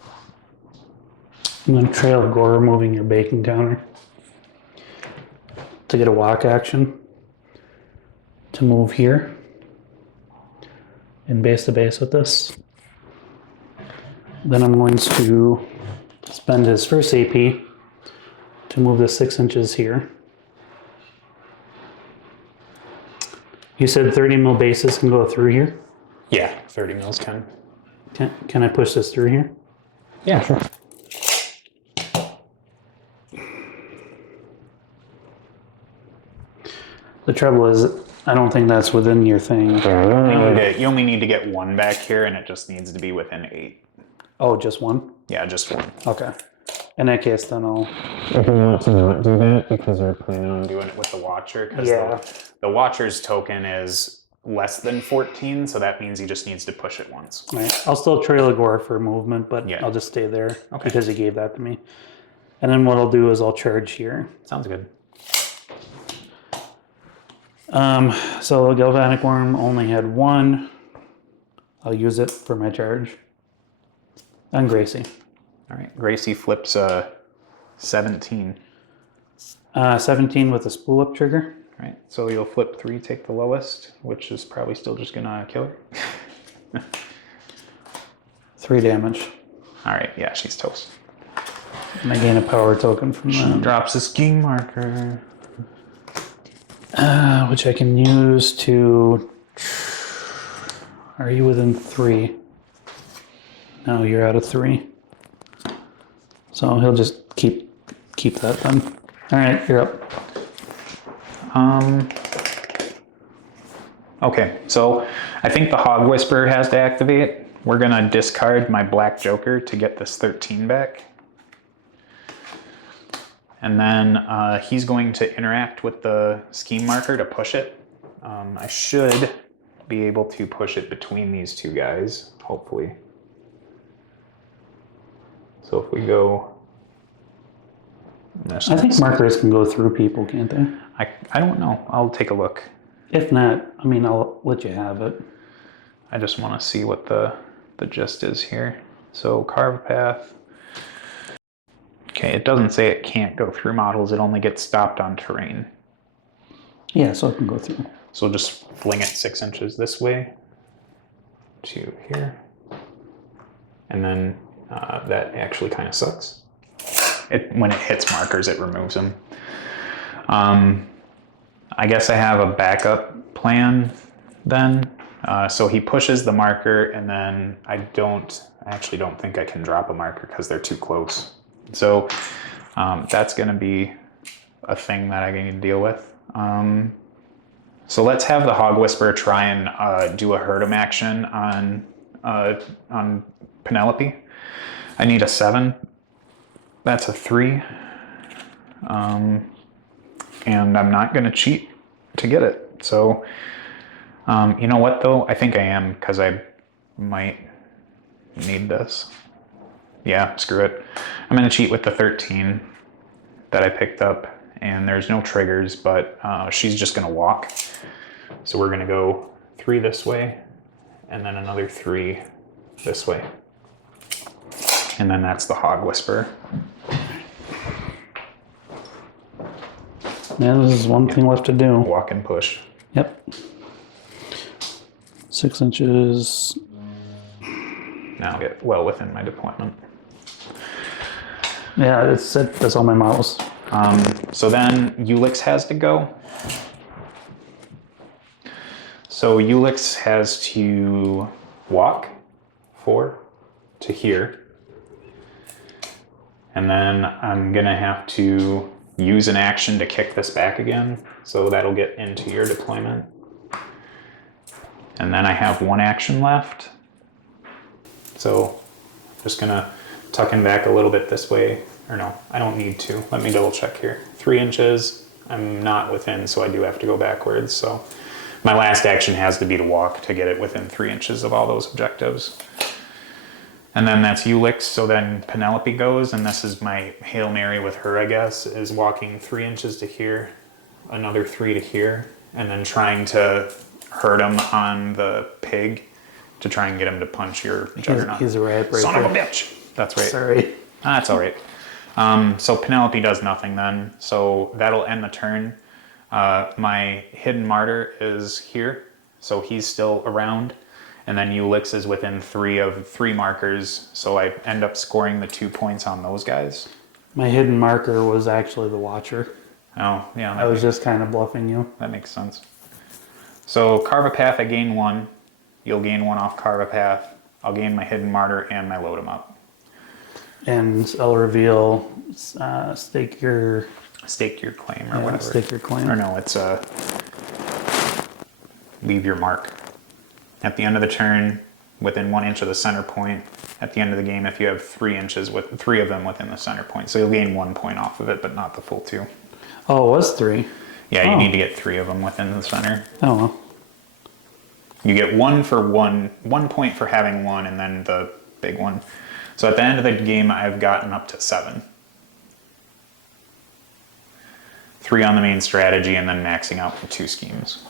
I'm going to trail Gore, removing your bacon counter. To get a walk action. To move here. And base to base with this. Then I'm going to spend his first AP to move this 6 inches here. You said 30 mil bases can go through here? Yeah, 30 mils can. Can I push this through here? Yeah, sure. The trouble is, I don't think that's within your thing. You only need to get 1 back here, and it just needs to be within 8. Oh, just 1? Yeah, just 1. Okay. In that case, then I'll... If you want to not do that, because we're planning on I'm doing it with the Watcher, because Yeah. the Watcher's token is less than 14, so that means he just needs to push it once. Right. I'll still trail Gore for movement, but Yeah. I'll just stay there Okay. because he gave that to me. And then what I'll do is I'll charge here. Sounds good. So Galvanic Worm only had 1. I'll use it for my charge. And Gracie. All right, Gracie flips 17. 17 with a spool up trigger. All right, so you'll flip 3, take the lowest, which is probably still just gonna kill her. 3 damage. All right, yeah, she's toast. And I gain a power token from that. Drops a scheme marker. Which I can use to... Are you within 3? No, you're out of 3. So he'll just keep that then. All right, you're up. Okay, so I think the Hog Whisperer has to activate. We're gonna discard my Black Joker to get this 13 back. And then he's going to interact with the scheme marker to push it. I should be able to push it between these 2 guys, hopefully. So if we go... I think markers can go through people, can't they? I don't know. I'll take a look. If not, I mean, I'll let you have it. I just want to see what the gist is here. So carve a path. Okay, it doesn't say it can't go through models. It only gets stopped on terrain. Yeah, so it can go through. So just fling it 6 inches this way to here. And then that actually kind of sucks. When it hits markers, it removes them. I guess I have a backup plan then. So he pushes the marker, and then I actually don't think I can drop a marker because they're too close. So that's going to be a thing that I need to deal with. So let's have the Hog Whisperer try and do a hurt him action on Penelope. I need a 7. That's a 3. And I'm not going to cheat to get it. So, you know what though? I think I am, because I might need this. Yeah, screw it. I'm going to cheat with the 13 that I picked up, and there's no triggers, but she's just going to walk. So we're going to go 3 this way, and then another 3 this way. And then that's the Hog Whisperer. Yeah, there's one thing left to do. Walk and push. Yep. 6 inches. Now I'll get well within my deployment. Yeah, that's all my models. So then Ulix has to go. So Ulix has to walk 4 to here. And then I'm gonna have to use an action to kick this back again. So that'll get into your deployment. And then I have 1 action left. So I'm just gonna tuck in back a little bit this way. Or no, I don't need to. Let me double check here. 3 inches, I'm not within, so I do have to go backwards. So my last action has to be to walk to get it within 3 inches of all those objectives. And then that's Ulix, so then Penelope goes, and this is my Hail Mary with her, I guess, is walking 3 inches to here, another 3 to here, and then trying to hurt him on the pig to try and get him to punch your juggernaut. He's a rat breaker. Son of a bitch! That's right. Sorry. That's all right. So Penelope does nothing then, so that'll end the turn. My Hidden Martyr is here, so he's still around. And then Ulix is within 3 of 3 markers, so I end up scoring the 2 points on those guys. My hidden marker was actually the Watcher. Oh, yeah. I was just kind of bluffing you. That makes sense. So Carve a Path, I gain 1. You'll gain 1 off Carve a Path. I'll gain my Hidden Martyr and my Load 'em Up. And I'll reveal stake your Claim or whatever. Stake your claim. Or no, it's Leave your mark. At the end of the turn, within 1 inch of the center point. At the end of the game, if you have 3 inches with 3 of them within the center point, so you'll gain 1 point off of it, but not the full 2. Oh, it was 3. Yeah, you need to get 3 of them within the center. Oh well. You get 1 point for having 1, and then the big one. So at the end of the game, I've gotten up to 7. 3 on the main strategy, and then maxing out for 2 schemes.